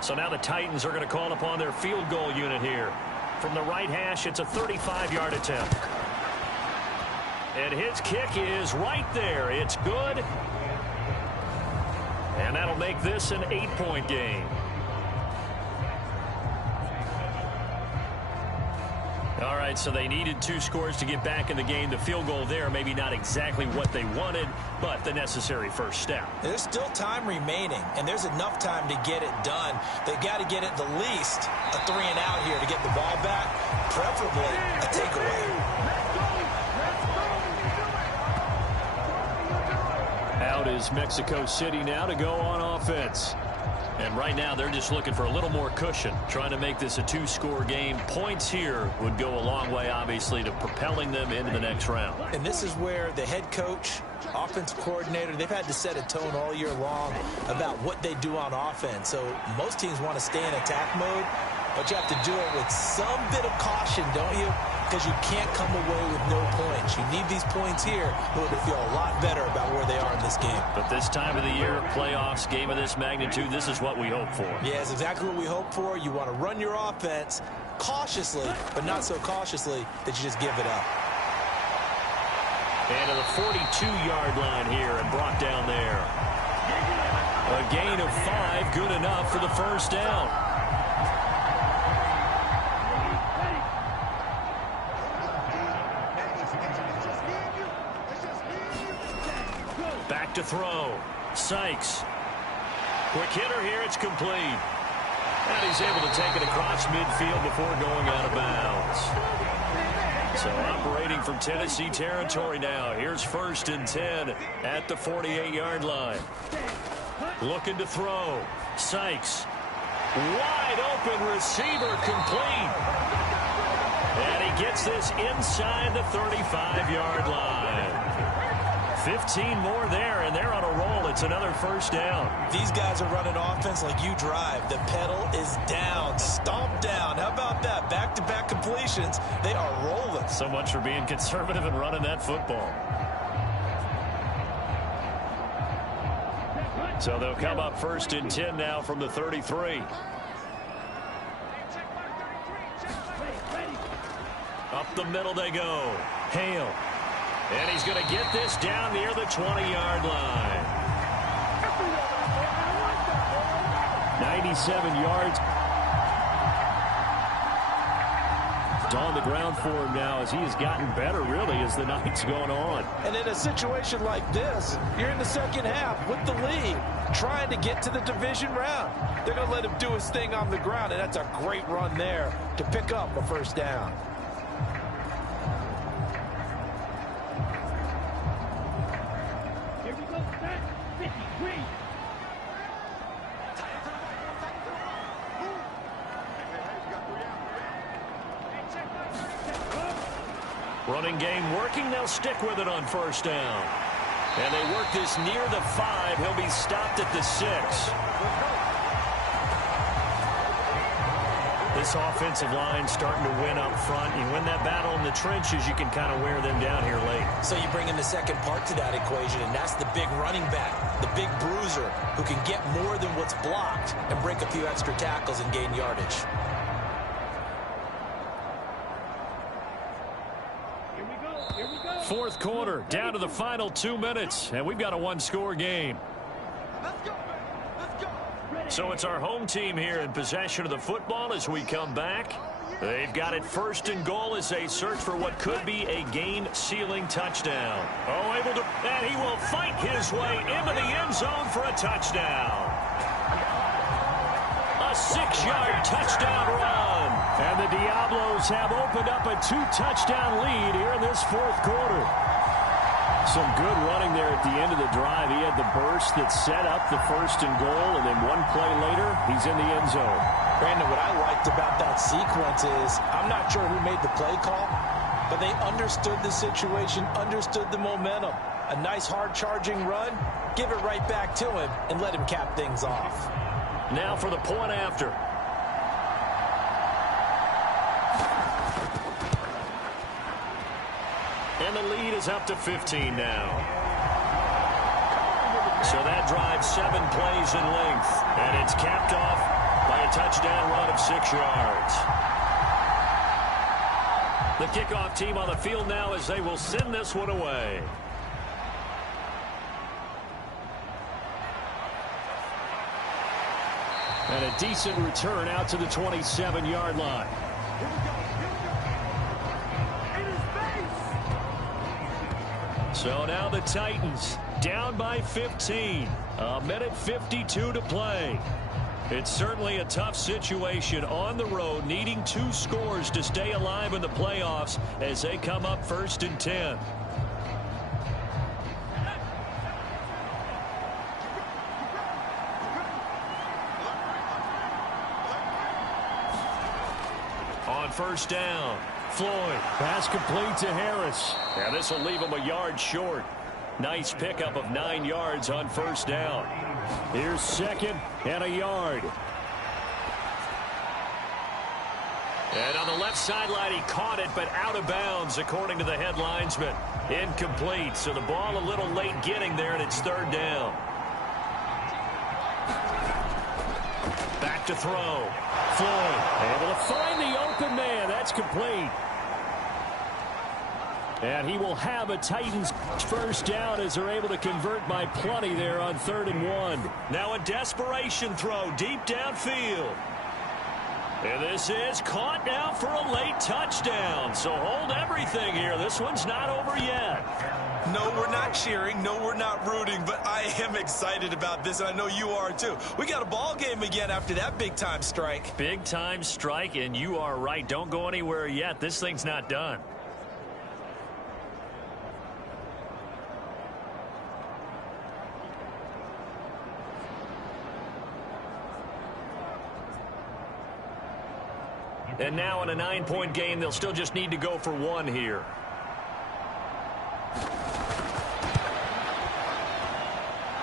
So now the Titans are going to call upon their field goal unit here. From the right hash, it's a 35-yard attempt. And his kick is right there. It's good. And that'll make this an 8-point game. All right. right, so they needed 2 scores to get back in the game. The field goal there, maybe not exactly what they wanted, but the necessary first step. There's still time remaining, and there's enough time to get it done. They've got to get at the least a 3-and-out here to get the ball back, preferably a takeaway. Out is Mexico City now to go on offense. And right now, they're just looking for a little more cushion, trying to make this a 2-score game. Points here would go a long way, obviously, to propelling them into the next round. And this is where the head coach, offensive coordinator, they've had to set a tone all year long about what they do on offense. So most teams want to stay in attack mode, but you have to do it with some bit of caution, don't you? Because you can't come away with no points. You need these points here in order to feel a lot better about where they are in this game. But this time of the year, playoffs, game of this magnitude, this is what we hope for. Yeah, it's exactly what we hope for. You want to run your offense cautiously, but not so cautiously that you just give it up. And to the 42-yard line here and brought down there. A gain of 5, good enough for the first down. Back to throw. Sykes. Quick hitter here. It's complete. And he's able to take it across midfield before going out of bounds. So operating from Tennessee territory now. Here's 1st and 10 at the 48-yard line. Looking to throw. Sykes. Wide open receiver complete. And he gets this inside the 35-yard line. 15 more there, and they're on a roll. It's another first down. These guys are running offense like you drive. The pedal is down, stomp down. How about that? Back-to-back completions. They are rolling. So much for being conservative and running that football. So they'll come up 1st and 10 now from the 33. Up the middle they go. Hale. And he's going to get this down near the 20-yard line. 97 yards. It's on the ground for him now as he has gotten better, really, as the night's going on. And in a situation like this, you're in the second half with the lead, trying to get to the division round. They're going to let him do his thing on the ground, and that's a great run there to pick up a first down. Running game working. They'll stick with it on 1st down. And they work this near the 5. He'll be stopped at the 6. This offensive line starting to win up front. You win that battle in the trenches, you can kind of wear them down here late. So you bring in the second part to that equation, and that's the big running back, the big bruiser, who can get more than what's blocked and break a few extra tackles and gain yardage. Fourth quarter, down to the final 2 minutes, and we've got a 1-score game. So it's our home team here in possession of the football as we come back. They've got it 1st and goal as they search for what could be a game-sealing touchdown. Oh, able to, and he will fight his way into the end zone for a touchdown. A 6-yard touchdown run. And the Diablos have opened up a 2-touchdown lead here in this 4th quarter. Some good running there at the end of the drive. He had the burst that set up the 1st and goal, and then one play later, he's in the end zone. Brandon, what I liked about that sequence is I'm not sure who made the play call, but they understood the situation, understood the momentum. A nice hard-charging run, give it right back to him, and let him cap things off. Now for the point after. And the lead is up to 15 now. So that drives 7 plays in length. And it's capped off by a touchdown run of 6 yards. The kickoff team on the field now as they will send this one away. And a decent return out to the 27-yard line. So now the Titans down by 15. A minute 52 to play. It's certainly a tough situation on the road, needing 2 scores to stay alive in the playoffs as they come up 1st and 10. On 1st down, Floyd. Pass complete to Harris. And this will leave him a yard short. Nice pickup of 9 yards on 1st down. Here's 2nd and a yard. And on the left sideline, he caught it, but out of bounds, according to the head linesman. Incomplete, so the ball a little late getting there, and it's 3rd down. Back to throw. Floyd able to find the open man. That's complete. And he will have a Titans 1st down as they're able to convert by plenty there on 3rd and 1. Now a desperation throw deep downfield. And this is caught now for a late touchdown. So hold everything here. This one's not over yet. No, we're not cheering. No, we're not rooting. But I am excited about this, and I know you are too. We got a ball game again after that big-time strike. Big-time strike, and you are right. Don't go anywhere yet. This thing's not done. And now in a 9-point game, they'll still just need to go for 1 here.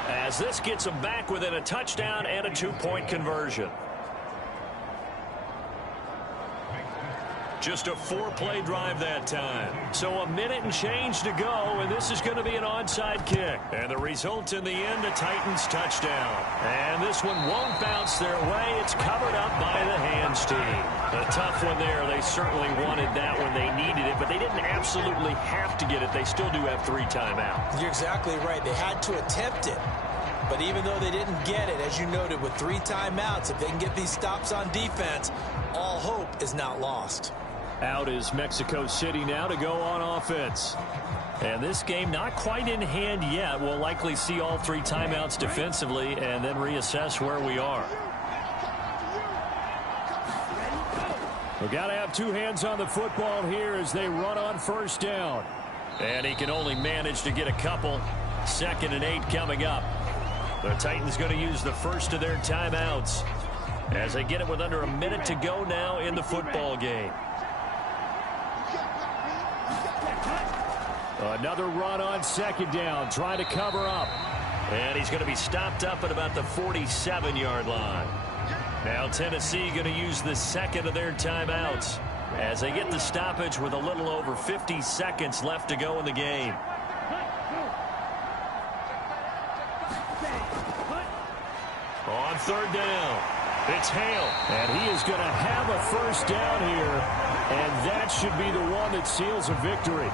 As this gets them back within a touchdown and a 2-point conversion. Just a 4-play drive that time. So a minute and change to go, and this is going to be an onside kick. And the result in the end, a Titans touchdown. And this one won't bounce their way. It's covered up by the hands team. A tough one there. They certainly wanted that when they needed it, but they didn't absolutely have to get it. They still do have 3 timeouts. You're exactly right. They had to attempt it. But even though they didn't get it, as you noted, with 3 timeouts, if they can get these stops on defense, all hope is not lost. Out is Mexico City now to go on offense. And this game not quite in hand yet. We'll likely see all 3 timeouts defensively and then reassess where we are. We've got to have 2 hands on the football here as they run on 1st down. And he can only manage to get a couple. 2nd and 8 coming up. The Titans going to use the first of their timeouts as they get it with under a minute to go now in the football game. Another run on 2nd down, trying to cover up. And he's going to be stopped up at about the 47-yard line. Now Tennessee going to use the 2nd of their timeouts as they get the stoppage with a little over 50 seconds left to go in the game. On 3rd down, it's Hale. And he is going to have a 1st down here, and that should be the one that seals a victory.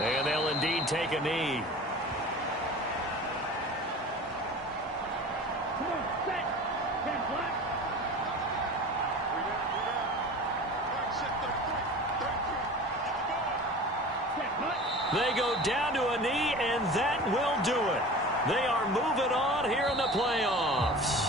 And they'll indeed take a knee. They go down to a knee, and that will do it. They are moving on here in the playoffs.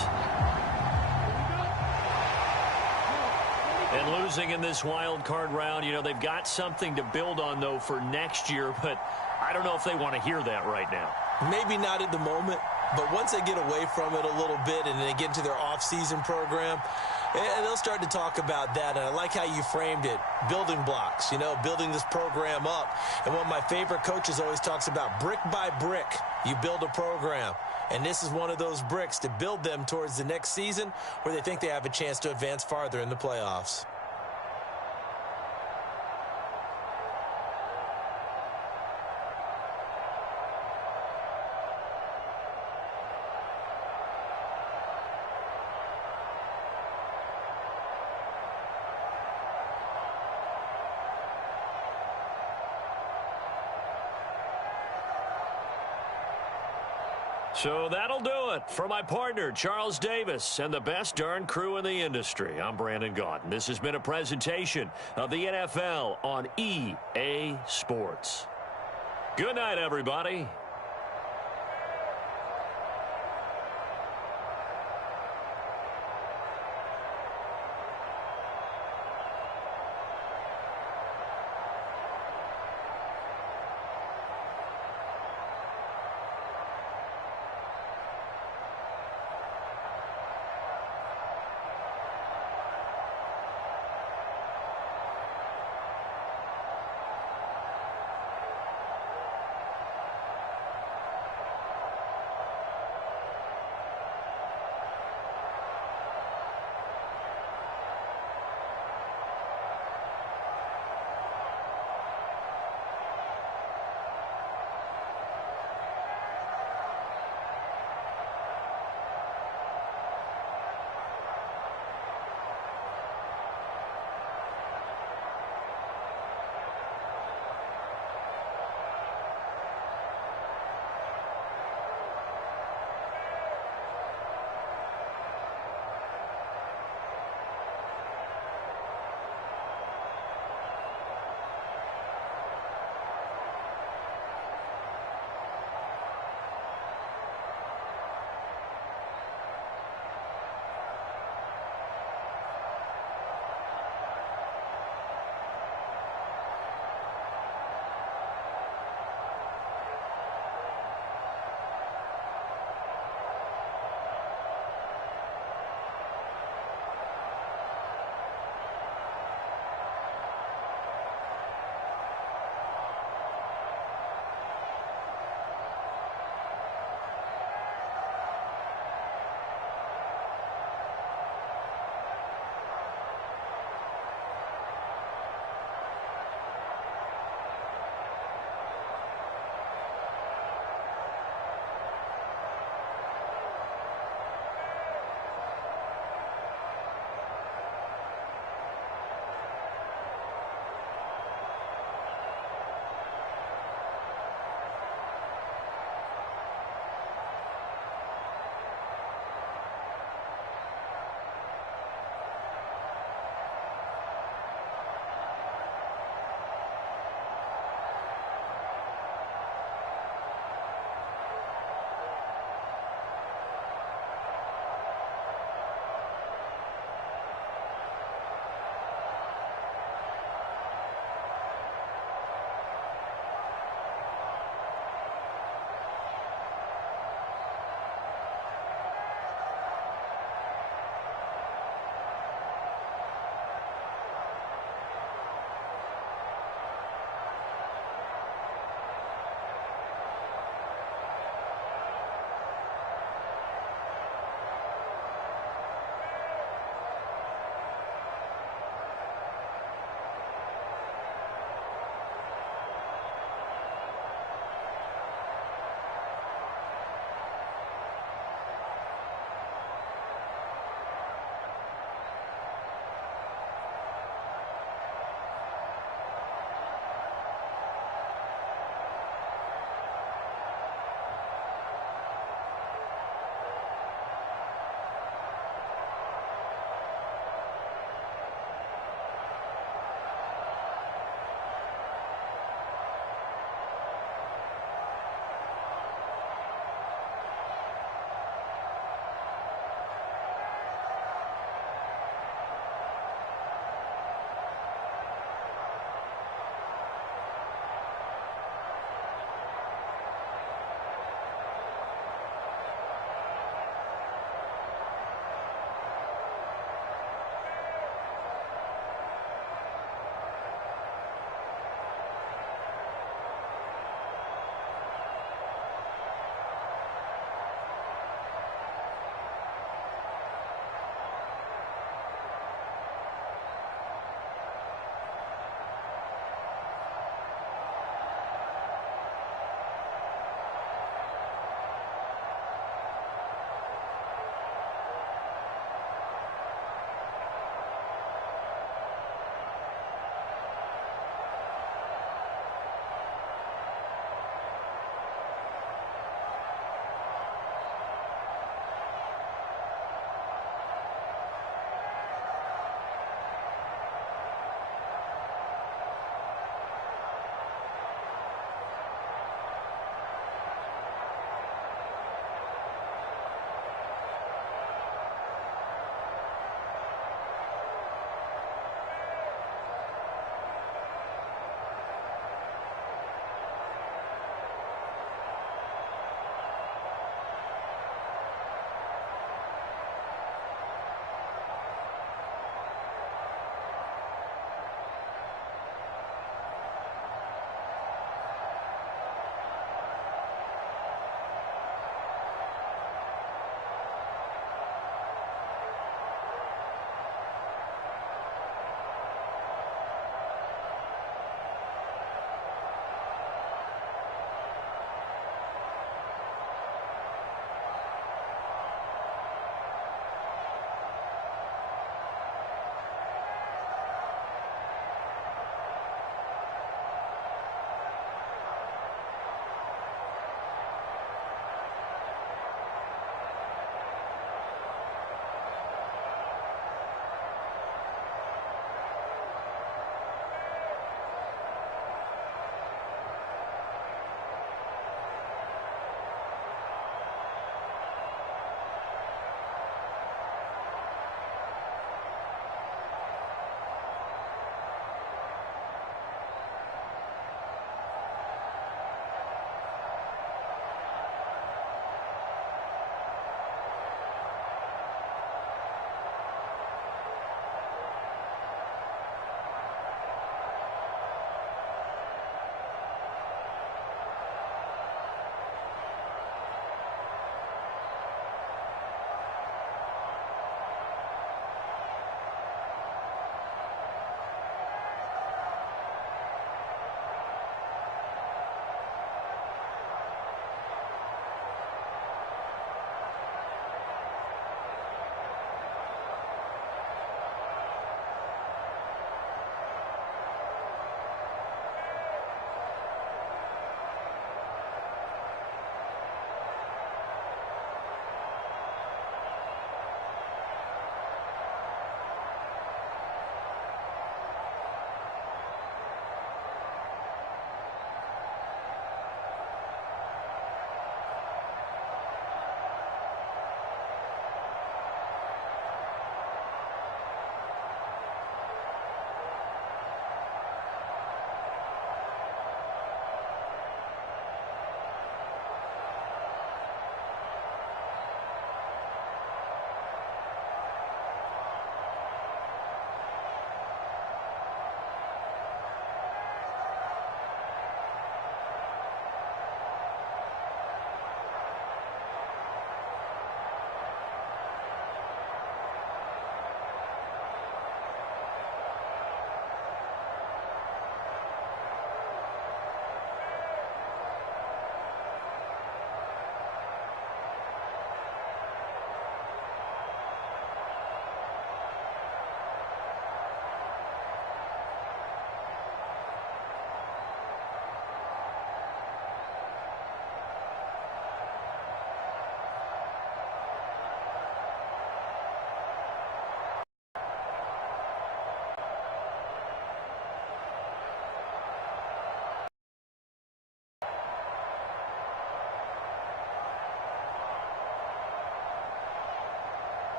And losing in this wild card round, you know, they've got something to build on, though, for next year. But I don't know if they want to hear that right now. Maybe not at the moment, but once they get away from it a little bit and they get into their off-season program, they'll start to talk about that. And I like how you framed it. Building blocks, you know, building this program up. And one of my favorite coaches always talks about brick by brick, you build a program. And this is one of those bricks to build them towards the next season where they think they have a chance to advance farther in the playoffs. So that'll do it. For my partner, Charles Davis, and the best darn crew in the industry, I'm Brandon Gaudin. This has been a presentation of the NFL on EA Sports. Good night, everybody.